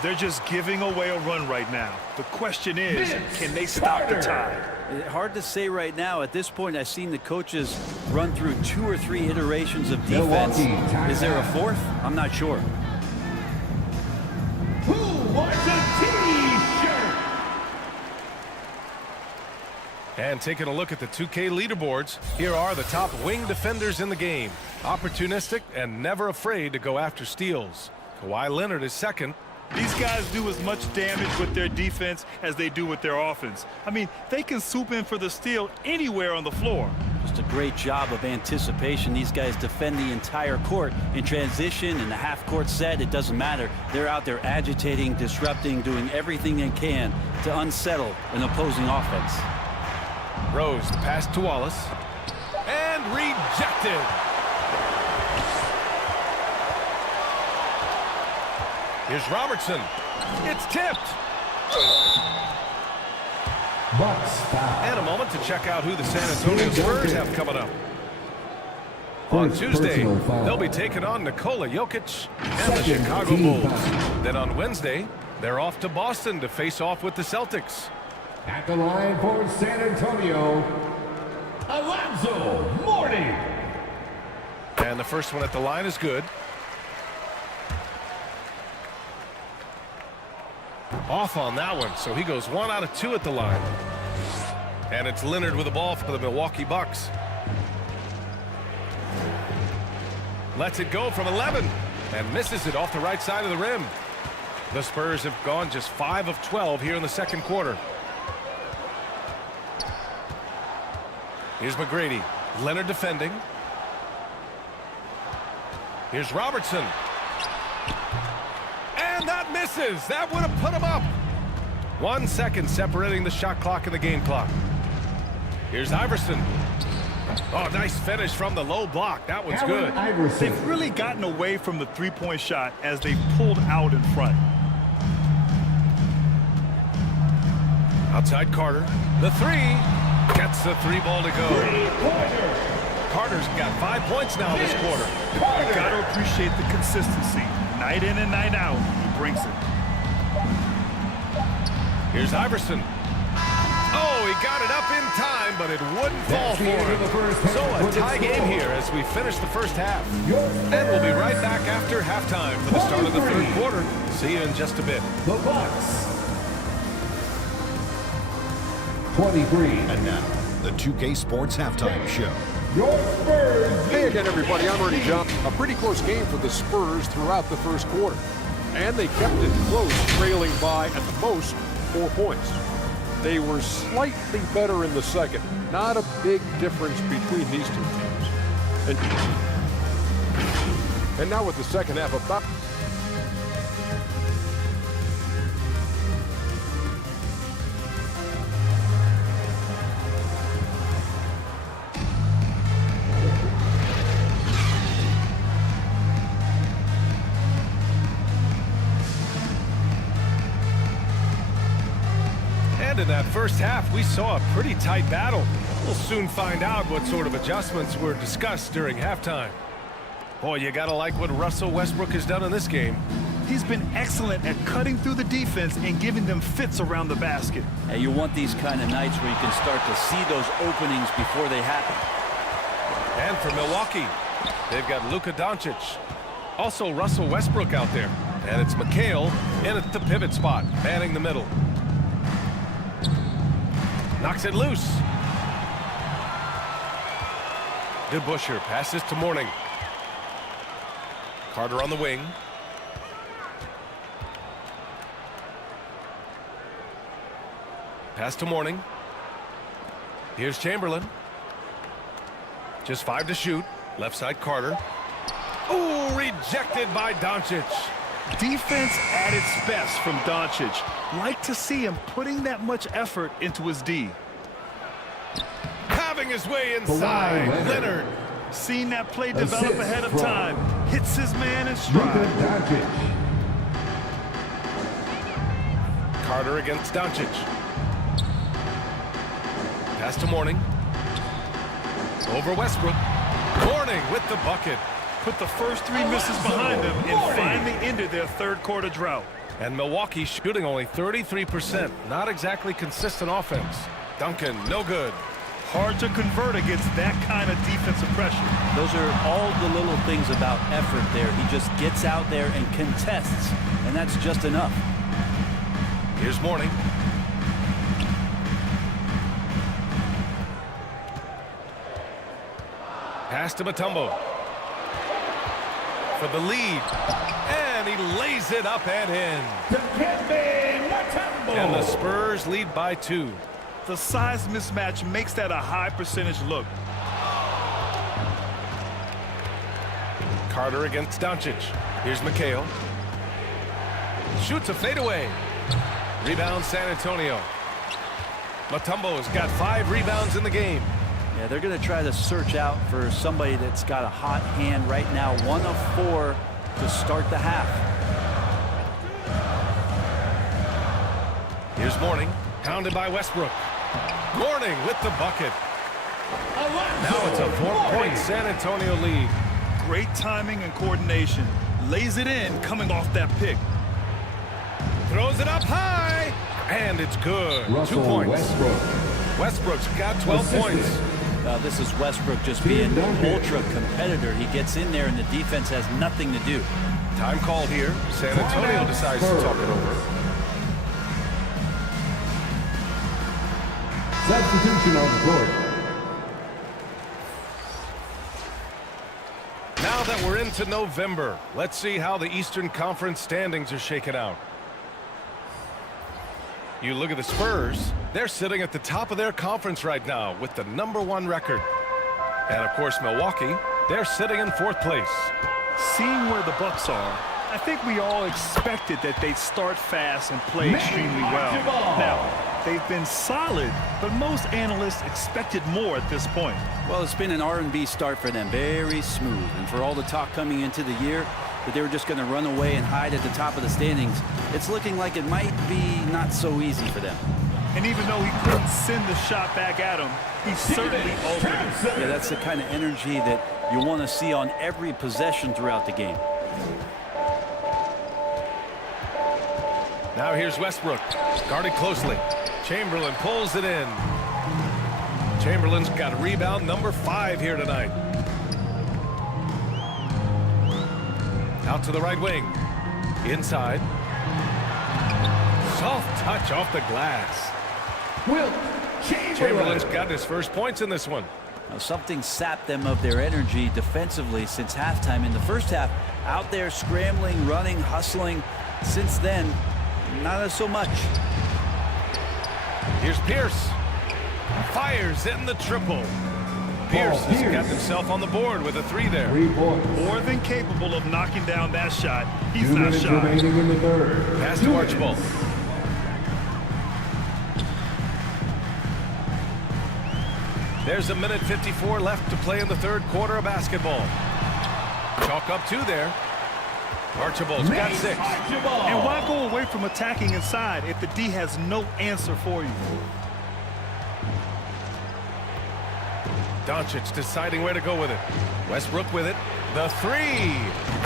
They're just giving away a run right now. The question is, can they stop the tide? Hard to say right now. At this point, I've seen the coaches run through 2 or 3 iterations of defense. Is there a 4th? I'm not sure. Who wants a T-shirt? And taking a look at the 2K leaderboards, here are the top wing defenders in the game. Opportunistic and never afraid to go after steals. Kawhi Leonard is second. These guys do as much damage with their defense as they do with their offense. I mean, they can swoop in for the steal anywhere on the floor. Just a great job of anticipation. These guys defend the entire court in transition, in the half-court set. It doesn't matter. They're out there agitating, disrupting, doing everything they can to unsettle an opposing offense. Rose, pass to Wallace. And rejected. Here's Robertson. It's tipped. Bucks foul. And a moment to check out who the San Antonio Spurs have coming up. On Tuesday, they'll be taking on Nikola Jokic and the Chicago Bulls. Then on Wednesday, they're off to Boston to face off with the Celtics. At the line for San Antonio, Alonzo Mourning. And the first one at the line is good. Off on that one, so he goes 1 out of 2 at the line. And it's Leonard with the ball for the Milwaukee Bucks. Lets it go from 11 and misses it off the right side of the rim. The Spurs have gone just 5 of 12 here in the second quarter. Here's McGrady. Leonard defending. Here's Robertson. And that misses. That would have put him up. 1 second separating the shot clock and the game clock. Here's Iverson. Oh, nice finish from the low block. That one's good. They've really gotten away from the three-point shot as they pulled out in front. Outside Carter. The 3. Gets the 3 ball to go. Carter's got 5 points now this quarter. You've got to appreciate the consistency. Night in and night out, he brings it. Here's Iverson. Oh, he got it up in time, but it wouldn't fall for him. So a tie game here as we finish the first half. And we'll be right back after halftime for the start of the third quarter. See you in just a bit. The Bucks. 23. And now, the 2K Sports Halftime Show. Hey again, everybody. I'm Ernie John. A pretty close game for the Spurs throughout the first quarter. And they kept it close, trailing by, at the most, 4 points. They were slightly better in the second. Not a big difference between these two teams. And now with the second half about... In that first half, we saw a pretty tight battle. We'll soon find out what sort of adjustments were discussed during halftime. Boy, you gotta like what Russell Westbrook has done in this game. He's been excellent at cutting through the defense and giving them fits around the basket. And you want these kind of nights where you can start to see those openings before they happen. And for Milwaukee, they've got Luka Doncic. Also Russell Westbrook out there. And it's McHale in at the pivot spot, manning the middle. Knocks it loose. DeBusschere passes to Mourning. Carter on the wing. Pass to Mourning. Here's Chamberlain. Just 5 to shoot. Left side Carter. Ooh, rejected by Doncic. Defense at its best from Doncic. Like to see him putting that much effort into his D. Having his way inside. Leonard. Seen that play develop ahead of time. Hits his man in stride. Carter against Doncic. Pass to Mourning. Over Westbrook. Mourning with the bucket. Put the first 3 misses behind them and finally ended their third quarter drought. And Milwaukee shooting only 33%. Not exactly consistent offense. Duncan, no good. Hard to convert against that kind of defensive pressure. Those are all the little things about effort there. He just gets out there and contests, and that's just enough. Here's Mourning. Pass to Mutombo. For the lead. And he lays it up and in. And the Spurs lead by 2. The size mismatch makes that a high percentage look. Carter against Doncic. Here's McHale. Shoots a fadeaway. Rebound San Antonio. Mutombo's got 5 rebounds in the game. Yeah, they're going to try to search out for somebody that's got a hot hand right now. 1 of 4 to start the half. Here's Mourning. Pounded by Westbrook. Mourning with the bucket. Now it's a 4-point San Antonio lead. Great timing and coordination. Lays it in coming off that pick. Throws it up high. And it's good. Russell 2 points. Westbrook. Westbrook's got 12 points. This is Westbrook just being an ultra competitor. He gets in there and the defense has nothing to do. Time called here. San Antonio decides to talk it over. Substitution on the court. Now that we're into November, let's see how the Eastern Conference standings are shaken out. You look at the Spurs, they're sitting at the top of their conference right now with the #1 record. And of course, Milwaukee, they're sitting in 4th place. Seeing where the Bucks are, I think we all expected that they'd start fast and play extremely well. Now, they've been solid, but most analysts expected more at this point. Well, it's been an R&B start for them, very smooth. And for all the talk coming into the year that they were just going to run away and hide at the top of the standings, it's looking like it might be not so easy for them. And even though he couldn't send the shot back at him, he certainly altered it. Yeah, that's the kind of energy that you want to see on every possession throughout the game. Now here's Westbrook, guarded closely. Chamberlain pulls it in. Chamberlain's got a rebound #5 here tonight. Out to the right wing. Inside. Soft touch off the glass. Wilt Chamberlain's got his first points in this one. Now, something sapped them of their energy defensively since halftime. In the first half, out there scrambling, running, hustling. Since then, not so much. Here's Pierce. Fires in the triple. Pierce has got himself on the board with a 3 there. More than capable of knocking down that shot. He's 2 not minutes shy. remaining in the third. Pass to Archibald. There's 1:54 left to play in the third quarter of basketball. Chalk up 2 there. Archibald's got 6. And why go away from attacking inside if the D has no answer for you? Doncic deciding where to go with it. Westbrook with it. The 3.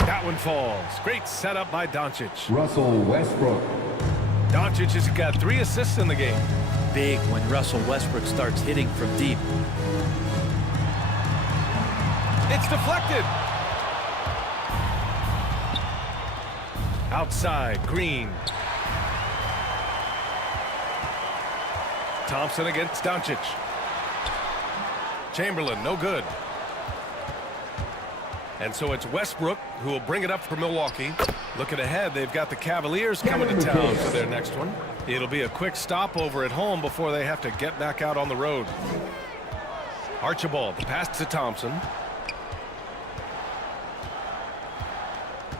That one falls. Great setup by Doncic. Russell Westbrook. Doncic has got 3 assists in the game. Big when Russell Westbrook starts hitting from deep. It's deflected. Outside, Green. Thompson against Doncic. Chamberlain, no good. And so it's Westbrook who will bring it up for Milwaukee. Looking ahead, they've got the Cavaliers coming to town for their next one. It'll be a quick stopover at home before they have to get back out on the road. Archibald, the pass to Thompson.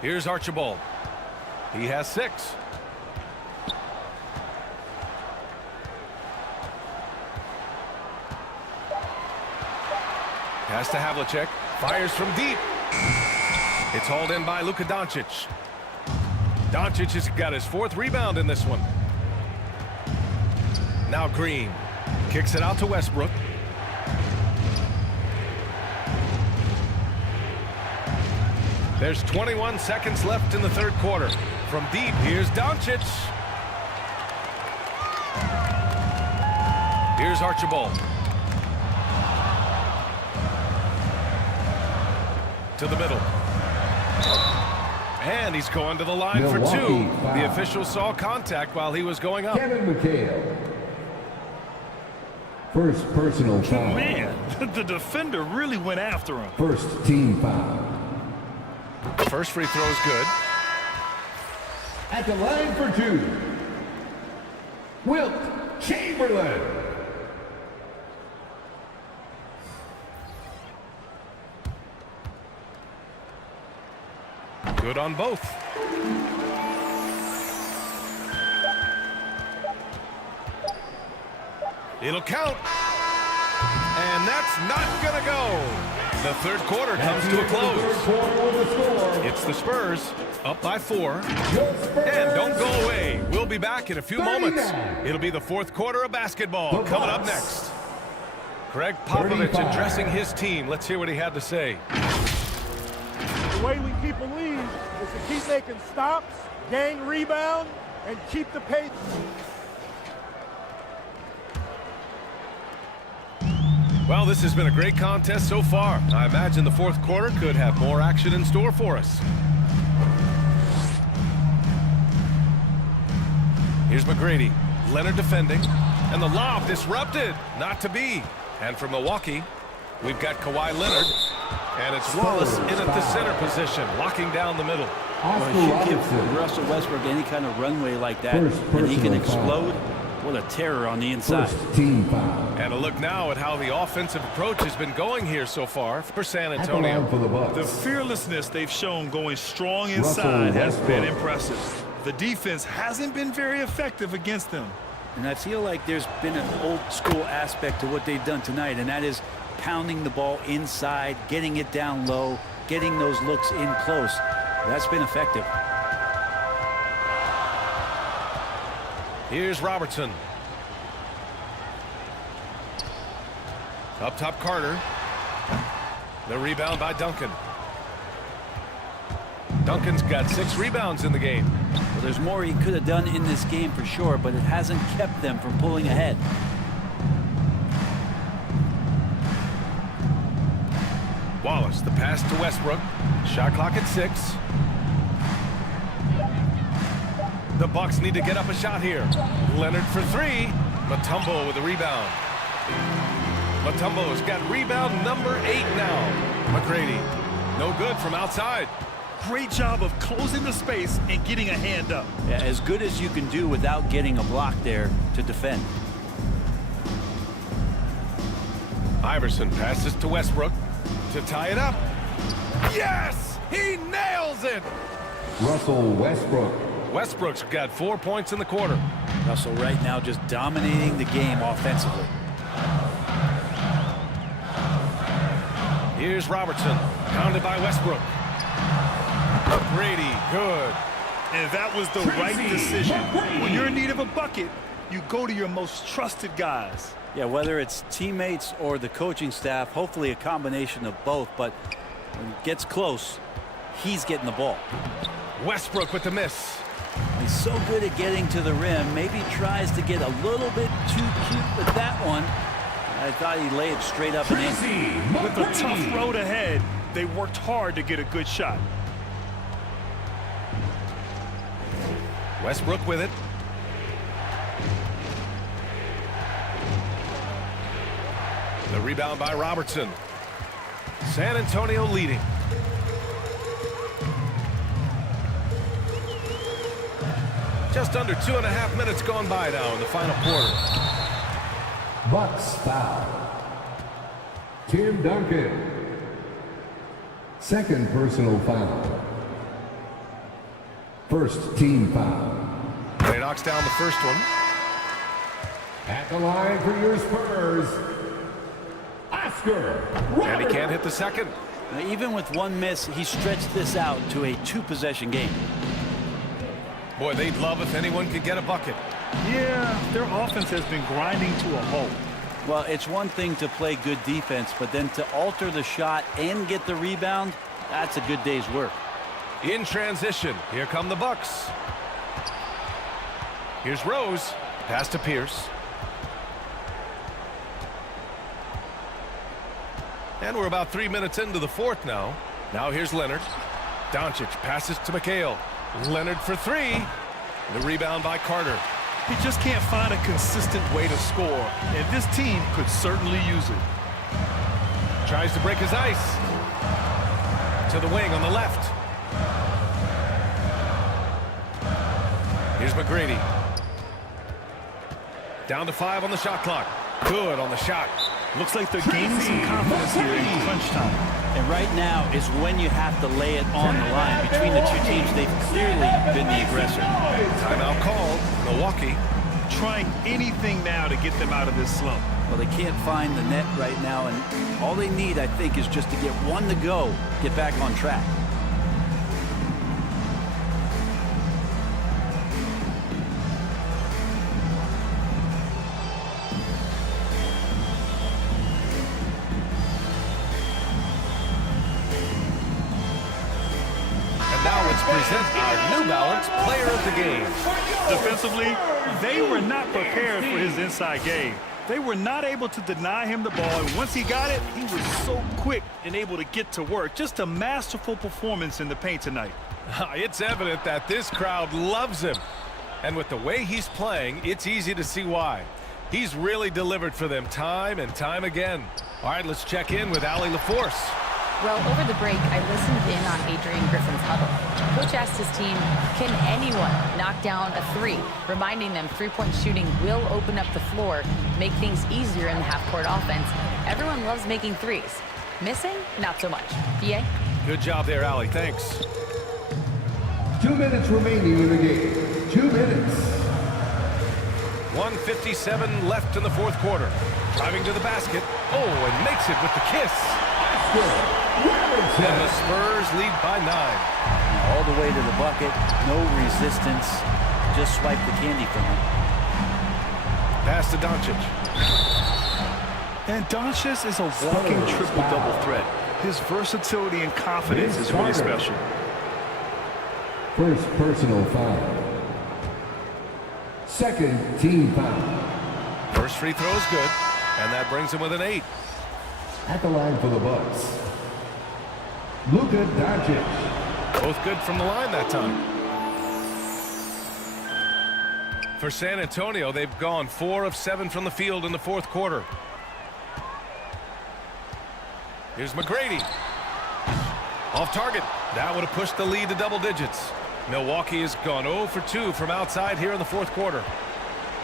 Here's Archibald. He has 6. Pass to Havlicek. Fires from deep. It's hauled in by Luka Doncic. Doncic has got his 4th rebound in this one. Now Green. Kicks it out to Westbrook. There's 21 seconds left in the third quarter. From deep, here's Doncic. Here's Archibald. To the middle. And he's going to the line Milwaukee, for 2. foul. The official saw contact while he was going up. Kevin McHale. First personal foul. Man, the defender really went after him. First team foul. First free throw is good. At the line for 2. Wilt Chamberlain. Good on both. It'll count. And that's not going to go. The third quarter comes to a close. It's the Spurs up by 4. And don't go away. We'll be back in a few moments. It'll be the fourth quarter of basketball coming up next. Greg Popovich addressing his team. Let's hear what he had to say. The way we keep a lead is to keep making stops, gain rebound, and keep the pace. Well, this has been a great contest so far. I imagine the fourth quarter could have more action in store for us. Here's McGrady. Leonard defending. And the lob disrupted. Not to be. And from Milwaukee, we've got Kawhi Leonard. And it's Wallace in at the center position, locking down the middle. Well, you give Russell Westbrook any kind of runway like that, and he can explode. What a terror on the inside. Team foul. And a look now at how the offensive approach has been going here so far for San Antonio. The fearlessness they've shown going strong inside has been impressive. The defense hasn't been very effective against them. And I feel like there's been an old school aspect to what they've done tonight, and that is pounding the ball inside, getting it down low, getting those looks in close. That's been effective. Here's Robertson. Up top, Carter. The rebound by Duncan. Duncan's got 6 rebounds in the game. Well, there's more he could have done in this game for sure, but it hasn't kept them from pulling ahead. Wallace, the pass to Westbrook. Shot clock at 6. The Bucks need to get up a shot here. Leonard for 3. Mutombo with the rebound. Mutombo's got rebound number 8 now. McGrady, no good from outside. Great job of closing the space and getting a hand up. Yeah, as good as you can do without getting a block there to defend. Iverson passes to Westbrook to tie it up. Yes! He nails it! Russell Westbrook. Westbrook's got 4 points in the quarter. Russell right now just dominating the game offensively. Here's Robertson, pounded by Westbrook. Brady, good. And that was the right decision. When you're in need of a bucket, you go to your most trusted guys. Yeah, whether it's teammates or the coaching staff, hopefully a combination of both, but when it gets close, he's getting the ball. Westbrook with the miss. He's so good at getting to the rim. Maybe tries to get a little bit too cute with that one. I thought he'd lay it straight up and in. With a tough road ahead, they worked hard to get a good shot. Westbrook with it. The rebound by Robertson. San Antonio leading. Just under 2.5 minutes gone by now in the final quarter. Bucks foul. Tim Duncan. Second personal foul. First team foul. He knocks down the first one. At the line for your Spurs, Oscar. And he can't hit the second. Now, even with one miss, he stretched this out to a 2-possession game. Boy, they'd love if anyone could get a bucket. Yeah, their offense has been grinding to a halt. Well, it's one thing to play good defense, but then to alter the shot and get the rebound, that's a good day's work. In transition, here come the Bucks. Here's Rose, pass to Pierce. And we're about 3 minutes into the fourth now. Now here's Leonard. Doncic passes to McHale. Leonard for 3. The rebound by Carter. He just can't find a consistent way to score, and this team could certainly use it. Tries to break his ice. To the wing on the left. Here's McGrady. Down to 5 on the shot clock. Good on the shot. Looks like they're gaining some confidence here in crunch time. And right now is when you have to lay it on the line. Between the two teams, they've clearly been the aggressor. Timeout called. Milwaukee. Trying anything now to get them out of this slump. Well, they can't find the net right now, and all they need, I think, is just to get one to go, get back on track. Present our New Balance Player of the Game. Defensively, they were not prepared for his inside game. They were not able to deny him the ball, and once he got it, he was so quick and able to get to work. Just a masterful performance in the paint tonight. It's evident that this crowd loves him. And with the way he's playing, it's easy to see why. He's really delivered for them time and time again. All right, let's check in with Allie LaForce. Well, over the break, I listened in on Adrian Griffin's huddle. Coach asked his team, can anyone knock down a 3? Reminding them three-point shooting will open up the floor, make things easier in the half-court offense. Everyone loves making 3s. Missing? Not so much. BA? Good job there, Allie. Thanks. 2 minutes remaining in the game. 2 minutes. 1:57 left in the fourth quarter. Driving to the basket. Oh, and makes it with the kiss. And the Spurs lead by 9. All the way to the bucket, no resistance. Just swipe the candy from him. Pass to Doncic. And Doncic is a walking triple-double threat. His versatility and confidence is really special. First personal foul. Second team foul. First free throw is good, and that brings him with an 8. At the line for the Bucks, Luka Doncic. Both good from the line that time. For San Antonio, they've gone 4 of 7 from the field in the fourth quarter. Here's McGrady. Off target. That would have pushed the lead to double digits. Milwaukee has gone 0 for 2 from outside here in the fourth quarter.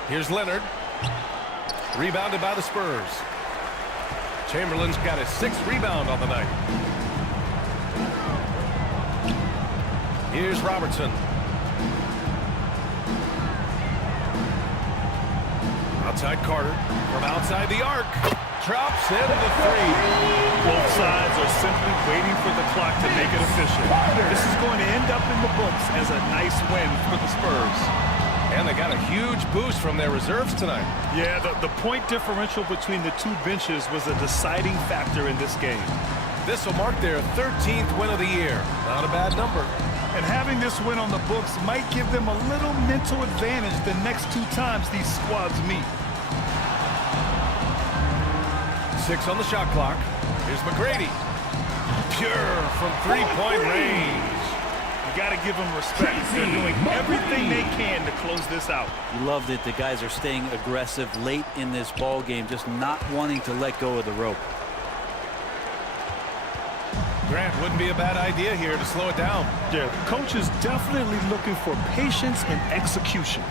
Here's Leonard. Rebounded by the Spurs. Chamberlain's got his 6th rebound on the night. Here's Robertson. Outside Carter. From outside the arc. Drops in the 3. Both sides are simply waiting for the clock to make it official. This is going to end up in the books as a nice win for the Spurs. And they got a huge boost from their reserves tonight. Yeah, the point differential between the two benches was a deciding factor in this game. This will mark their 13th win of the year. Not a bad number. And having this win on the books might give them a little mental advantage the next 2 times these squads meet. 6 on the shot clock. Here's McGrady. Pure from 3-point range. You got to give them respect. They're doing everything they can to close this out. You love that the guys are staying aggressive late in this ball game, just not wanting to let go of the rope. Grant, wouldn't be a bad idea here to slow it down. Yeah, the coach is definitely looking for patience and execution.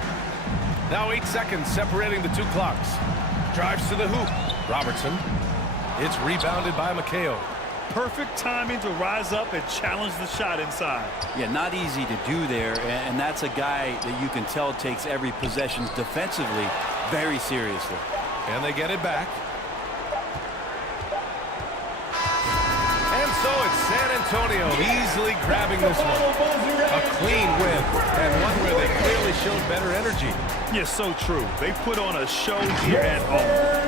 Now 8 seconds separating the 2 clocks. Drives to the hoop. Robertson. It's rebounded by McHale. Perfect timing to rise up and challenge the shot inside. Yeah, not easy to do there, and that's a guy that you can tell takes every possession defensively very seriously. And they get it back. And so it's San Antonio easily grabbing this one. A clean win, and one where they clearly showed better energy. Yeah, so true. They put on a show here at home.